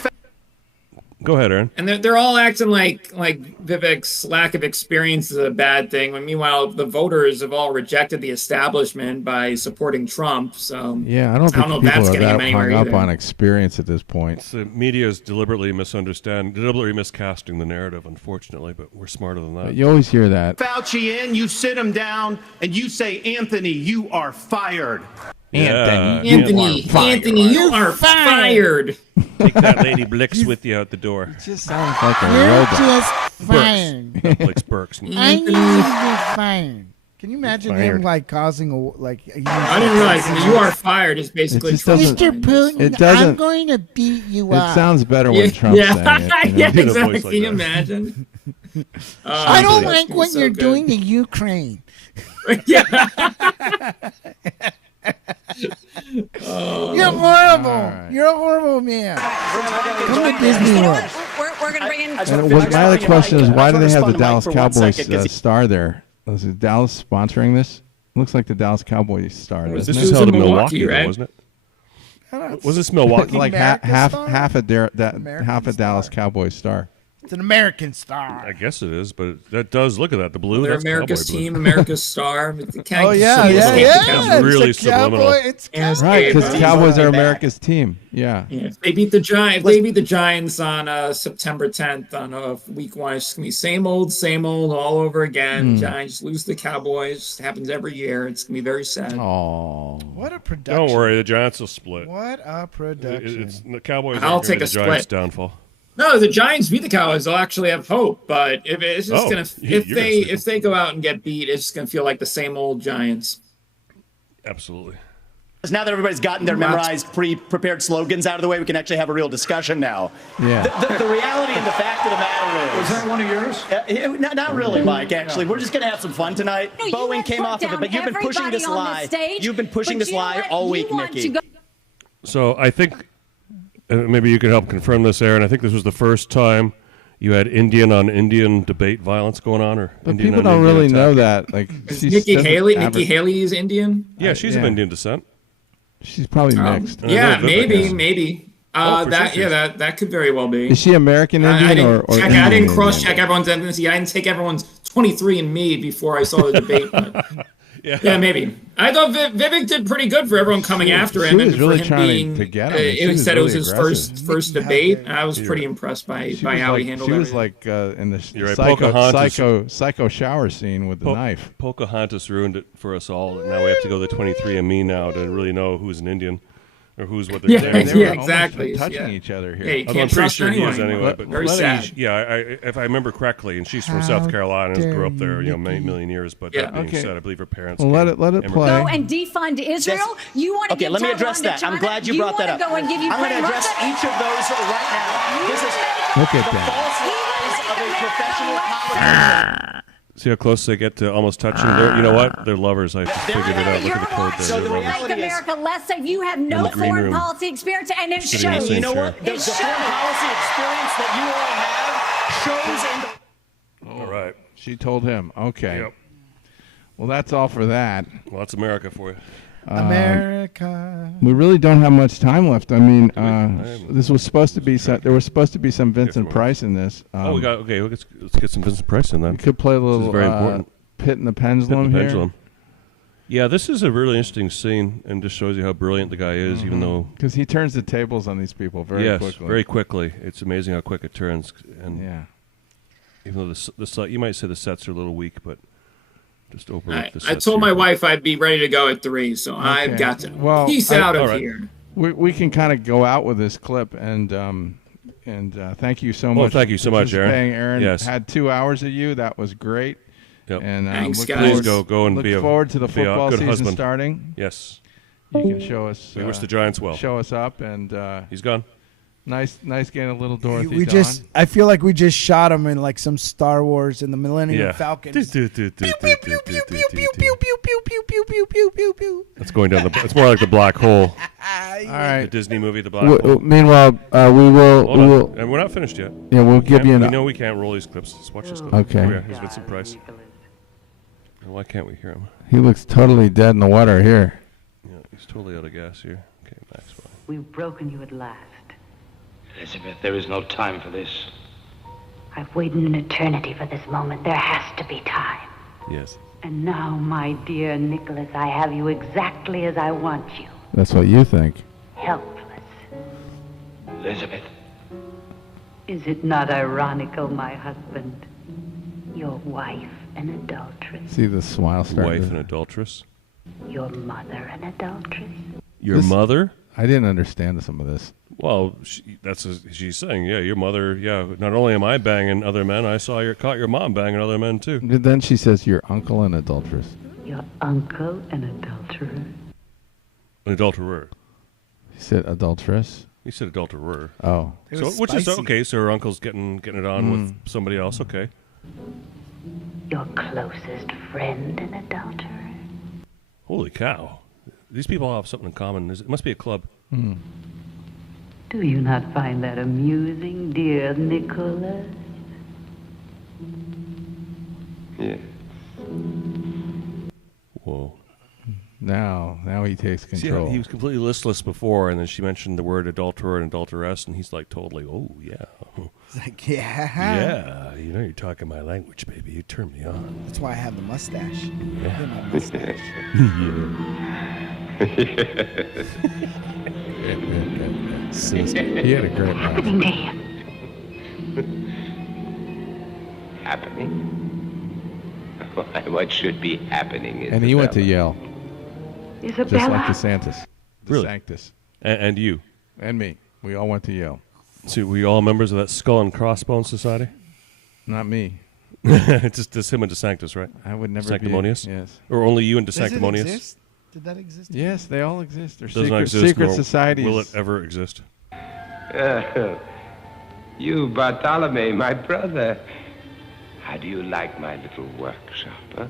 Go ahead, Aaron. And they're all acting like Vivek's lack of experience is a bad thing. When meanwhile, the voters have all rejected the establishment by supporting Trump. So yeah, I don't think know people if that's are getting that him anywhere hung up either. on experience at this point. The media is deliberately miscasting the narrative, unfortunately, but we're smarter than that. You always hear that. Fauci in, you sit him down, and you say, Anthony, you are fired. Yeah, Anthony, you are fired. Take that Lady Blix with you out the door. It just sounds like a You're robot. just fired. Blix Burks. I need to be fired. Can you imagine him like causing I didn't realize you are fired is basically Mr. Putin, I'm going to beat you up. It sounds better when Trump's saying it. Yeah, exactly. Can you imagine? I don't like what you're doing to Ukraine. Yeah. You're horrible. Right. You're a horrible man. Come to Disney World. We're going to bring in. My other question is, why do they have the Dallas Cowboys star there? Is it Dallas sponsoring this? Looks like the Dallas Cowboys star. This was held in Milwaukee, right? Wasn't it? Was this Milwaukee? Like half a Dallas Cowboys star. It's an American star. I guess it is, but that does look at that. The blue. They're that's America's Cowboy team, blue. America's star. Oh yeah. It's really subliminal. Right, because Cowboys are America's team. Yeah. If they beat the Giants. They beat the Giants on September 10th on week 1. It's gonna be same old, all over again. Giants lose the Cowboys. It happens every year. It's gonna be very sad. Oh, what a production! Don't worry, the Giants will split. What a production! The Cowboys. I'll aren't take gonna a be the Giants' split. downfall. No, the Giants beat the Cowboys. They'll actually have hope. But if it's just if they go out and get beat, it's just gonna feel like the same old Giants. Absolutely. Now that everybody's gotten their memorized, pre-prepared slogans out of the way, we can actually have a real discussion now. Yeah. The reality and the fact of the matter is... Was that one of yours? Not really, Mike, actually. We're just going to have some fun tonight. No, Boeing came off of it, but you've been pushing this lie. You've been pushing this lie all week, Nikki. So I think, maybe you could help confirm this, Aaron. I think this was the first time you had Indian on Indian debate violence going on, or but Indian people on don't Indian really attack. know that. Like Nikki Haley is Indian. Yeah, she's of Indian descent. She's probably mixed. Yeah, maybe. Sure. That could very well be. Is she American Indian or I Indian didn't cross-check Indian? everyone's ethnicity. I didn't take everyone's 23andMe before I saw the debate. Yeah, maybe. I thought Vivek did pretty good for everyone coming after him. She was and really for him trying being, to get him. It said it was his aggressive. first debate. I was pretty impressed by how he handled it. She was like in the You're right. psycho shower scene with the knife. Pocahontas ruined it for us all. And now we have to go to 23andMe now to really know who's an Indian or who's what they're saying. They were exactly. touching each other here. Yeah, you I'm can't pretty trust sure he is anyone. anyway. But Very sad. If I remember correctly, and she's from South Carolina and grew up there, many million years. But that being said, I believe her parents. Well, let it play. Go and defund Israel. You want to Okay, let me address that. I'm glad you brought that up. Go and give I'm going to address each of those right now. This is Look at the that. false lies of a professional politician. See how close they get to almost touching. You know what? They're lovers. I figured it out. Look at the code there. So the They're lovers. Make America less safe. You have no the green foreign room. policy experience, and it Sitting in the shows. same You know chair. what? The foreign policy experience that you all have shows in the... All right. She told him. Okay. Yep. Well, that's all for that. Well, that's America for you. America. We really don't have much time left. I mean, this was supposed to be. There was supposed to be some Vincent Price in this. Let's get some Vincent Price in then. We could play a This little is very important. Pit and the Pendulum here. Pendulum. Yeah, this is a really interesting scene, and just shows you how brilliant the guy is, even though because he turns the tables on these people very quickly. very quickly. It's amazing how quick it turns. And yeah, even though the set, you might say the sets are a little weak, but just overlook the sets. I told my wife I'd be ready to go at 3, so I've got to peace out of here. We can kind of go out with this clip, and thank you so much. Thank you so much, Aaron. Aaron, yes. Had 2 hours of you. That was great. Yep. And Thanks, guys. Please go and look be forward to the football good season husband. starting. Yes. You can show us. We wish the Giants well. Show us up, and he's gone. Nice getting a little Dorothy. Dawn. I feel like we just shot him in like some Star Wars in the Millennium Falcon. That's going down the. It's more like the black hole. All right. The Disney movie, the black hole. Meanwhile, we will. And we're not finished yet. Yeah, we'll give you. We know we can't roll these clips. Let's watch this clip. Okay. Oh, yeah, here's Vincent Price. Why can't we hear him? He looks totally dead in the water here. Yeah, he's totally out of gas here. Okay, Maxwell. We've broken you at last. Elizabeth, there is no time for this. I've waited an eternity for this moment. There has to be time. Yes. And now, my dear Nicholas, I have you exactly as I want you. That's what you think. Helpless. Elizabeth. Is it not ironical, my husband? Your wife, an adulteress. See the smile starting. Wife and adulteress. Your mother, an adulteress. Your mother? I didn't understand some of this. Well, she's saying, yeah, your mother, yeah. Not only am I banging other men, I caught your mom banging other men too. Then she says, your uncle an adulteress. Your uncle, an adulterer. An adulterer. He said adulteress. He said adulterer. Oh. So which is okay. So her uncle's getting it on with somebody else. Okay. Your closest friend, an adulterer. Holy cow! These people all have something in common. It must be a club. Do you not find that amusing, dear Nicholas? Yes. Whoa. Now he takes control. See, he was completely listless before, and then she mentioned the word adulterer and adulteress, and he's like totally, oh yeah. It's like, yeah. Yeah, you know you're talking my language, baby. You turn me on. That's why I have the mustache. Yeah. Look at my mustache. He had a great mouth. Happening? What should be happening is And he went to Yale. Isabella. Just like DeSantis. Really? DeSantis. And you. And me. We all went to Yale. So we all members of that Skull and Crossbones Society? Not me. It's just him and DeSanctus, right? I would never Sanctimonious? be. Yes. Or only you and Does it DeSanctimonious? exist? Did that exist? Yes, they all exist. They're Does not exist, secret nor societies. will it ever exist? You, Bartolome, my brother. How do you like my little workshop, huh?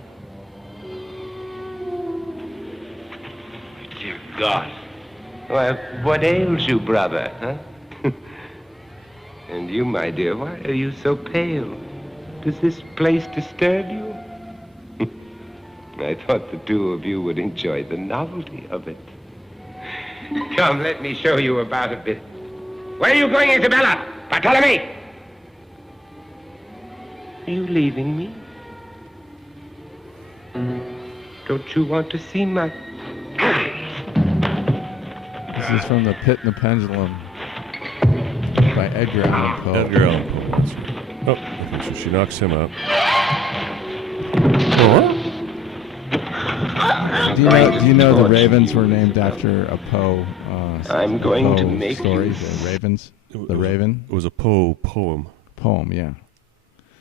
Dear God. Well, what ails you, brother, huh? And you, my dear, why are you so pale? Does this place disturb you? I thought the two of you would enjoy the novelty of it. Come, let me show you about a bit. Where are you going, Isabella? Bartolome! Are you leaving me? Don't you want to see my... This is from The Pit and the Pendulum by Edgar Allan Poe. Edgar Allan Poe. That's right. Oh, okay, so she knocks him out. Do you know the Ravens were named after a Poe? I'm going Poe to make stories. you... The Ravens. The Raven. It was a Poe poem. Poem, yeah.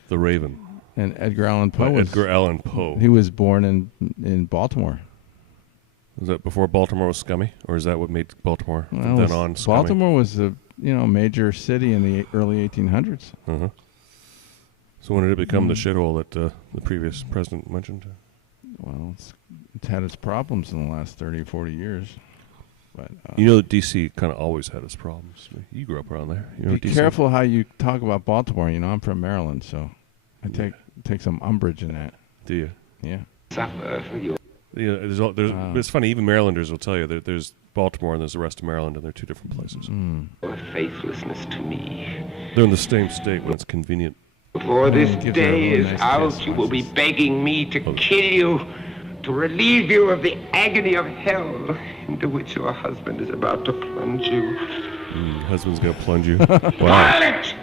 The Raven. And Edgar Allan Poe. Edgar Allan Poe. He was born in Baltimore. Was that before Baltimore was scummy, or is that what made Baltimore from Well, then on scummy? Baltimore was a major city in the early 1800s. Uh-huh. So when did it become the shithole that the previous president mentioned? Well, it's had its problems in the last 30 or 40 years. But you know that D.C. kind of always had its problems. You grew up around there. You know be DC. careful how you talk about Baltimore. You know, I'm from Maryland, so I take some umbrage in that. Do you? Yeah. Yeah, it's funny. Even Marylanders will tell you that there's Baltimore and there's the rest of Maryland, and they're two different places. Your faithlessness to me. They're in the same state when it's convenient. Before this day is out, you will be begging me to kill you, to relieve you of the agony of hell into which your husband is about to plunge you. Husband's gonna plunge you. Wow. Violet!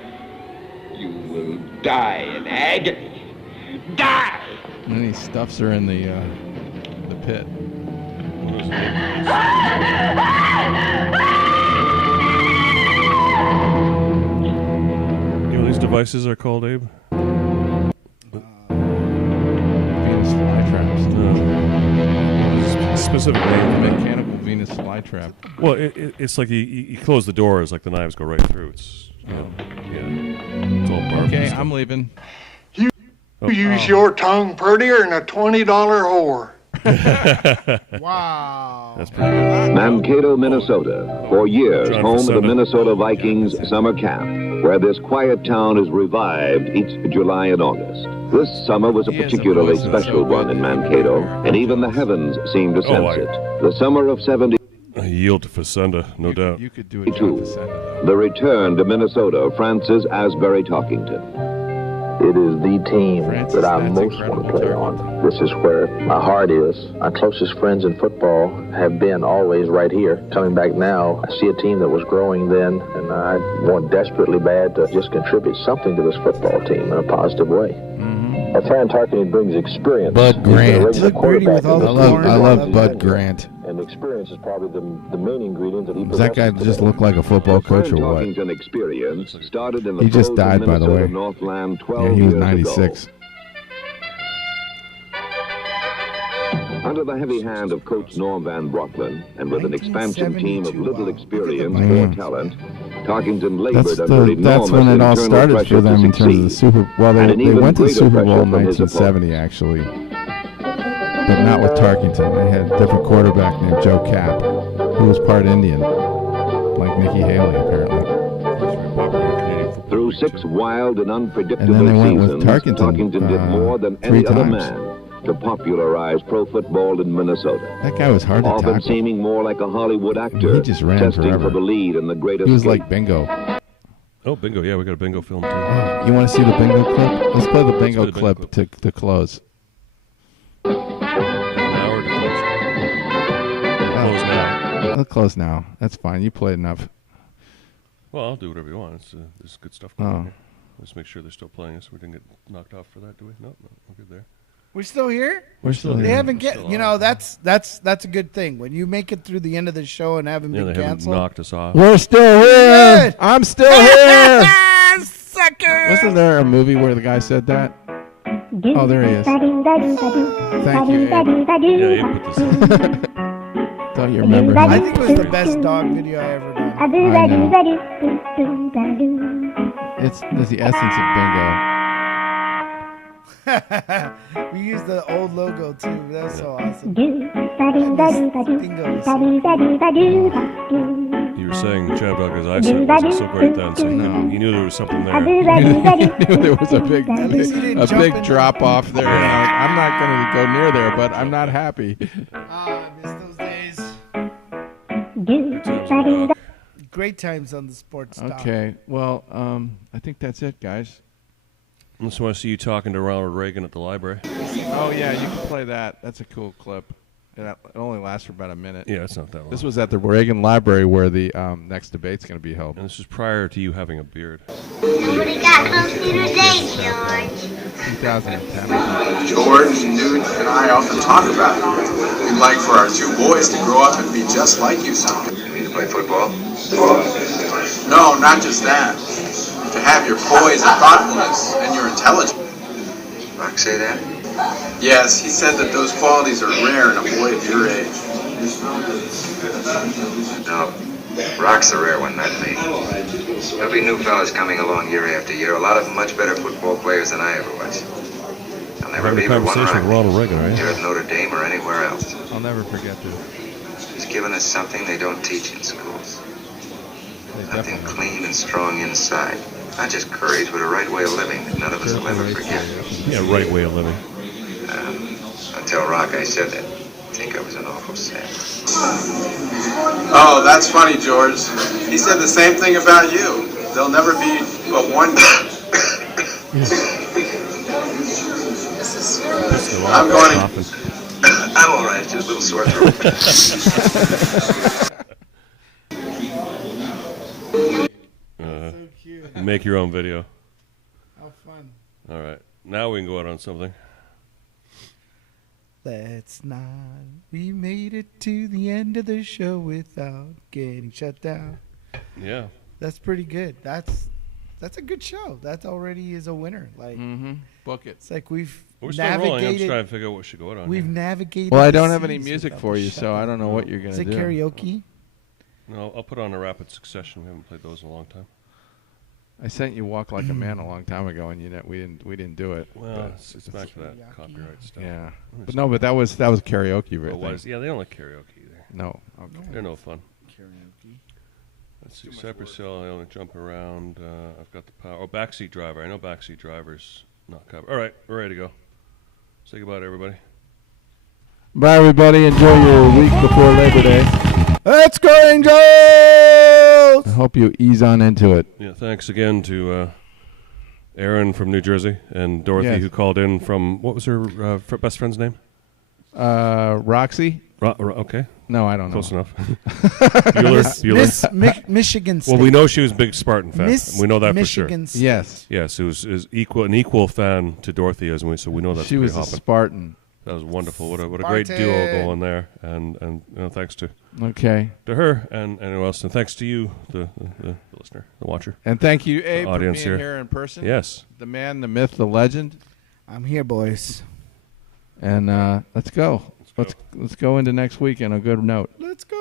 You will die in agony. Die! And then he stuffs her in the pit. You know what these devices are called, Abe? Venus flytraps. Specific name. Mechanical Venus flytrap. Well, it's like you close the doors, like the knives go right through. It's it's all barbed. Okay, stuff. I'm leaving. You use your tongue prettier than a $20 whore. Wow. That's pretty good. Mankato, Minnesota, for years John home of the Facenda. Minnesota Vikings summer camp, where this quiet town is revived each July and August. This summer was a particularly special one in Mankato, and even the heavens seemed to sense it. The summer of 70. I yield to Facenda, no doubt. You could do it, John Facenda. The return to Minnesota of Francis Asbury Talkington. It is the team that I most want to play on. This is where my heart is. My closest friends in football have been always right here. Coming back now, I see a team that was growing then, and I want desperately bad to just contribute something to this football team in a positive way. Fran Tarkenton brings experience. Bud Grant. He's a quarterback in this team. I love Bud Grant. And experience is probably the main ingredient that he Does that guy just look like a football coach or what? Experience started in the He just frozen died, by the way. Minnesota Northland 12 Yeah, he was years 96. ago. Under the heavy hand of Coach Norm Van Brocklin, and with an expansion team of little experience or talent, Tarkington labored under enormous That's when it all internal started pressure for them to in terms of the succeed. Super. Well, And they an even went to the greater Super Bowl in pressure from his 1970, actually, but not with Tarkenton. They had a different quarterback named Joe Cap, who was part Indian, like Nikki Haley, apparently. Through 6 wild and unpredictable And then they went with seasons, Tarkenton, did more than 3 any other times. man to popularize pro football in Minnesota. That guy was hard to Often tackle. seeming more like a Hollywood actor, He just ran testing forever. for the lead in the greatest. He was like Bingo. Oh, bingo! Yeah, we got a bingo film too. You want to see the Bingo clip? Let's play the Bingo clip to close. I'll close now. That's fine. You played enough. Well, I'll do whatever you want. There's good stuff going on Oh. here. Let's make sure they're still playing us. We didn't get knocked off for that, do we? No, we're good there. We're still here? We're still They here. haven't get. You know, that's a good thing. When you make it through the end of the show and haven't Yeah, been they haven't canceled. knocked us off. We're still here. Good. I'm still here. Sucker. Wasn't there a movie where the guy said that? Oh, there he is. Thank you, Abe. Yeah, you put this in. Thought you remembered. I think it was the best dog video I ever done. I know. It's the essence of bingo. We used the old logo too. That's so awesome. You were saying Chad Dog, as I said, wasn't so great then, so you knew there was something there. You knew there was a big jump drop off there. I'm not going to go near there, but I'm not happy. I miss those days. Great times on the sports talk. Okay, well, I think that's it, guys. I just want to see you talking to Ronald Reagan at the library. Oh, yeah, you can play that. That's a cool clip. It only lasts for about a minute. Yeah, it's not that long. This was at the Reagan Library where the next debate's going to be held. And this is prior to you having a beard. What do you got home today, George? 2010. George, Newt, and I often talk about it. We'd like for our two boys to grow up and be just like you someday. You mean to play football? No, not just that. To have your poise and thoughtfulness and your intelligence. Rock say that? Yes, he said that those qualities are rare in a boy of your age. No, Rock's the rare one, not me. There'll be new fellas coming along year after year, a lot of them much better football players than I ever was. I'll never Having be a but one conversation with Rock. Ronald Reagan, right? Here at Notre Dame or anywhere else. I'll never forget this. He's given us something they don't teach in schools. Something clean and strong inside. Not just courage, but a right way of living that none of us will ever forget. Yeah, right way of living. I'll tell Rock I said that. I think I was an awful sap. Oh, that's funny, George. He said the same thing about you. There'll never be but one. I'm going. I'm all right. Just a little sore throat. Make your own video. How fun. All right. Now we can go out on something. Let's not. We made it to the end of the show without getting shut down. Yeah. That's pretty good. That's a good show. That already is a winner. Like, book it. It's like we've We're still rolling. I'm just trying to figure out what should go out on. We've here. navigated. Well, I the don't have any seas music without for the you, so I don't know what you're going to do. Is it karaoke? No, I'll put on a rapid succession. We haven't played those in a long time. I sent you "Walk Like a Man" a long time ago, and we didn't do it. Well, it's back to that copyright stuff. Yeah, but that was karaoke. Oh, was yeah, they don't like karaoke either. No, okay. They're no fun. Karaoke. Let's see, Cypress Hill. I only jump around. I've got the power. Oh, Backseat Driver. I know Backseat Driver's not covered. All right, we're ready to go. Say goodbye to everybody. Bye, everybody. Enjoy your week before Labor Day. Let's go, Angels! I hope you ease on into it. Yeah, thanks again to Aaron from New Jersey and Dorothy, Yes. who called in from, what was her best friend's name? Roxy? Okay. No, I don't know. Close enough. Bueller. Michigan State. Well, we know she was a big Spartan fan. Miss We know that Michigan for sure. State. Yes. Yes, it was an equal fan to Dorothy, so we know that's She was a hopping. Spartan. That was wonderful. What a great duo going there, and thanks to her and anyone else, and thanks to you, the listener, the watcher, and thank you, Abe, the for audience being here in person. Yes, the man, the myth, the legend. I'm here, boys. And let's go. Let's go into next week on a good note. Let's go.